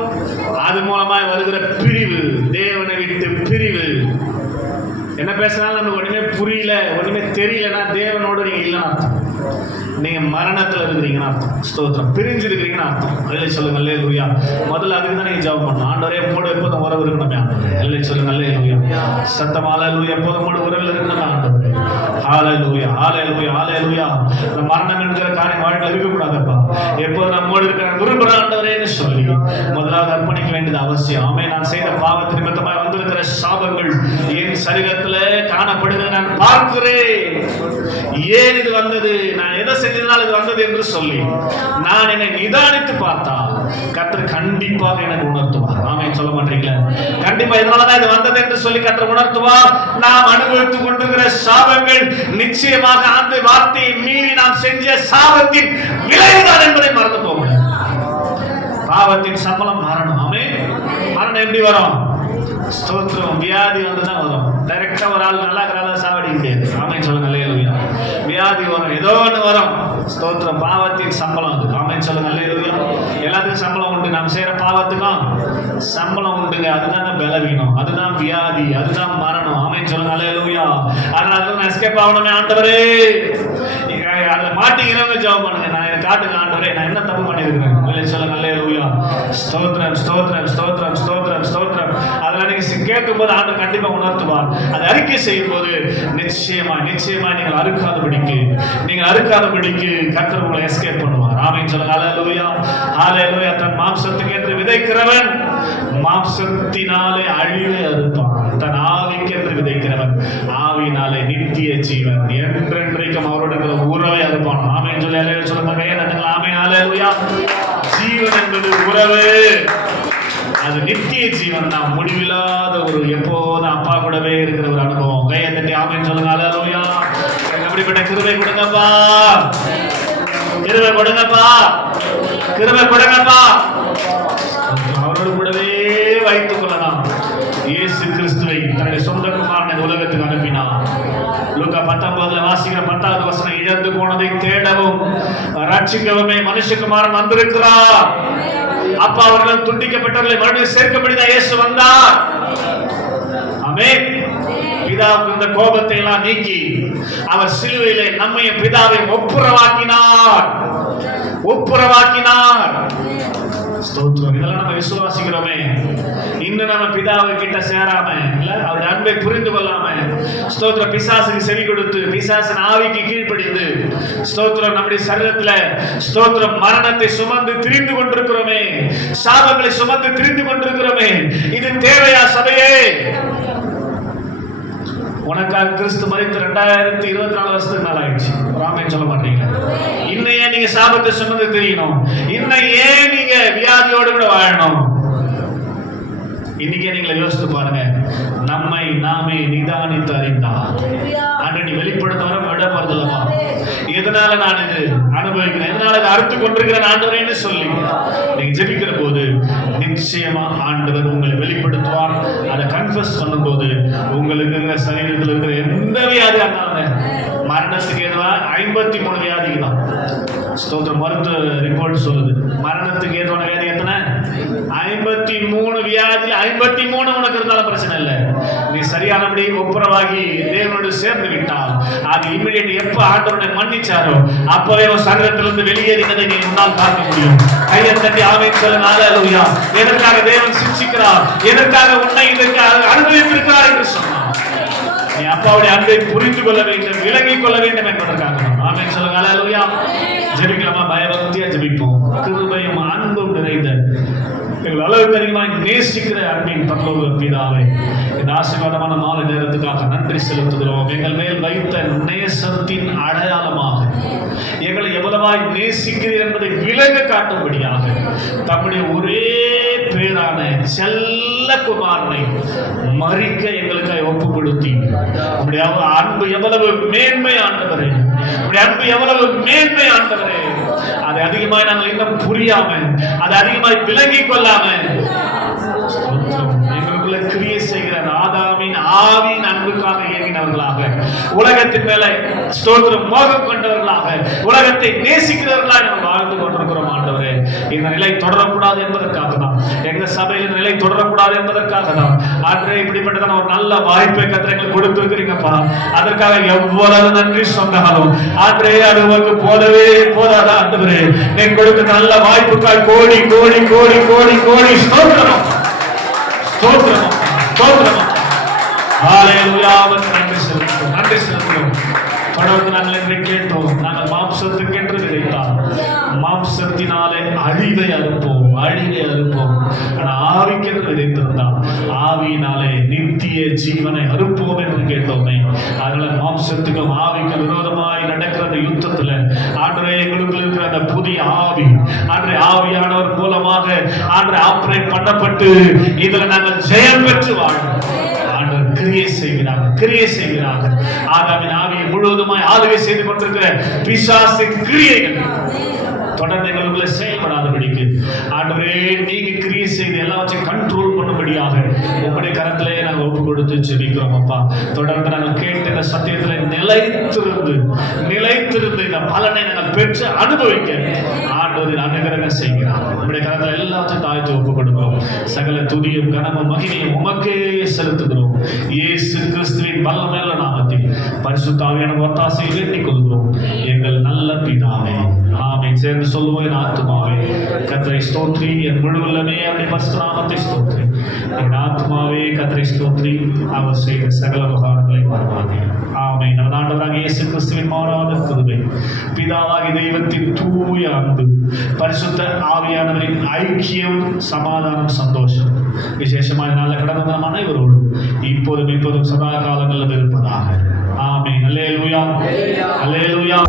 அதன் மூலமாய் வருகிற பிரிவு, தேவனை விட்டு பிரிவு. என்ன பேசினாலும் நமக்கு ஒண்ணுமே புரியல, ஒண்ணுமே தெரியலன்னா தேவனோடு நீங்க இல்லைன்னு அர்த்தம். நீங்க மரணத்துல இருக்கிறீங்கன்னு அர்த்தம். ஸ்தோத்திரம். பிரிஞ்சு இருக்கிறீங்கன்னு அர்த்தம். அதில் சொல்லுங்க அல்லேலூயா. முதல்ல அதுக்கு தான் நீங்க ஜெபம் பண்ணணும். ஆண்டவரே மூடு எப்போதும் உறவு இருக்கணுமே ஆண்டவரே. அதில் சொல்லுங்க அல்லேலூயா. சத்தம் ஹல்லேலூயா. எப்போதும் மூடு உறவில் இருக்கணுமே ஆண்டவரே. ஹல்லேலூயா, ஹல்லேலூயா, ஹல்லேலூயா. இந்த மரணம் என்கிற காரியம் வாழ்க்கையில் இருக்கக்கூடாதப்பா. எப்போதும் நம்மோடு இருக்கிற விரும்புகிற ஆண்டவரேன்னு சொல்லி முதலாவது அர்ப்பணிக்க வேண்டியது அவசியம். ஆமே. நான் செய்த பாவத்தின் நிமித்தமாக வந்திருக்கிற சாபங்கள் என் சரீரத்தில் காணப்படுகிறது நான் பார்க்கிறேன். ஏன் இது வந்தது, நான் எதை செஞ்சதுனால இது வந்தது என்று சொல்லி நான் என்னை நிதானித்து பார்த்தால் கர்த்தர் கண்டிப்பாக எனக்கு உணர்த்துவார். ஆமே. சொல்ல மாட்டீங்களா? கண்டிப்பா இதனாலதான் இது வந்தது என்று சொல்லி கர்த்தர் உணர்த்துவார். நாம் அனுபவித்துக் கொண்டிருக்கிற சாபங்கள் நிச்சயமாக அந்த வார்த்தையை மீறி நாம் செஞ்ச சாபத்தின் விளைவுதான் என்பதை மறந்து போக முடியும். பாவத்தின் சம்பளம் மரணம். ஆமே. மரணம் எப்படி வரும்? ஸ்தோத்திரம். வியாதி வந்துதான் வரும். டைரக்டா ஒரு ஆள் நல்லா இருக்கிறால சாவடி முடியாது. ஆமென் சொல்லுங்க அல்லேலூயா. வியாதி வரும், ஏதோ ஒன்று வரும். ஸ்தோத்திரம். பாவத்தின் சம்பளம் அது. ஆமென் சொல்லுங்க அல்லேலூயா. எல்லாத்துக்கும் சம்பளம் உண்டு. நாம் செய்யற பாவத்துக்கும் சம்பளம் உண்டுங்க. அதுதான் பலவீனம், அதுதான் வியாதி, அதுதான் மரணம். ஆமென் சொல்லுங்க அல்லேலூயா. அதனால நான் எஸ்கேப் ஆகணுமே ஆண்டவரே. அதுல மாட்டிக்கிறவங்க ஜெபம் பண்ணுங்க. நான் எனக்கு காட்டுங்க ஆண்டவரே, நான் என்ன தப்பு பண்ணியிருக்கிறேன். சொல்லுங்க அல்லேலூயா. ஸ்தோத்திரம், ஸ்தோத்திரம், ஸ்தோத்திரம், ஸ்தோத்திரம், ஸ்தோத்திரம். அதெல்லாம் நீங்க கேட்கும் போது ஆண்டவர் கண்டிப்பா உணர்த்துவார். அதை அறிக்கை செய்யும் போது நிச்சயமா நிச்சயமா நீங்கள் அறுக்காதபடிக்கு கர்த்தர் உங்களை எஸ்கேப் பண்ணுவார். ஆமென் சொல்லுங்க அல்லேலூயா. அல்லேலூயா. தன் மாம்சத்துக்கு என்று விதைக்கிறவன் மாம்சத்தினாலே அழிவை அறுப்பான். தன் ஆவிக்கு என்று விதைக்கிறவன் ஆவியினாலே நித்திய ஜீவன் என்றென்றைக்கும் அவருடைய உறவை அறுப்பான். ஆமென் சொல்லி அல்லேலூயா சொல்லுங்க. கையை தட்டுங்க. ஆமென் அல்லேலூயா. ஜீவன் என்பது உறவு, அது நித்திய ஜீவன் தான். முடிவில்லாத ஒரு எப்போதும் அப்பா கூடவே இருக்கிற ஒரு அனுபவம். கையை தட்டி ஆமென் சொல்லுங்க அல்லேலூயா. அப்படிப்பட்ட கிருபை கொடுங்கப்பா, கிருபை கொடுங்கப்பா, கிருபை கொடுங்கப்பா. அவரோடு கூடவே வைத்துக் கொள்ளலாம். இயேசு கிறிஸ்துவை தன்னுடைய சொந்த குமாரனை உலகத்துக்கு அனுப்பினார். லூக்கா 19 வாசிக்கிற 10வது வசனம், இழந்து போனதை தேடவும் ரட்சிக்கவுமே மனுஷகுமாரன் வந்திருக்கிறார். அப்பா அவர்கள் துண்டிக்கப்பட்டவர்களை மறுபடியும் சேர்க்கப்படிதான் இயேசு வந்தார். ஆமென். பிதாவுக்கு இந்த கோபத்தை எல்லாம் நீக்கி அவர் சிலுவையிலே நம்மையும் பிதாவை ஒப்புரவாக்கினார். ஸ்தோத்திரம். இதெல்லாம் நம்ம விசுவாசிக்கிறோமே. இன்னும் நம்ம பிதாவை கிட்ட சேராம, இல்ல அவருடைய அன்பை புரிந்து கொள்ளாம, ஸ்தோத்திரம், பிசாசுக்கு செவி கொடுத்து பிசாசின் ஆவிக்கு கீழ்ப்படிந்து, ஸ்தோத்திரம், நம்முடைய சரீரத்துல ஸ்தோத்திரம் மரணத்தை சுமந்து திரிந்து கொண்டிருக்கிறோமே, சாபங்களை சுமந்து திரிந்து கொண்டிருக்கிறோமே. இது தேவையா சபையே? உனக்காக கிறிஸ்து மரித்து 2024 வருஷத்துக்கு மேல ஆயிடுச்சு. ஆமென் சொல்ல மாட்டீங்க? இன்னும் ஏன் நீங்க சாபத்தை சுமந்து தெரியணும்? இன்னும் ஏன் நீங்க வியாதியோடு கூட வாழணும்? இன்னைக்கே நீங்களை யோசித்து பாருங்க. நம்மை நாமே நிதானித்து அறிந்தார். அன்றைக்கு வெளிப்படுத்த வர விடப்படுதலமா, எதனால நான் இது அனுபவிக்கிறேன், எதனால இதை அறுத்து கொண்டிருக்கிறேன் ஆண்டவரேன்னு சொல்லி நீங்க ஜெபிக்கிற போது நிச்சயமா ஆண்டவர் உங்களை வெளிப்படுத்துவார். அதை கன்ஃபஸ் பண்ணும் போது உங்களுக்கு இருக்கிற சரீரத்தில் இருக்கிற எந்த வியாதியா இருந்தாலும், மரணத்துக்கு ஏதுவா 53 வியாதிக்கு தான் ஸ்தோத்திரம் மருத்துவ ரிப்போர்ட் சொல்லுது. மரணத்துக்கு ஏதுவான வியாதி எத்தனை? 53 வியாதி. 53 உனக்கு இருந்தாலும் பிரச்சனை இல்லை. நீ சரியானபடி ஒப்புரவாகி தேவனோடு சேர்ந்து விட்டால் அது இமிடியேட் எப்ப ஆண்டவரை மன்னிச்சாரோ அப்பவே ஒரு சரீரத்திலிருந்து வெளியேறினதை நீ உன்னால் பார்க்க முடியும். கையை தட்டி ஆமென் சொல்லுங்க அல்லேலூயா. எதற்காக தேவன் சிக்ஷிக்கிறார், எதற்காக உன்னை இதற்காக அனுபவித்திருக்கிறார் என்று சொன்னார். நீ அப்பாவுடைய அன்பை புரிந்து கொள்ள வேண்டும், விளங்கிக் கொள்ள வேண்டும் என்பதற்காக. ஆமென் சொல்லுங்க அல்லேலூயா. ஜெபிக்கலாமா? பயபக்தியா ஜெபிப்போம். கிருபையும் அன்பும் நிறைந்த எங்கள் அளவுக்கு அதிகமாக நேசிக்கிற அன்பின் பரலோக பிதாவே, இந்த ஆசீர்வாதமான மாலை நேரத்துக்காக நன்றி செலுத்துகிறோம். எங்கள் மேல் வைத்த நேசத்தின் அடையாளமாக எங்களை எவ்வளவாய் நேசிக்கிறீர் என்பதை விலக காட்டும்படியாக தம்முடைய ஒரே பேரான செல்ல குமாரனை மறிக்க எங்களுக்காக ஒப்பு கொடுத்தி, உங்களுடைய அன்பு எவ்வளவு மேன்மை ஆண்டவரே, உங்களுடைய அன்பு எவ்வளவு மேன்மை ஆண்டவரே, அதை அதிகமாய் நாங்கள் இன்னும் புரியாம, அதை அதிகமாய் விளங்கிக் கொள்ளாம எங்களுக்குள்ள கிரியை செய்கிற ஆதாமின் ஆவியின் அன்புக்காக இயங்கினவர்களாக, உலகத்தின் மேல ஸ்தோத்திரம் மோகம் கொண்டவர்களாக, உலகத்தை நேசிக்கிறவர்களாக நாம் வாழ்ந்து கொண்டிருக்கிறோம். ஆண்டவரே, இந்த நிலை தொடரக்கூடாது என்பதற்காக தான், எங்க சபையில் இந்த நிலை தொடரக்கூடாது என்பதற்காக தான் ஆண்டவரே இப்படிப்பட்டதான ஒரு நல்ல வாய்ப்பை கர்த்தர் எங்களுக்கு கொடுத்திருக்கிறீங்கப்பா. அதற்காக எவ்வளவு நன்றி சொன்னாலும் ஆண்டவரே அது உங்களுக்கு போதவே போதாதா. ஆண்டவரே, நீங்க கொடுத்த நல்ல வாய்ப்புக்காய் கோடி கோடி கோடி கோடி கோடி ஸ்தோத்திரம் ஸ்தோத்திரம் ஸ்தோத்திரம். ஹல்லேலூயா. நன்றி செலுத்துகிறோம், நன்றி செலுத்துகிறோம். தொடர்ந்து நாங்கள் என்று கேட்டோம், நாங்கள் மாம்சத்துக்கு என்று விதைத்தால் மாம்சத்தினாலே அழிவை அறுப்போம், அழிவை அறுப்போம். ஆனால் ஆவிக்கென்று விதைத்திருந்தால் ஆவியினாலே நித்திய ஜீவனை அறுப்போம் என்று கேட்டோமே. அதனால மாம்சத்துக்கும் ஆவிக்கும் விரோதமாய் நடக்கிற அந்த யுத்தத்துல ஆண்டவரே எங்களுக்கு இருக்கிற அந்த புதிய ஆவி, ஆண்டவரே ஆவியானவர் மூலமாக ஆண்டவரே ஆபரேட் பண்ணப்பட்டு இதுல நாங்கள் ஜெயம் பெற்று வாழணும். கிரியை செய்கிறாங்க, கிரியை செய்கிறாங்க. ஆதாமின் ஆவியை முழுவதுமாய் ஆளுகை செய்து கொண்டிருக்கிற பிசாசின் கிரியைகள் தொடர்ந்து எங்களுக்குள்ள செயல்படாதபடிக்கு ஆண்டவரே நீங்க கிரியை செய்து எல்லாவற்றையும் கண்ட்ரோல் பண்ணும்படியாக உங்களுடைய கரத்திலே நாங்கள் ஒப்பு கொடுத்து ஜெபிக்கிறோம் அப்பா. தொடர்ந்து நாங்கள் கேட்ட இந்த சத்தியத்துல நிலைத்திருந்து இந்த பலனை நாங்கள் பெற்று அனுபவிக்க ஆண்டவரின் அனுகிரகம் செய்கிறார். உங்களுடைய கரத்துல எல்லாத்தையும் தாழ்த்து ஒப்பு கொடுக்கிறோம். சகல துதியும் கனமும் மகிமையும் உமக்கே செலுத்துகிறோம். இயேசு கிறிஸ்துவின் வல்லமையுள்ள நாமத்தில் பரிசுத்த ஆவியானவர் ஒத்தாசை வேண்டிக் கொள்கிறோம் எங்கள் நல்ல பிதாவே, ஆமென். சேர்ந்து சொல்லுவோம், என் ஆத்துமாவே கர்த்தரை ஸ்தோத்ரி, என் முழு உள்ளமே அவருடைய பரிசுத்த நாமத்தை ஸ்தோத்ரி. என் ஆத்துமாவே கர்த்தரை ஸ்தோத்ரி, அவர் செய்த சகல உபகாரங்களை மறவாதே. ஆமென். நமது ஆண்டவராகிய இயேசு கிறிஸ்துவின் மாறாத கிருபை, பிதாவாகிய தெய்வத்தின் தூய அன்பு, பரிசுத்த ஆவியானவரின் ஐக்கியம், சமாதானம், சந்தோஷம் விசேஷமான நாளில் கடந்த நம் அனைவரோடும் இப்போதும் சதா காலங்களில் இருப்பதாக. ஆமென். அல்லேலூயா, அல்லேலூயா.